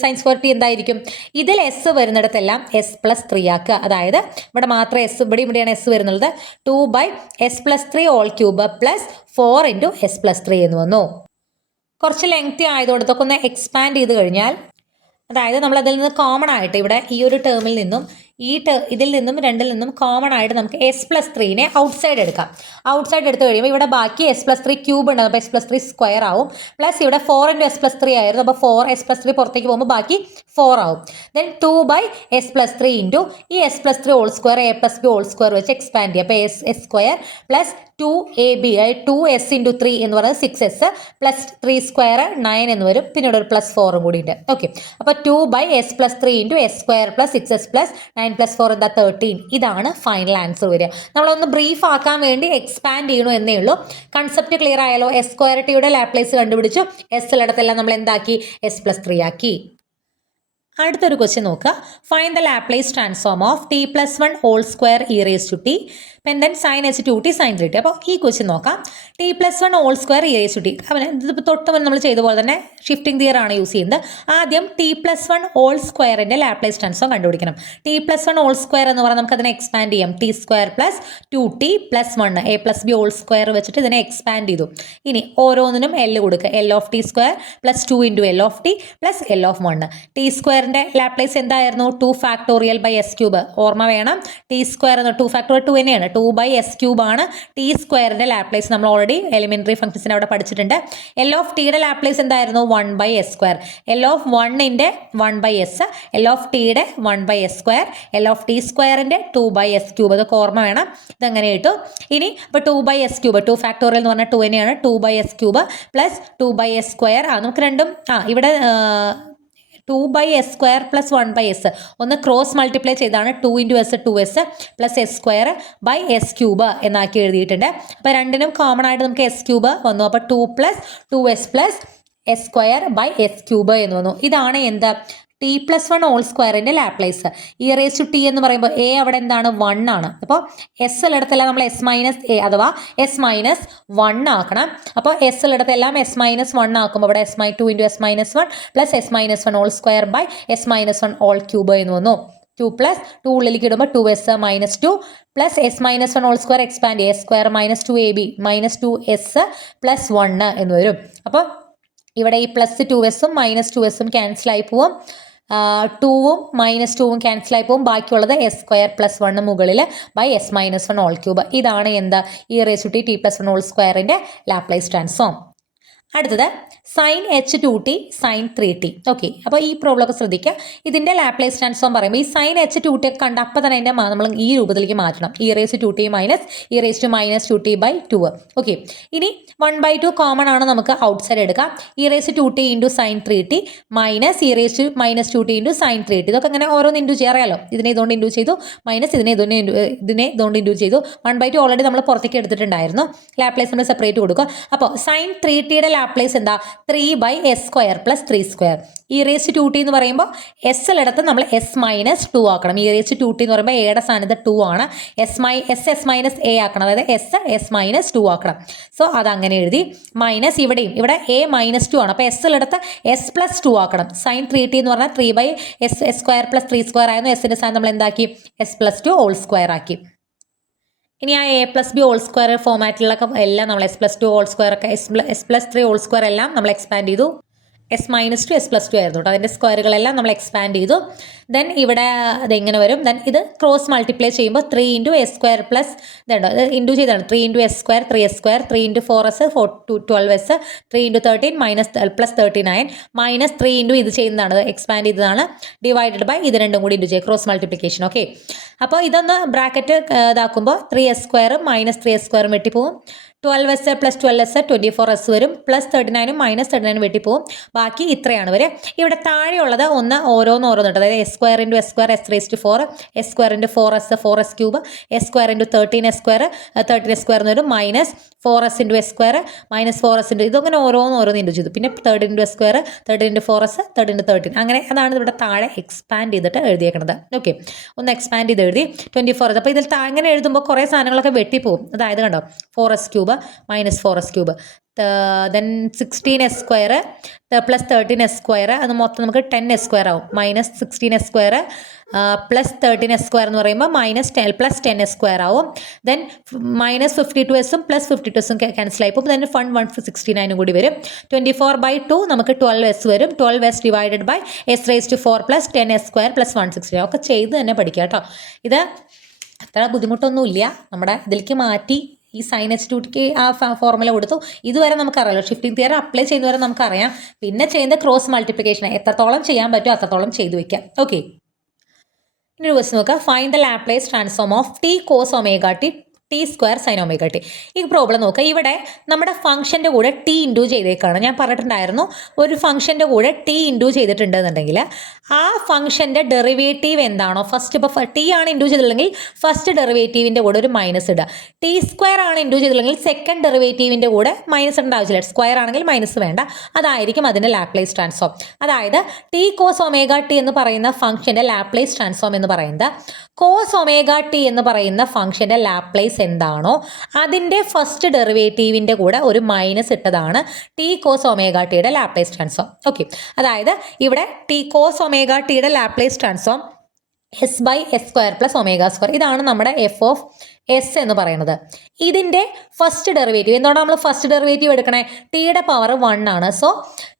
സൈൻ സ്ക്വയർ ടി എന്തായിരിക്കും? ഇതിൽ എസ് വരുന്നിടത്തെല്ലാം എസ് പ്ലസ് 3 ആക്കുക. അതായത് ഇവിടെ മാത്രം എസ്, ഇവിടെയാണ് എസ് വരുന്നത്. 2/s + 3 whole cube plus 4 × s + 3 എന്ന് വന്നു. കുറച്ച് ലെങ്തി ആയതുകൊണ്ട് ഇതൊക്കെ ഒന്ന് എക്സ്പാൻഡ് ചെയ്ത് കഴിഞ്ഞാൽ, അതായത് നമ്മൾ അതിൽ നിന്ന് കോമൺ ആയിട്ട് ഇവിടെ ഈ ഒരു ടേമിൽ നിന്നും ഇതിൽ നിന്നും രണ്ടിൽ നിന്നും കോമൺ ആയിട്ട് നമുക്ക് എസ് പ്ലസ് 3നെ ഔട്ട്സൈഡ് എടുക്കാം. ഔട്ട്സൈഡ് എടുത്ത് കഴിയുമ്പോൾ ഇവിടെ ബാക്കി എസ് പ്ലസ് 3 ക്യൂബ് ഉണ്ടാകും. അപ്പോൾ എസ് പ്ലസ് 3 സ്ക്വയർ ആവും. പ്ലസ് ഇവിടെ 4 × s + 3 ആയിരുന്നു. അപ്പോൾ 4s + 3 പുറത്തേക്ക് പോകുമ്പോൾ ബാക്കി 4 ആവും. ദെൻ 2/s + 3 × ഈ s + 3 whole square a + b ഹോൾ സ്ക്വയർ വെച്ച് എക്സ്പാൻഡ് ചെയ്യുക. അപ്പോൾ s² പ്ലസ് 2ab 2s × 3 എന്ന് പറയുന്നത് 6s പ്ലസ് 3² 9 എന്ന് വരും. പിന്നെ ഇവിടെ ഒരു +4 കൂടി ഉണ്ട്. ഓക്കെ, അപ്പോൾ 2/s + 3 × s² + 6s + 9 + 4 എന്താ 13. ഇതാണ് ഫൈനൽ ആൻസർ വരിക. നമ്മളൊന്ന് ബ്രീഫ് ആക്കാൻ വേണ്ടി എക്സ്പാൻഡ് ചെയ്യണു എന്നേ ഉള്ളൂ. കൺസെപ്റ്റ് ക്ലിയർ ആയാലോ? s² ടിയുടെ ലാപ്ലേസ് കണ്ടുപിടിച്ചു. s-ലിടത്തെല്ലാം നമ്മൾ എന്താക്കി? s + 3 ആക്കി. അടുത്തൊരു ക്വസ്റ്റ്യൻ നോക്കുക. Find the Laplace transform of t + 1 whole square e⁻⁡t then sin h2t sin 3t. അപ്പോൾ ഈ ക്വസ്റ്റ്യൻ നോക്കാം. t + 1 whole square e⁻⁡t. അവന് ഇതിപ്പോൾ തൊട്ട് മുന്നേ നമ്മൾ ചെയ്ത പോലെ തന്നെ ഷിഫ്റ്റിംഗ് തിയർ ആണ് യൂസ് ചെയ്യുന്നത്. ആദ്യം t + 1 ഹോൾ സ്ക്വയറിൻ്റെ ലാപ്ലേസ് ട്രാൻസ്ഫോം കണ്ടുപിടിക്കണം. t + 1 ഹോൾ സ്ക്വയർ എന്ന് പറഞ്ഞാൽ നമുക്ക് അതിനെ എക്സ്പാൻഡ് ചെയ്യാം. t² + 2t + 1 a + b ഹോൾ സ്ക്വയർ വെച്ചിട്ട് ഇതിനെ എക്സ്പാൻഡ് ചെയ്തു. ഇനി ഓരോന്നിനും L കൊടുക്കുക. L(t² + 2 × L(t + L(1). t²ൻ്റെ ലാപ്ലേസ് എന്തായിരുന്നു? 2√s³ ഓർമ്മ വേണം. t² എന്ന 2 തന്നെയാണ്. 2/s³ ആണ്. t²ൻ്റെ ലാപ്ലേസ് നമ്മൾ ഓൾറെഡി എലിമെൻ്ററി ഫംഗ്ഷൻസിന് അവിടെ പഠിച്ചിട്ടുണ്ട്. L(t)യുടെ ലാപ്ലേസ് എന്തായിരുന്നു? 1/s². L(1)ൻ്റെ 1/s, L(t)യുടെ 1/s², L(t²ൻ്റെ 2/s³. അതൊക്കെ ഓർമ്മ വേണം. ഇതങ്ങനെ കിട്ടും. ഇനി ഇപ്പോൾ 2/s³ 2 എന്ന് പറഞ്ഞാൽ 2 തന്നെയാണ്. 2/s³ + 2/s². നമുക്ക് രണ്ടും ഇവിടെ 2/s² + 1/s ഒന്ന് ക്രോസ് മൾട്ടിപ്ലൈ ചെയ്താണ് 2 × s 2s + s²/s³ എന്നാക്കി എഴുതിയിട്ടുണ്ട്. അപ്പോൾ രണ്ടിനും കോമൺ ആയിട്ട് നമുക്ക് s³ വന്നു. അപ്പോൾ 2 + 2s + s²/s³ എന്ന് വന്നു. ഇതാണ് എന്ത് t+1² ലാപ്ലേസ്. e⁻t എന്ന് പറയുമ്പോൾ a അവിടെ എന്താണ് 1 ആണ്. അപ്പോൾ s ഉള്ളിടത്തെല്ലാം നമ്മൾ s-a അഥവാ s-1 ആക്കണം. അപ്പോൾ s ഉള്ളിടത്തെല്ലാം s-1 ആക്കുമ്പോൾ ഇവിടെ s-2 × s-1 + s-1² എന്ന് വന്നു. 2 + 2 ഉള്ളിലേക്ക് ഇടുമ്പോൾ 2s - 2 + s-1² എക്സ്പാൻഡ് ചെയ്യുക s² - 2ab - 2s + 1 എന്ന് വരും. അപ്പോൾ ഇവിടെ ഈ +2s -2s ക്യാൻസൽ ആയി പോവും. 2ഉം -2ഉം ക്യാൻസൽ ആയി പോകും. ബാക്കിയുള്ളത് s² + 1 മുകളിൽ s-1/3. ഇതാണ് എന്താ e⁻t t+1² ലാപ്ലേസ് ട്രാൻസ്ഫോം. അടുത്തത് sin h2t sin 3t. Okay, അപ്പോൾ ഈ പ്രോബ്ലം ഒക്കെ ശ്രദ്ധിക്കുക. ഇതിൻ്റെ ലാപ്ലേസ് ട്രാൻസ്ഫോം പറയുമ്പോൾ ഈ sin h2t ഒക്കെ കണ്ട അപ്പം തന്നെ അതിൻ്റെ നമ്മൾ ഈ രൂപത്തിലേക്ക് മാറ്റണം. e⁻2t - e⁻2t/2. ഓക്കെ, ഇനി 1/2 കോമൺ ആണ്, നമുക്ക് ഔട്ട്സൈഡ് എടുക്കാം. e⁻2t × sin 3t - e⁻2t × sin 3t. ഇതൊക്കെ അങ്ങനെ ഓരോന്ന് ഇൻഡു ചെയ്യാറിയാലോ. ഇതിനെ ഇതുകൊണ്ട് ഇൻഡു ചെയ്തു, മൈനസ് ഇതിനെ ഇതുകൊണ്ട് ഇൻഡു ചെയ്തു. 1/2 ഓൾറെഡി നമ്മൾ പുറത്തേക്ക് എടുത്തിട്ടുണ്ടായിരുന്നു. ലാപ്ലേസ് നമ്മൾ സെപ്പറേറ്റ് കൊടുക്കുക. അപ്പോൾ sin 3tയുടെ ലാപ്ലേസ് എന്താ 3/s² + 3². e⁻2t എന്ന് പറയുമ്പോൾ s ഉള്ളിടത്ത് നമ്മൾ s-2 ആക്കണം. e⁻2t എന്ന് പറയുമ്പോൾ എയുടെ സ്ഥാനത്ത് 2 ആണ്. s-a ആക്കണം, അതായത് s-2 ആക്കണം. സോ അതങ്ങനെ എഴുതി. മൈനസ് ഇവിടെ a -2 ആണ്. അപ്പോൾ s ഉള്ളിടത്ത് s+2 ആക്കണം. sin 3t എന്ന് പറഞ്ഞാൽ 3/s² + 3² ആയിരുന്നു. എസിൻ്റെ സ്ഥാനം നമ്മൾ എന്താക്കി s+2² ആക്കി. ഇനി ആ a+b² ഫോമാറ്റിലൊക്കെ എല്ലാം നമ്മൾ s+2² ഒക്കെ s+3² എല്ലാം നമ്മൾ എക്സ്പാൻഡ് ചെയ്തു. s-2 s+2 ആയിരുന്നു കേട്ടോ. അതിൻ്റെ സ്ക്വയറുകളെല്ലാം നമ്മൾ എക്സ്പാൻഡ് ചെയ്തു. ദെൻ ഇവിടെ അതെങ്ങനെ വരും? ദെൻ ഇത് ക്രോസ് മൾട്ടിപ്ലൈ ചെയ്യുമ്പോൾ 3 × s² ഇതുണ്ടോ, ഇത് ഇൻഡു ചെയ്താണ്. 3 × s², 3s², 3 × 4s 12s, 3 × 13 +39 -3 × ഇത് ചെയ്യുന്നതാണ്, എക്സ്പാൻഡ് ചെയ്തതാണ്, ഡിവൈഡഡ് ബൈ ഇത് രണ്ടും കൂടി ഇൻഡു ചെയ്യുക, ക്രോസ് മൾട്ടിപ്ലിക്കേഷൻ. ഓക്കെ, അപ്പോൾ ഇതൊന്ന് bracket ഇതാക്കുമ്പോൾ 3s² -3s² വെട്ടിപ്പോവും. 12s + 12s 24s വരും. +39 -39 വെട്ടിപ്പോവും. ബാക്കി ഇത്രയാണ് വരെ. ഇവിടെ താഴെയുള്ളത് ഒന്ന് ഓരോന്നിട്ട്, അതായത് s² × s², s⁻4, s² × 4s 4s³, s² × 13s², 13s² എന്ന് വരും. -4s × s², -4s × ഇതങ്ങനെ ഓരോന്ന് ഇൻഡു ചെയ്തു. പിന്നെ 13 × s², 13 × 4s, 13 × 13 അങ്ങനെ. അതാണ് ഇവിടെ താഴെ എക്സ്പാൻഡ് ചെയ്തിട്ട് എഴുതിയേക്കുന്നത്. ഓക്കെ, ഒന്ന് എക്സ്പാൻഡ് ചെയ്ത് എഴുതി 24. അപ്പോൾ ഇതിൽ അങ്ങനെ എഴുതുമ്പോൾ കുറേ സാധനങ്ങളൊക്കെ വെട്ടിപ്പോവും. അതായത് കണ്ടോ, 4s³ -4s³, then 16s² + 13s² അത് മൊത്തം നമുക്ക് 10s² ആവും. -16s² +13s² എന്ന് പറയുമ്പോൾ -10 + 10s² ആവും. ദെൻ -52s +52s ക്യാൻസൽ ആയി പോകും. ദെൻ 169 കൂടി വരും. 24/2 നമുക്ക് 12s വരും. 12s divided by s⁻4 + 10s² + 169 ഒക്കെ ചെയ്ത് തന്നെ പഠിക്കുക കേട്ടോ. ഇത് അത്ര ബുദ്ധിമുട്ടൊന്നുമില്ല. നമ്മുടെ ഇതിലേക്ക് മാറ്റി ഈ sin h2t ആ ഫോർമുല കൊടുത്തു. ഇതുവരെ നമുക്കറിയാലോ, ഷിഫ്റ്റിംഗ് തിയറി അപ്ലൈ ചെയ്യുന്നവരെ നമുക്കറിയാം. പിന്നെ ചെയ്യുന്ന ക്രോസ് മൾട്ടിപ്ലിക്കേഷൻ എത്രത്തോളം ചെയ്യാൻ പറ്റുമോ അത്രത്തോളം ചെയ്തു വെക്കാം. ഓക്കെ, ഇനി ഒരു ക്വസ്റ്റ്യൻ നോക്കുക. Find the Laplace transform of t cos ωt t² sin ωt. ഈ പ്രോബ്ലം നോക്കുക. ഇവിടെ നമ്മുടെ ഫംഗ്ഷൻ്റെ കൂടെ t ഇൻഡു ചെയ്തേക്കാണ്. ഞാൻ പറഞ്ഞിട്ടുണ്ടായിരുന്നു, ഒരു ഫംഗ്ഷൻ്റെ കൂടെ t ഇൻഡു ചെയ്തിട്ടുണ്ടെന്നുണ്ടെങ്കിൽ ആ ഫംഗ്ഷൻ്റെ ഡെറിവേറ്റീവ് എന്താണോ ഫസ്റ്റ്, ഇപ്പോൾ t ആണ് ഇൻഡു ചെയ്തിട്ടുണ്ടെങ്കിൽ ഫസ്റ്റ് ഡെറിവേറ്റീവിൻ്റെ കൂടെ ഒരു മൈനസ് ഇടുക. t² ആണ് ഇൻഡു ചെയ്തിട്ടുണ്ടെങ്കിൽ സെക്കൻഡ് ഡെറിവേറ്റീവിൻ്റെ കൂടെ മൈനസ് ഇടേണ്ട ആവശ്യമില്ല. സ്ക്വയർ ആണെങ്കിൽ മൈനസ് വേണ്ട. അതായിരിക്കും അതിൻ്റെ ലാപ്ലേസ് ട്രാൻസ്ഫോം. അതായത് t cos ωt എന്ന് പറയുന്ന ഫംഗ്ഷൻ്റെ ലാപ്ലേസ് ട്രാൻസ്ഫോം എന്ന് പറയുന്നത് cos ωt എന്ന് പറയുന്ന ഫംഗ്ഷൻ്റെ ലാപ്ലേസ് എന്താണോ അതിൻ്റെ ഫസ്റ്റ് ഡെറിവേറ്റീവിൻ്റെ കൂടെ ഒരു മൈനസ് ഇട്ടതാണ് t cos ωtയുടെ ലാപ്ലേസ് ട്രാൻസ്ഫോം. ഓക്കെ, അതായത് ഇവിടെ t cos ωtയുടെ ലാപ്ലേസ് ട്രാൻസ്ഫോം s/s² + ω². ഇതാണ് നമ്മുടെ f(s) എന്ന് പറയുന്നത്. ഇതിൻ്റെ ഫസ്റ്റ് ഡെറിവേറ്റീവ് എന്താണ് നമ്മൾ ഫസ്റ്റ് ഡെറിവേറ്റീവ് എടുക്കണേ? ടിയുടെ പവർ 1 ആണ്. സോ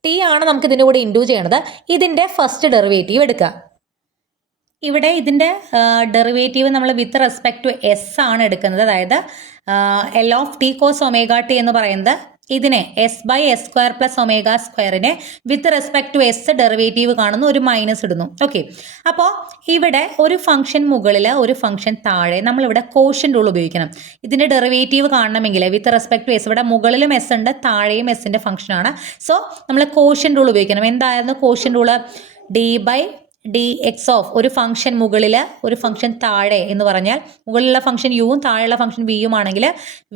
t ആണ് നമുക്ക് ഇതിൻ്റെ കൂടെ ഇൻഡു ചെയ്യണത്. ഇതിൻ്റെ ഫസ്റ്റ് ഡെറിവേറ്റീവ് എടുക്കുക. ഇവിടെ ഇതിൻ്റെ ഡെറിവേറ്റീവ് നമ്മൾ വിത്ത് റെസ്പെക്ട് ടു s ആണ് എടുക്കുന്നത്. അതായത് L(t cos ωt) എന്ന് പറയുന്നത് ഇതിനെ s/s² + ω²നെ with respect to s derivative കാണുന്നു, ഒരു മൈനസ് ഇടുന്നു. ഓക്കെ, അപ്പോൾ ഇവിടെ ഒരു ഫംഗ്ഷൻ മുകളിൽ ഒരു ഫംഗ്ഷൻ താഴെ നമ്മളിവിടെ കോഷ്യൻ്റ് റൂൾ ഉപയോഗിക്കണം. ഇതിൻ്റെ ഡെറിവേറ്റീവ് കാണണമെങ്കിൽ വിത്ത് റെസ്പെക്ട് ടു s, ഇവിടെ മുകളിലും s ഉണ്ട് താഴെയും s-ൻ്റെ ഫംഗ്ഷനാണ്. സോ നമ്മൾ കോഷ്യൻ്റ് റൂൾ ഉപയോഗിക്കണം. എന്തായിരുന്നു quotient rule? D by d x of ഒരു ഫംഗ്ഷൻ മുകളിൽ ഒരു ഫംഗ്ഷൻ താഴെ എന്ന് പറഞ്ഞാൽ മുകളിലുള്ള ഫംഗ്ഷൻ യുവും താഴെയുള്ള ഫംഗ്ഷൻ വിയും ആണെങ്കിൽ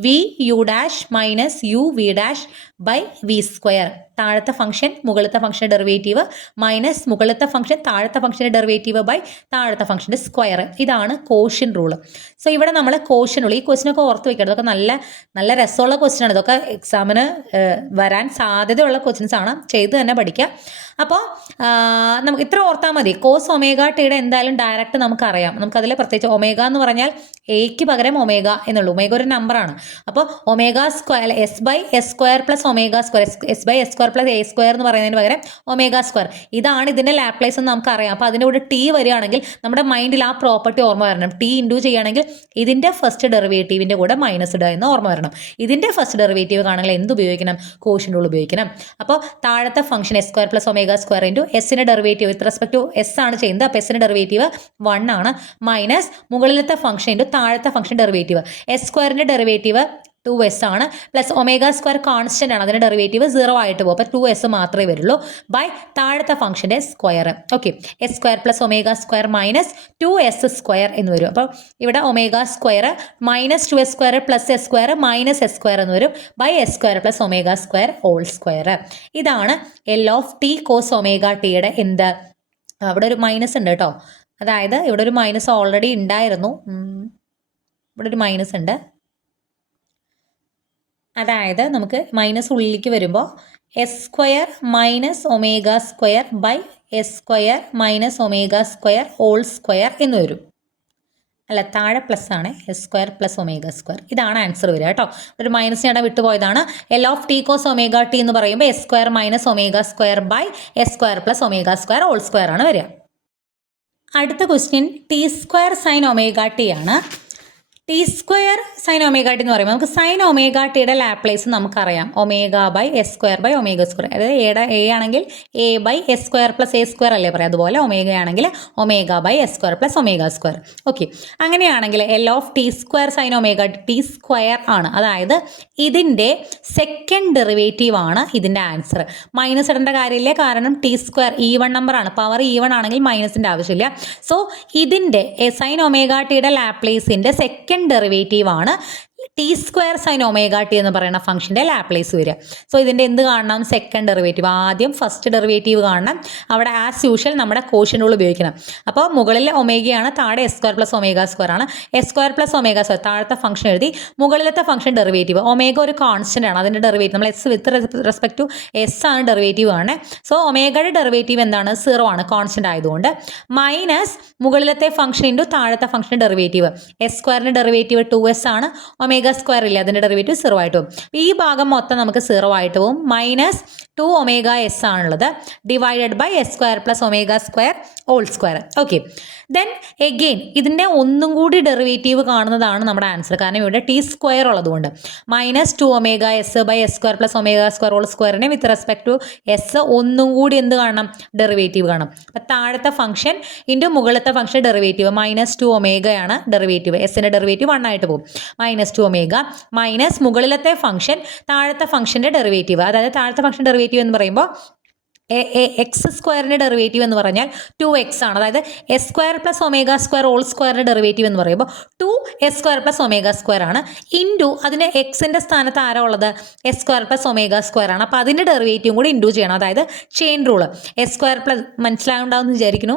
v u dash minus u v dash by v square. താഴത്തെ ഫംഗ്ഷൻ മുകളിലത്തെ ഫംഗ്ഷൻ്റെ ഡെറിവേറ്റീവ് മൈനസ് മുകളിലത്തെ ഫംഗ്ഷൻ താഴത്തെ ഫംഗ്ഷൻ്റെ ഡെറിവേറ്റീവ് ബൈ താഴത്തെ ഫംഗ്ഷൻ്റെ സ്ക്വയർ. ഇതാണ് കോഷ്യൻ റൂള്. സോ ഇവിടെ നമ്മൾ കോഷ്യൻ റൂൾ, ഈ ക്വസ്റ്റിനൊക്കെ ഓർത്ത് വെക്കണം. ഇതൊക്കെ നല്ല നല്ല രസമുള്ള ക്വസ്റ്റ്യൻ ആണ്. ഇതൊക്കെ എക്സാമിന് വരാൻ സാധ്യതയുള്ള ക്വസ്റ്റ്യൻസ് ആണ്. ചെയ്ത് തന്നെ പഠിക്കുക. അപ്പോൾ നമുക്ക് ഇത്ര ഓർത്താൽ മതി. കോസ് ഒമേഗ ടിയുടെ എന്തായാലും ഡയറക്റ്റ് നമുക്കറിയാം. നമുക്കതിൽ പ്രത്യേകിച്ച് ഒമേഗ എന്ന് പറഞ്ഞാൽ എയ്ക്ക് പകരം ഒമേഗ എന്നുള്ളൂ. ഒമേഗ ഒരു നമ്പറാണ്. അപ്പോൾ omega square s by S square plus omega square, s by S square plus A square എന്ന് പറയുന്നതിന് പകരം ഒമേഗ സ്ക്വയർ. ഇതാണ് ഇതിൻ്റെ ലാപ്ലേസ് എന്ന് നമുക്കറിയാം. അപ്പോൾ അതിൻ്റെ കൂടെ ടി വരികയാണെങ്കിൽ നമ്മുടെ മൈൻഡിൽ ആ പ്രോപ്പർട്ടി ഓർമ്മ വരണം. ടി ഇൻഡു ചെയ്യുകയാണെങ്കിൽ ഇതിൻ്റെ ഫസ്റ്റ് ഡെറിവേറ്റീവിൻ്റെ കൂടെ മൈനസ് ഇടുക എന്ന് ഓർമ്മ വരണം. ഇതിൻ്റെ ഫസ്റ്റ് ഡെറിവേറ്റീവ് കാണണമെങ്കിൽ എന്ത് ഉപയോഗിക്കണം? കോഷ്യൻ റൂൾ ഉപയോഗിക്കണം. അപ്പോൾ താഴത്തെ function s square plus omega square into എസിൻ്റെ derivative with respect to s ആണ് ചെയ്യുന്നത്. അപ്പോൾ എസിൻ്റെ ഡെറിവേറ്റീവ് 1 ആണ്. മൈനസ് മുകളിലത്തെ ഫംഗ്ഷൻ ഇൻറ്റു താഴത്തെ ഫംഗ്ഷൻ ഡെറിവേറ്റീവ്. എസ് സ്ക്വയറിൻ്റെ ഡെറിവേറ്റീവ് 2s ആണ്. പ്ലസ് ഒമേഗ സ്ക്വയർ കോൺസ്റ്റന്റ് ആണ്. അതിൻ്റെ ഡെറിവേറ്റീവ് 0 ആയിട്ട് പോകും. അപ്പോൾ 2s മാത്രമേ വരുള്ളൂ. ബൈ താഴത്തെ ഫംഗ്ഷൻ്റെ square. Okay, s square plus omega square minus 2s square എന്ന് വരും. അപ്പോൾ ഇവിടെ omega square minus 2s square plus s square minus s square എന്ന് വരും. By S square plus omega square whole square. ഇതാണ് L of t cos omega ടിയുടെ എന്ത്? അവിടെ ഒരു മൈനസ് ഉണ്ട് കേട്ടോ. അതായത് ഇവിടെ ഒരു മൈനസ് ഓൾറെഡി ഉണ്ടായിരുന്നു. ഇവിടെ ഒരു മൈനസ് ഉണ്ട്. അതായത് നമുക്ക് മൈനസ് ഉള്ളിലേക്ക് വരുമ്പോൾ s square minus omega square by S square minus omega square whole square എന്ന് വരും. അല്ല, താഴെ പ്ലസ് ആണ്. S square plus omega square. ഇതാണ് ആൻസർ വരിക കേട്ടോ. ഒരു മൈനസ് ഞാൻ വിട്ടുപോയതാണ്. L of t cos omega t എന്ന് പറയുമ്പോൾ s square minus omega square by S square plus omega square whole square ആണ് വരിക. അടുത്ത question t square sine omega t ആണ്. T square sine omega t എന്ന് പറയുമ്പോൾ നമുക്ക് സൈൻ ഒമേഗ ടിയുടെ ലാപ്ലേസ് നമുക്കറിയാം. Omega by S square by omega square. അതായത് എ ആണെങ്കിൽ a by S square plus A square അല്ലേ പറയാം. അതുപോലെ ഒമേഗ ആണെങ്കിൽ omega by S square plus omega square. Okay, അങ്ങനെയാണെങ്കിൽ L of T square sine omega t square ആണ്. അതായത് ഇതിൻ്റെ സെക്കൻഡ് ഡെറിവേറ്റീവ് ആണ് ഇതിൻ്റെ ആൻസർ. മൈനസ് ഇടേണ്ട കാര്യമില്ല, കാരണം ടി സ്ക്വയർ ഈവൺ നമ്പറാണ്. പവർ ഈവൺ ആണെങ്കിൽ മൈനസിൻ്റെ ആവശ്യമില്ല. സോ ഇതിൻ്റെ സൈൻ ഒമേഗ ടിയുടെ ലാപ്ലേസിൻ്റെ സെക്കൻഡ് ഡെറിവേറ്റീവ് ആണ് t square sine omega t എന്ന് പറയുന്ന ഫംഗ്ഷൻ്റെ ലാപ്ലേസ് വരിക. സോ ഇതിൻ്റെ എന്ത് കാണണം? Second derivative. ആദ്യം ഫസ്റ്റ് ഡെറിവേറ്റീവ് കാണണം. അവിടെ ആസ് യൂഷ്വൽ നമ്മുടെ കോഷ്യൻ റൂൾ ഉപയോഗിക്കണം. അപ്പോൾ മുകളിൽ ഒമേഗയാണ്, താഴെ s square plus omega square ആണ്. S square plus omega square താഴത്തെ ഫംഗ്ഷൻ എഴുതി. മുകളിലത്തെ ഫംഗ്ഷൻ ഡെറിവേറ്റീവ് ഒമേഗ ഒരു കോൺസ്റ്റന്റ് ആണ്. അതിൻ്റെ ഡെറിവേറ്റീവ് നമ്മൾ s with respect to s ആണ് ഡെറിവേറ്റീവ് ആണ്. സോ ഒമേഗയുടെ ഡെറിവേറ്റീവ് എന്താണ്? 0 ആണ്, കോൺസ്റ്റന്റ് ആയതുകൊണ്ട്. മൈനസ് മുകളിലത്തെ ഫംഗ്ഷൻ ഇൻറ്റു താഴത്തെ ഫംഗ്ഷൻ ഡെറിവേറ്റീവ്. എസ് സ്ക്വയറിൻ്റെ ഡെറിവേറ്റീവ് 2s ആണ്. ഒമേഗ സ്ക്വയർ ഇല്ല, അതിൻ്റെ ഡെറിവേറ്റീവ് 0 ആയിട്ട് പോകും. ഈ ഭാഗം മൊത്തം നമുക്ക് 0 ആയിട്ട് പോകും. മൈനസ് 2 ഒമേഗ എസ് ആണുള്ളത്. Divided by S square plus omega square whole square. Okay, then again ഇതിൻ്റെ ഒന്നും കൂടി ഡെറിവേറ്റീവ് കാണുന്നതാണ് നമ്മുടെ ആൻസർ. കാരണം ഇവിടെ ടി സ്ക്വയർ ഉള്ളതുകൊണ്ട്. Minus 2 omega s by S square plus omega square whole സ്ക്വയറിനെ വിത്ത് റെസ്പെക്ട് ടു എസ് ഒന്നും കൂടി എന്ത് കാണണം? ഡെറിവേറ്റീവ് കാണും. അപ്പം താഴത്തെ ഫംഗ്ഷൻ ഇൻറ്റു മുകളിലത്തെ ഫംഗ്ഷൻ ഡെറിവേറ്റീവ് മൈനസ് 2 ഒമേഗയാണ് ഡെറിവേറ്റീവ്. എസിൻ്റെ ഡെറിവേറ്റീവ് 1 ആയിട്ട് പോകും. മൈനസ് 2 ഒമേഗ മൈനസ് മുകളിലത്തെ ഫംഗ്ഷൻ താഴത്തെ ഫംഗ്ഷൻ്റെ ഡെറിവേറ്റീവ്. അതായത് താഴത്തെ ഫംഗ്ഷൻ ഡെറിവേറ്റീവ് എന്ന് പറയുമ്പോൾ എക്സ് സ്ക്വയറിൻ്റെ ഡെറിവേറ്റീവ് എന്ന് പറഞ്ഞാൽ 2x ആണ്. അതായത് s square plus omega square whole സ്ക്വയറിൻ്റെ ഡെറിവേറ്റീവ് എന്ന് പറയുമ്പോൾ 2s square plus omega square ആണ്. ഇൻറ്റു അതിൻ്റെ എക്സിൻ്റെ സ്ഥാനത്ത് ആരാ ഉള്ളത്? S square plus omega square ആണ്. അപ്പോൾ അതിൻ്റെ ഡെറിവേറ്റീവും കൂടി ഇൻറ്റു ചെയ്യണം. അതായത് chain rule. S square plus മനസ്സിലാവുണ്ടാവുമെന്ന് വിചാരിക്കുന്നു.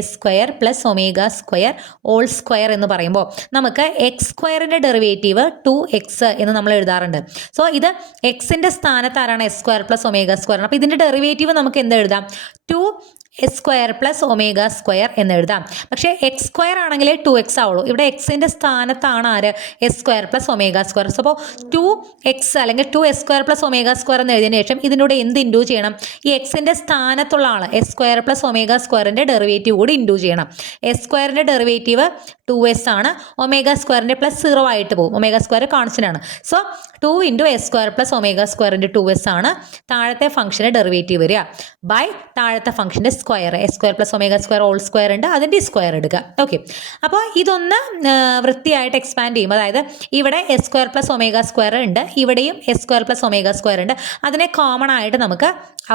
S square plus omega square whole square എന്ന് പറയുമ്പോൾ നമുക്ക് എക്സ് സ്ക്വയറിൻ്റെ ഡെറിവേറ്റീവ് 2x എന്ന് നമ്മൾ എഴുതാറുണ്ട്. സോ ഇത് എക്സിൻ്റെ സ്ഥാനത്ത് ആരാണ്? S square plus omega square ആണ്. അപ്പോൾ ഇതിൻ്റെ ഡെറിവേറ്റീവ് നമുക്ക് എന്ത് എഴുതാം? 2s square plus omega square എന്ന് എഴുതാം. പക്ഷേ എക്സ് സ്ക്വയർ ആണെങ്കിലേ 2x ആവുള്ളൂ. ഇവിടെ എക്സിൻ്റെ സ്ഥാനത്താണ് ആര്? S square plus omega square. So അപ്പോൾ 2x അല്ലെങ്കിൽ 2s square plus omega square എന്ന് എഴുതിയതിന് ശേഷം ഇതിനൂടെ എന്ത് ഇൻഡു ചെയ്യണം? ഈ എക്സിൻ്റെ സ്ഥാനത്തുള്ള ആൾ എസ് സ്ക്വയർ പ്ലസ് ഒമേഗ സ്ക്വയറിൻ്റെ ഡെറിവേറ്റീവ് കൂടി ഇൻഡു ചെയ്യണം. എസ് സ്ക്വയറിൻ്റെ ഡെറിവേറ്റീവ് 2s ആണ്. ഒമേഗ സ്ക്വയറിൻ്റെ പ്ലസ് 0 ആയിട്ട് പോകും. ഒമേഗ സ്ക്വയർ കോൺസ്റ്റന്റ് ആണ്. So 2 into s square plus omega സ്ക്വയറിൻ്റെ 2s ആണ് താഴത്തെ ഫംഗ്ഷൻ്റെ ഡെറിവേറ്റീവ് വരിക. ബൈ താഴത്തെ ഫംഗ്ഷൻ്റെ square s square plus omega square whole square ഉണ്ട്, അതിൻ്റെ സ്ക്വയർ എടുക്കുക. ഓക്കെ, അപ്പോൾ ഇതൊന്ന് വൃത്തിയായിട്ട് എക്സ്പാൻഡ് ചെയ്യും. അതായത് ഇവിടെ S square plus omega square ഉണ്ട്, ഇവിടെയും S square plus omega square ഉണ്ട്. അതിനെ കോമൺ ആയിട്ട് നമുക്ക്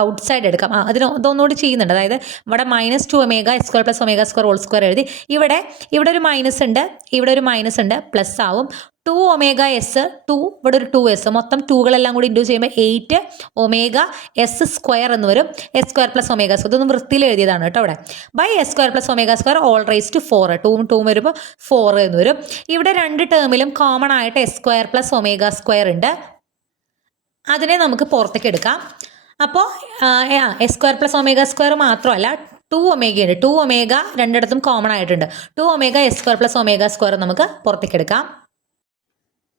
ഔട്ട് സൈഡ് എടുക്കാം. ഇതൊന്നുകൂടി ചെയ്യുന്നുണ്ട്. അതായത് ഇവിടെ -2 omega s square plus omega square whole square എഴുതി, ഇവിടെ ഒരു മൈനസ് ഉണ്ട്, ഇവിടെ ഒരു മൈനസ് ഉണ്ട്, പ്ലസ് ആവും. 2 ഒമേഗ എസ് 2, ഇവിടെ ഒരു 2s, മൊത്തം 2കളെല്ലാം കൂടി ഇൻഡ്യൂ ചെയ്യുമ്പോൾ 8 ഒമേഗ എസ് സ്ക്വയർ എന്ന് വരും. S square plus omega square, ഇതൊന്നും വൃത്തിയിൽ എഴുതിയതാണ് കേട്ടോ അവിടെ. By S square plus omega square whole raise to 4, 2 വരുമ്പോൾ 4 എന്ന് വരും. ഇവിടെ രണ്ട് ടേമിലും കോമൺ ആയിട്ട് s square plus omega square ഉണ്ട്, അതിനെ നമുക്ക് പുറത്തേക്ക് എടുക്കാം. അപ്പോൾ s square plus omega square മാത്രമല്ല 2 ഒമേഗ ഉണ്ട്. 2 ഒമേഗ രണ്ടിടത്തും കോമൺ ആയിട്ടുണ്ട്. 2 omega s square plus omega square നമുക്ക് പുറത്തേക്ക് എടുക്കാം.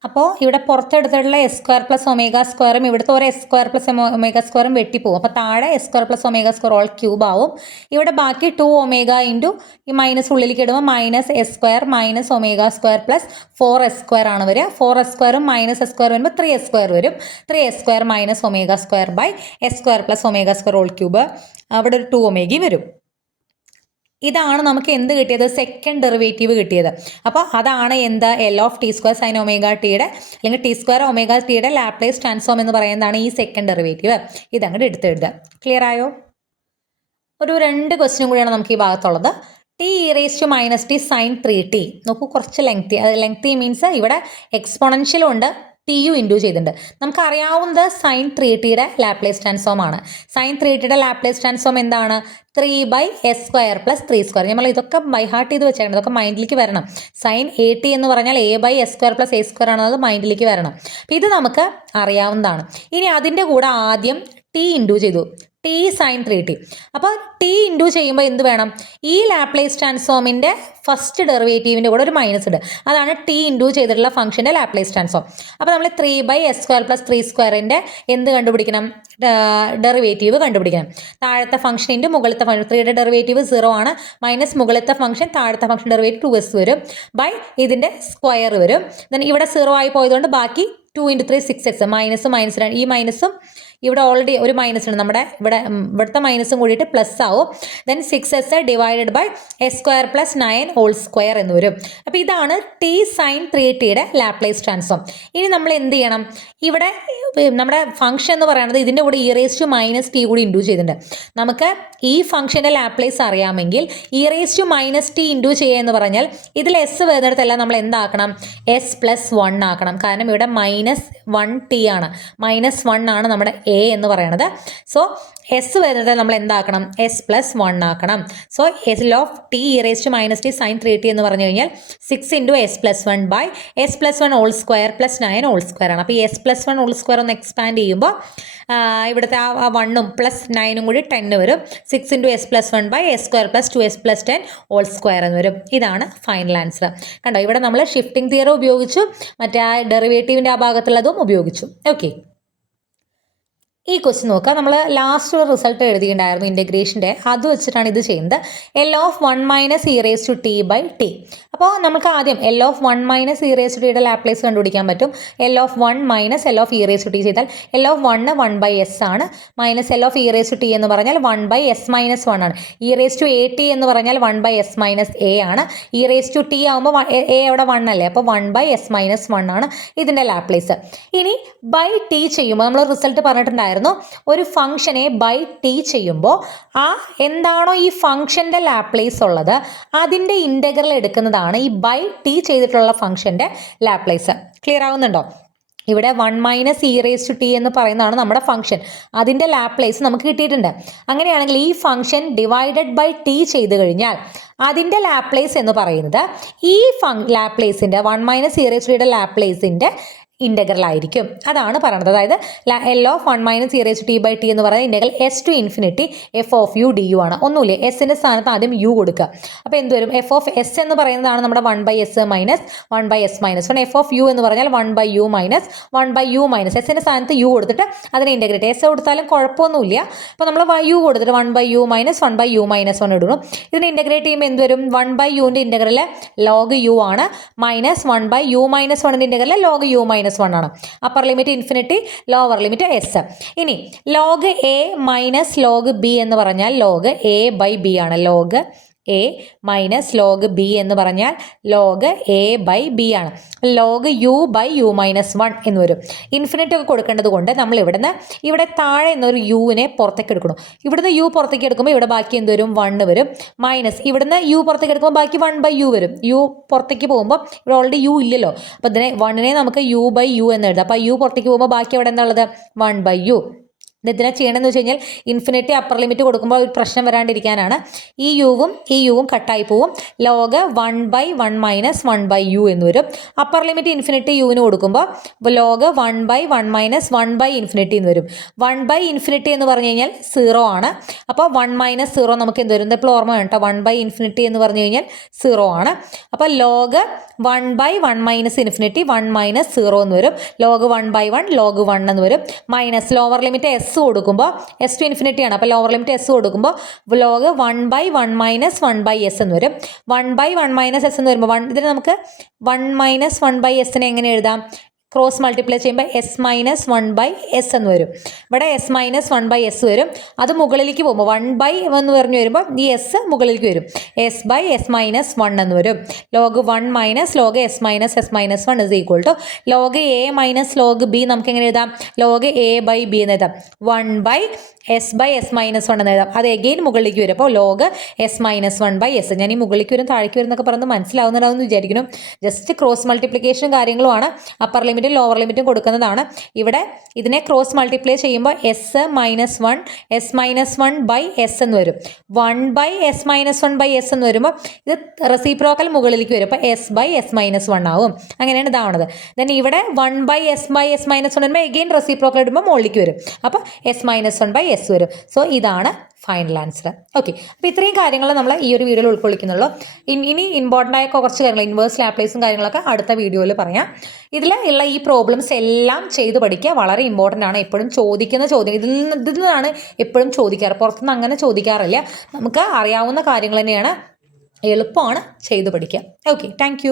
അപ്പോൾ ഇവിടെ പുറത്തെടുത്തിട്ടുള്ള എസ് സ്ക്വയർ പ്ലസ് ഒമേഗ സ്ക്വയറും ഇവിടുത്തെ ഒരു എസ് സ്ക്വയർ പ്ലസ് ഒമേഗ സ്ക്വയറും വെട്ടിപ്പോവും. അപ്പോൾ താഴെ s square plus omega square whole cube ആവും. ഇവിടെ ബാക്കി 2 ഒമേഗ ഇൻറ്റു ഈ മൈനസ് ഉള്ളിലേക്ക് ഇടുമ്പോൾ minus s square minus omega square plus 4s square ആണ് വരിക. 4s സ്ക്വയറും മൈനസ് എസ് സ്ക്വയർ വരുമ്പോൾ 3s സ്ക്വയർ വരും. 3s square minus omega square by S square plus omega square whole cube. അവിടെ ഒരു 2 ഒമേഗയും വരും. ഇതാണ് നമുക്ക് എന്ത് കിട്ടിയത്? സെക്കൻഡ് ഡെറിവേറ്റീവ് കിട്ടിയത്. അപ്പോൾ അതാണ് എന്താ L of T square sine omega ടിയുടെ അല്ലെങ്കിൽ ടി സ്ക്വയർ ഒമേഗ ടിയുടെ ലാപ്ലേസ് ട്രാൻസ്ഫോം എന്ന് പറയുന്നതാണ് ഈ സെക്കൻഡ് ഡെറിവേറ്റീവ്. ഇതങ്ങോട്ട് എടുത്തെഴുതുക. ക്ലിയർ ആയോ? ഒരു 2 ക്വസ്റ്റ്യൻ കൂടിയാണ് നമുക്ക് ഈ ഭാഗത്തുള്ളത്. T E raise to minus t sine 3t. നോക്കൂ, കുറച്ച് ലെങ്തി. അത് ലെങ്തി മീൻസ് ഇവിടെ എക്സ്പോണൻഷ്യലും ഉണ്ട്, ടിയു ഇൻഡ്യൂ ചെയ്തിട്ടുണ്ട്. നമുക്കറിയാവുന്നത് സൈൻ 3tയുടെ ലാപ്ലേസ് ട്രാൻസ്ഫോം ആണ്. സൈൻ 3tയുടെ ലാപ്ലേസ് ട്രാൻസ്ഫോം എന്താണ്? 3/s square plus 3 square. നമ്മൾ ഇതൊക്കെ ബൈ ഹാർട്ട് ചെയ്ത് വെച്ചേക്കണം, ഇതൊക്കെ മൈൻഡിലേക്ക് വരണം. സൈൻ AT എന്ന് പറഞ്ഞാൽ a/s square plus a square ആണെന്നത് മൈൻഡിലേക്ക് വരണം. അപ്പോൾ ഇത് നമുക്ക് അറിയാവുന്നതാണ്. ഇനി അതിൻ്റെ കൂടെ ആദ്യം ടി ഇൻഡ്യൂ ചെയ്തു, ടി സൈൻ 3t. അപ്പോൾ ടി ഇൻഡ്യൂ ചെയ്യുമ്പോൾ എന്ത് വേണം? ഈ ലാപ്ലേസ് ട്രാൻസ്ഫോമിൻ്റെ ഫസ്റ്റ് ഡെറിവേറ്റീവിൻ്റെ കൂടെ ഒരു മൈനസ് ഉണ്ട്. അതാണ് ടി ഇൻഡ്യൂ ചെയ്തിട്ടുള്ള ഫംഗ്ഷൻ്റെ ലാപ്ലേസ് ട്രാൻസ്ഫോം. അപ്പോൾ നമ്മൾ 3/s സ്ക്വയർ പ്ലസ് 3 സ്ക്വയറിൻ്റെ എന്ത് കണ്ടുപിടിക്കണം? ഡെറിവേറ്റീവ് കണ്ടുപിടിക്കണം. താഴത്തെ ഫംഗ്ഷൻ ഇൻറ്റു മുകളിലത്തെ ഫംഗ്ഷൻ. 3യുടെ ഡെറിവേറ്റീവ് 0 ആണ്, മൈനസ് മുകളിലത്തെ ഫംഗ്ഷൻ, താഴത്തെ ഫംഗ്ഷൻ ഡെറിവേറ്റീവ് 2s വരും, ബൈ ഇതിൻ്റെ സ്ക്വയർ വരും. ദെൻ ഇവിടെ 0 ആയി പോയതുകൊണ്ട് ബാക്കി 2 × 3 6x, മൈനസ് മൈനസ്, ഈ മൈനസും ഇവിടെ ഓൾറെഡി ഒരു മൈനസ് ഉണ്ട്, നമ്മുടെ ഇവിടുത്തെ മൈനസും കൂടിയിട്ട് പ്ലസ് ആവും. Then 6s divided by S square plus 9 whole square എന്ന് വരും. അപ്പോൾ ഇതാണ് ടി സൈൻ 3tയുടെ ലാപ്ലേസ് ട്രാൻസ്ഫോം. ഇനി നമ്മൾ എന്ത് ചെയ്യണം? ഇവിടെ നമ്മുടെ ഫംഗ്ഷൻ എന്ന് പറയുന്നത് ഇതിൻ്റെ കൂടെ e raise to minus t കൂടി ഇൻഡ്യൂ ചെയ്തിട്ടുണ്ട്. നമുക്ക് ഈ ഫംഗ്ഷൻ്റെ ലാപ്ലേസ് അറിയാമെങ്കിൽ e raise to minus t ഇൻഡ്യൂ ചെയ്യുക എന്ന് പറഞ്ഞാൽ ഇതിൽ എസ് വരുന്നിടത്തെല്ലാം നമ്മൾ എന്താക്കണം? എസ് പ്ലസ് 1 ആക്കണം. കാരണം ഇവിടെ -1t ആണ്, -1 ആണ് നമ്മുടെ എ എന്ന് പറയുന്നത്. സോ എസ് വരുന്നത് നമ്മൾ എന്താക്കണം? എസ് പ്ലസ് 1 ആക്കണം. So s of t E raise to minus t sine 3t എന്ന് പറഞ്ഞു കഴിഞ്ഞാൽ 6 × s plus 1 by s plus 1 whole square plus 9 whole square ആണ്. അപ്പോൾ ഈ എസ് പ്ലസ് 1 ഹോൾ സ്ക്വയർ ഒന്ന് എക്സ്പാൻഡ് ചെയ്യുമ്പോൾ ഇവിടുത്തെ ആ 1ഉം പ്ലസ് 9ഉം കൂടി 10 വരും. 6 × s plus 1 by S square plus 2s plus 10 whole square എന്ന് വരും. ഇതാണ് ഫൈനൽ ആൻസർ. കണ്ടോ, ഇവിടെ നമ്മൾ ഷിഫ്റ്റിംഗ് തിയറി ഉപയോഗിച്ചു, മറ്റേ ആ ഡെറിവേറ്റീവിൻ്റെ ആ ഭാഗത്തുള്ളതും ഉപയോഗിച്ചു. ഓക്കെ, ഈ ക്വസ്റ്റ്യൻ നോക്കുക. നമ്മൾ ലാസ്റ്റ് ഒരു റിസൾട്ട് എഴുതിയിട്ടുണ്ടായിരുന്നു ഇൻ്റഗ്രേഷൻ്റെ, അത് വെച്ചിട്ടാണ് ഇത് ചെയ്യുന്നത്. L of 1 minus E raise to t by t. അപ്പോൾ നമുക്ക് ആദ്യം L of 1 minus E raise to ടിയുടെ ലാപ്ലേസ് കണ്ടുപിടിക്കാൻ പറ്റും. L of 1 minus L of e raise to t ചെയ്താൽ എൽ ഓഫ് 1/s ആണ്, minus L of e raise to t എന്ന് പറഞ്ഞാൽ 1/s മൈനസ് 1 ആണ്. ഇ റേസ് ടു AT എന്ന് പറഞ്ഞാൽ 1/s മൈനസ് a ആണ്. ഇ റേസ് ടു ടി ആകുമ്പോൾ a അവിടെ 1 അല്ലേ, അപ്പോൾ 1/s മൈനസ് 1 ആണ് ഇതിൻ്റെ ലാപ്ലേസ്. ഇനി ബൈ ടി ചെയ്യുമ്പോൾ നമ്മൾ റിസൾട്ട് പറഞ്ഞിട്ടുണ്ടായിരുന്നു, ഒരു ഫംഗ്ഷനെ ബൈ ടി ചെയ്യുമ്പോൾ ആ എന്താണോ ഈ ഫംഗ്ഷൻ്റെ ലാപ്ലേസ് ഉള്ളത് അതിൻ്റെ ഇൻ്റഗ്രൽ എടുക്കുന്നതാണ് ഈ ബൈ ടി ചെയ്തിട്ടുള്ള ഫംഗ്ഷൻ്റെ ലാപ്ലേസ്. ക്ലിയർ ആവുന്നുണ്ടോ? ഇവിടെ 1 minus E raise to t എന്ന് പറയുന്നതാണ് നമ്മുടെ ഫംഗ്ഷൻ, അതിൻ്റെ ലാപ്ലേസ് നമുക്ക് കിട്ടിയിട്ടുണ്ട്. അങ്ങനെയാണെങ്കിൽ ഈ ഫംഗ്ഷൻ ഡിവൈഡഡ് ബൈ ടി ചെയ്ത് കഴിഞ്ഞാൽ അതിൻ്റെ ലാപ്ലേസ് എന്ന് പറയുന്നത് ഈ ലാപ്ലേസിൻ്റെ 1 മൈനസ് ഇ റേസ് ടു ടിയുടെ ലാപ്ലേസിൻ്റെ ഇൻ്റഗ്രൽ ആയിരിക്കും. അതാണ് പറയുന്നത്. അതായത് L of 1 minus E raise to t by t എന്ന് പറയുന്നത് integral s to infinity f of u d u ആണ്. ഒന്നുമില്ല, എസിൻ്റെ സ്ഥാനത്ത് ആദ്യം യു കൊടുക്കുക. അപ്പോൾ എന്ത് വരും? എഫ് ഓഫ് എസ് എന്ന് പറയുന്നതാണ് നമ്മുടെ 1/s minus 1/s minus 1. F of u എന്ന് പറഞ്ഞാൽ 1/u മൈനസ് 1/u മൈനസ് എസിൻ്റെ സ്ഥാനത്ത് യു കൊടുത്തിട്ട് അതിനെ ഇൻ്റഗ്രേറ്റ്. എസ് കൊടുത്താലും കുഴപ്പമൊന്നുമില്ല. അപ്പോൾ നമ്മൾ യു കൊടുത്തിട്ട് 1/u മൈനസ് 1/u മൈനസ് 1 ഇടുന്നു. ഇതിനെ ഇൻ്റഗ്രേറ്റ് ചെയ്യുമ്പോൾ എന്ത് വരും? 1/uൻ്റെ ഇൻ്റഗ്രൽ ലോഗ് യു ആണ്, മൈനസ് 1/u മൈനസ് 1ൻ്റെ integral log u minus minus 1 ആണ്. Upper limit infinity, lower limit s. ഇനി log a minus log b എന്ന് പറഞ്ഞാൽ ലോഗ് എ ബൈ ബി ആണ്. Log a minus log b എന്ന് പറഞ്ഞാൽ log a by b ആണ്. Log u by u minus 1 എന്ന് വരും. ഇൻഫിനിറ്റ് ഒക്കെ കൊടുക്കേണ്ടത് കൊണ്ട് നമ്മൾ ഇവിടെ താഴെ എന്നൊരു യുവിനെ പുറത്തേക്ക് എടുക്കണം. ഇവിടുന്ന് യു പുറത്തേക്ക് എടുക്കുമ്പോൾ ഇവിടെ ബാക്കി എന്ത് വരും? 1 വരും. മൈനസ് ഇവിടുന്ന് യു പുറത്തേക്ക് എടുക്കുമ്പോൾ ബാക്കി 1 ബൈ യു വരും. യു പുറത്തേക്ക് പോകുമ്പോൾ ഇവിടെ ഓൾറെഡി യു ഇല്ലല്ലോ. അപ്പോൾ ഇതിനെ 1നെ നമുക്ക് യു ബൈ യു എന്ന് എഴുതാം. അപ്പോൾ യു പുറത്തേക്ക് പോകുമ്പോൾ ബാക്കി അവിടെ എന്താ ഉള്ളത്? 1 ബൈ യു. ഇതിനെ ചെയ്യണമെന്ന് വെച്ച് കഴിഞ്ഞാൽ ഇൻഫിനിറ്റി അപ്പർ ലിമിറ്റ് കൊടുക്കുമ്പോൾ ഒരു പ്രശ്നം വരാണ്ടിരിക്കാനാണ്. ഈ യുവും കട്ടായി പോവും. Log 1 by 1 minus 1 by u എന്ന് വരും. അപ്പർ ലിമിറ്റ് ഇൻഫിനിറ്റി യുവിന് കൊടുക്കുമ്പോൾ log 1 by 1 minus 1 by infinity എന്ന് വരും. 1 ബൈ ഇൻഫിനിറ്റി എന്ന് പറഞ്ഞു കഴിഞ്ഞാൽ 0 ആണ്. അപ്പോൾ 1 മൈനസ് 0 നമുക്ക് എന്ത് വരും? ഇപ്പോൾ ഓർമ്മ വേണ്ട. 1 ബൈ ഇൻഫിനിറ്റി എന്ന് പറഞ്ഞു കഴിഞ്ഞാൽ 0 ആണ്. അപ്പോൾ log 1 by 1 minus infinity 1 minus 0 എന്ന് വരും. ലോഗ് 1 ബൈ 1 ലോഗ് 1 എന്ന് വരും. മൈനസ് ലോവർ ലിമിറ്റ് എസ് കൊടുക്കുമ്പോൾ എസ് ടു ഇൻഫിനിറ്റി ആണ്. അപ്പോൾ ലോവർ ലിമിറ്റ് എസ് കൊടുക്കുമ്പോൾ log 1 by 1 minus 1 by s എന്ന് വരും. 1 ബൈ 1 മൈനസ് എസ് എന്ന് വരുമ്പോൾ ഇതിന് നമുക്ക് 1 മൈനസ് 1 ബൈ എസിനെ എങ്ങനെ എഴുതാം? ക്രോസ് മൾട്ടിപ്ലൈ ചെയ്യുമ്പോൾ എസ് മൈനസ് 1 ബൈ എസ് എന്ന് വരും. ഇവിടെ എസ് മൈനസ് 1 ബൈ എസ് വരും. അത് മുകളിലേക്ക് പോകുമ്പോൾ 1 ബൈ എന്ന് പറഞ്ഞു വരുമ്പോൾ ഈ എസ് മുകളിലേക്ക് വരും. എസ് ബൈ എസ് മൈനസ് 1 എന്ന് വരും. Log 1 minus log s minus S minus 1 is equal to log a minus log b. നമുക്ക് എങ്ങനെ എഴുതാം? ലോഗ് എ ബൈ ബി എന്ന് എഴുതാം. 1 ബൈ എസ് മൈനസ് 1 എന്ന് എഴുതാം. അത് എഗെയിൻ മുകളിലേക്ക് വരും. അപ്പോൾ log s minus 1 by s. ഞാൻ ഈ മുകളിലേക്ക് വരും താഴേക്ക് വരും എന്നൊക്കെ പറയുന്നത് മനസ്സിലാവുന്നുണ്ടാവും എന്ന് വിചാരിക്കുന്നു. ജസ്റ്റ് ക്രോസ് മൾട്ടിപ്ലിക്കേഷനും കാര്യങ്ങളുമാണ്. അപ്പർ ലിമിറ്റും ലോവർ ലിമിറ്റും കൊടുക്കുന്നതാണ്. ഇവിടെ ഇതിനെ ക്രോസ് മൾട്ടിപ്ലൈ ചെയ്യുമ്പോൾ s minus 1 s minus 1 by s എന്ന് വരും. 1 by s minus 1 by s എന്ന് വരുമ്പോൾ ഇത് റെസിപ്രോക്കൽ മുകളിലേക്ക് വരും. അപ്പോൾ എസ് ബൈ എസ് മൈനസ് 1 ആവും. അങ്ങനെയാണ് ഇതാവണത്. ദെൻ ഇവിടെ 1 ബൈ എസ് മൈനസ് 1 വരുമ്പോൾ എഗെയിൻ റെസിപ്രോക്കൽ ഇടുമ്പോൾ മുകളിലേക്ക് വരും. അപ്പോൾ എസ് മൈനസ് 1 ബൈ എസ് വരും. സോ ഇതാണ് ഫൈനൽ ആൻസർ. ഓക്കെ, അപ്പോൾ ഇത്രയും കാര്യങ്ങൾ നമ്മൾ ഈ ഒരു വീഡിയോയിൽ ഉൾക്കൊള്ളിക്കുന്നുള്ളൂ. ഇനി ഇമ്പോർട്ടൻ്റ് ആയ കുറച്ച് കാര്യങ്ങൾ, ഇൻവേഴ്സ് ലാപ്ലേസും കാര്യങ്ങളൊക്കെ അടുത്ത വീഡിയോയിൽ പറയാം. ഇതിൽ ഉള്ള ഈ പ്രോബ്ലംസ് എല്ലാം ചെയ്ത് പഠിക്കുക. വളരെ ഇമ്പോർട്ടൻ്റ് ആണ്. എപ്പോഴും ചോദിക്കുന്ന ചോദ്യം ഇതിൽ നിന്നാണ് എപ്പോഴും ചോദിക്കാറ്. പുറത്തുനിന്ന് അങ്ങനെ ചോദിക്കാറില്ല. നമുക്ക് അറിയാവുന്ന കാര്യങ്ങൾ തന്നെയാണ്. എളുപ്പമാണ് ചെയ്ത് പഠിക്കുക. Okay, thank